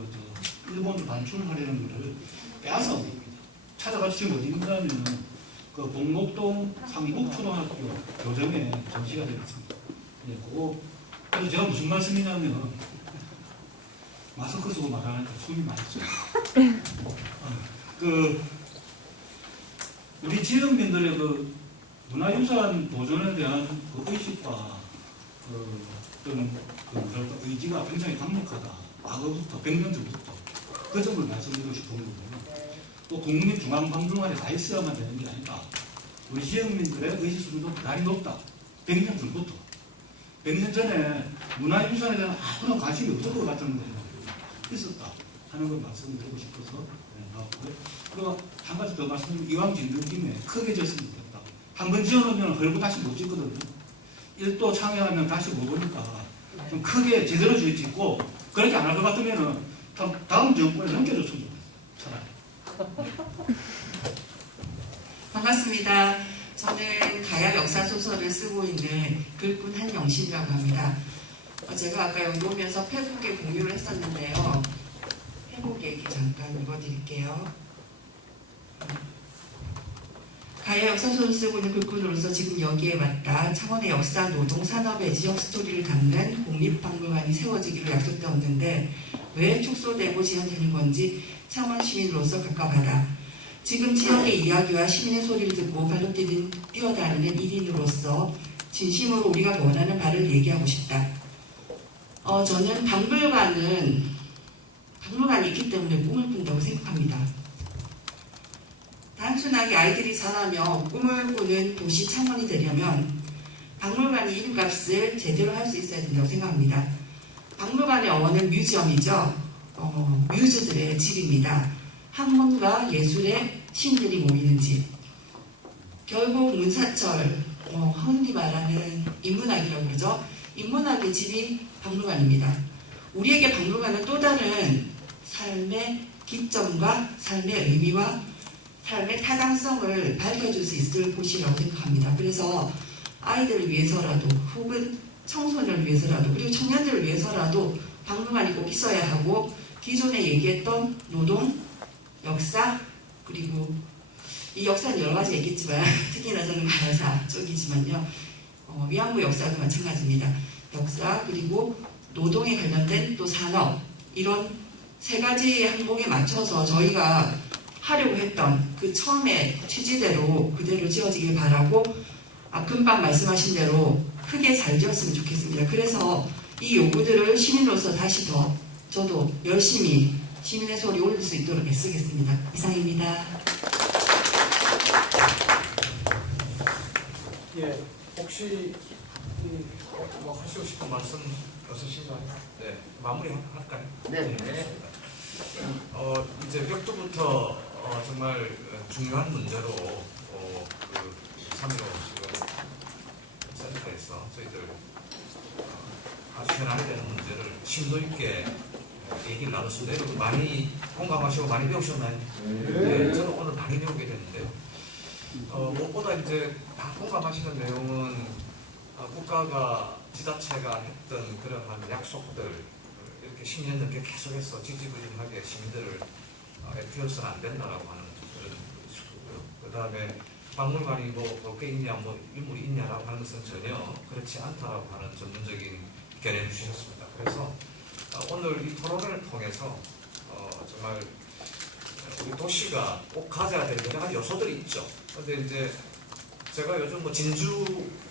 일본으로 반출하려는 것을 빼앗아 옵니다. 찾아가서 지금 어디 있냐면은 그 봉목동 상북초등학교 교정에 전시가 되어 있습니다. 예, 그거 그래서 제가 무슨 말씀이냐면 마스크 쓰고 말하니까 숨이 많이 쏘요. 그 우리 지역민들의 그 문화유산 보존에 대한 그 의식과 또는 뭐랄까 의지가 굉장히 강력하다. 과거부터 100년 전부터 그 점을 말씀드리고 싶은 거고요. 또 국립중앙박물관에 다 있어야만 되는 게 아니다. 우리 지역민들의 의식 수준도 대단히 높다. 100년 전부터. 100년 전에 문화유산에 대한 아무런 관심이 없을 것 같은데 있었다 하는 걸 말씀드리고 싶어서 나왔고요. 그리고 한 가지 더 말씀드리면 이왕 짓는 김에 크게 졌으면 좋겠다. 한 번 지어놓으면 헐고 다시 못 짓거든요. 1도 창회하면 다시 못 오니까 좀 크게 제대로 짓고 그렇게 안 할 것 같으면은 다음 정권에 넘겨줬으면 좋겠어요. 차라리. 반갑습니다. 저는 가야 역사 소설을 쓰고 있는 글꾼 한영신이라고 합니다. 제가 아까 여기 오면서 페북에 공유를 했었는데요. 페북 얘기 잠깐 읽어드릴게요. 가야 역사 소설을 쓰고 있는 글꾼으로서 지금 여기에 왔다. 창원의 역사, 노동, 산업의 지역 스토리를 담는 국립박물관이 세워지기로 약속되었는데 왜 축소되고 지연되는 건지 창원 시민으로서 갑갑하다. 지금 지역의 이야기와 시민의 소리를 듣고 발로 뛰어다니는 1인으로서 진심으로 우리가 원하는 바를 얘기하고 싶다. 저는 박물관이 있기 때문에 꿈을 꾼다고 생각합니다. 단순하게 아이들이 자라며 꿈을 꾸는 도시 창원이 되려면 박물관이 이름값을 제대로 할 수 있어야 된다고 생각합니다. 박물관의 어원은 뮤지엄이죠. 뮤즈들의 집입니다. 학문과 예술의 신들이 모이는 집. 결국 문사철, 흔히 말하는 인문학이라고 그러죠. 인문학의 집이 박물관입니다. 우리에게 박물관은 또 다른 삶의 기점과 삶의 의미와 삶의 타당성을 밝혀줄 수 있을 곳이라고 생각합니다. 그래서 아이들을 위해서라도 혹은 청소년을 위해서라도 그리고 청년들을 위해서라도 박물관이 꼭 있어야 하고 기존에 얘기했던 노동, 역사, 그리고 이 역사는 여러 가지 얘기했지만 특히나 저는 가야사 쪽이지만요. 위안부 역사도 마찬가지입니다. 역사 그리고 노동에 관련된 또 산업 이런 세 가지 항목에 맞춰서 저희가 하려고 했던 그 처음에 취지대로 그대로 지어지길 바라고 금방 말씀하신 대로 크게 잘 지었으면 좋겠습니다. 그래서 이 요구들을 시민으로서 다시 더 저도 열심히 시민의 소리 올릴 수 있도록 애쓰겠습니다. 이상입니다. 예, 혹시 뭐 하시고 싶은 말씀 없으신가요? 네, 마무리할까요? 네. 이제 벽두부터 정말 중요한 문제로 그 3.15 지금 센터에서 저희들 아주 현안이 되는 문제를 심도 있게 얘기를 나눴습니다. 여러분 많이 공감하시고 많이 배우셨나요? 네, 저는 오늘 많이 배우게 됐는데요. 무엇보다 이제 다 공감하시는 내용은 국가가 지자체가 했던 그러한 약속들 이렇게 10년 넘게 계속해서 지지부진하게 시민들을 애태워서는 안 된다라고 하는 그런 것이고요. 그 다음에 박물관이 볼 게 있냐, 유물이 있냐라고 하는 것은 전혀 그렇지 않다라고 하는 전문적인 견해를 주셨습니다. 그래서 오늘 이 토론을 통해서 정말 우리 도시가 꼭 가져야 될 여러 가지 요소들이 있죠. 그런데 이제 제가 요즘 진주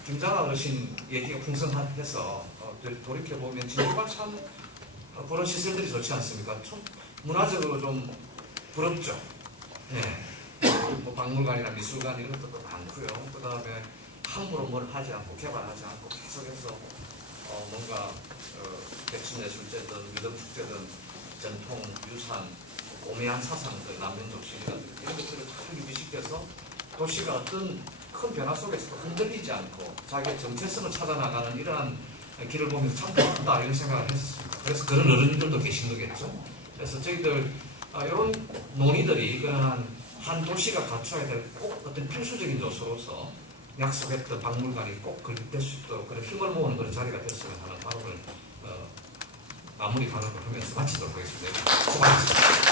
김장하 어르신 얘기가 풍성해서 돌이켜보면 진주가 참 그런 시설들이 좋지 않습니까? 좀 문화적으로 좀 부럽죠. 네. 뭐 박물관이나 미술관 이런 것도 많고요. 그 다음에 함부로 뭘 하지 않고 개발하지 않고 계속해서 뭔가 대춘예술제든 유등축제든 전통 유산 오묘한 사상들, 남민족식이라든지 이런 것들을 잘 유지시켜서 도시가 어떤 큰 변화 속에서도 흔들리지 않고 자기의 정체성을 찾아나가는 이러한 길을 보면서 참 고맙다 이런 생각을 했었습니다. 그래서 그런 어른들도 계신 거겠죠. 그래서 저희들 이런 논의들이 그런 한 도시가 갖춰야 될 꼭 어떤 필수적인 요소로서 약속했던 박물관이 꼭 건립될 수 있도록 그런 힘을 모으는 그런 자리가 됐으면 하는 발언을 마무리 발언을 하면서 마치도록 하겠습니다. 수고하셨습니다.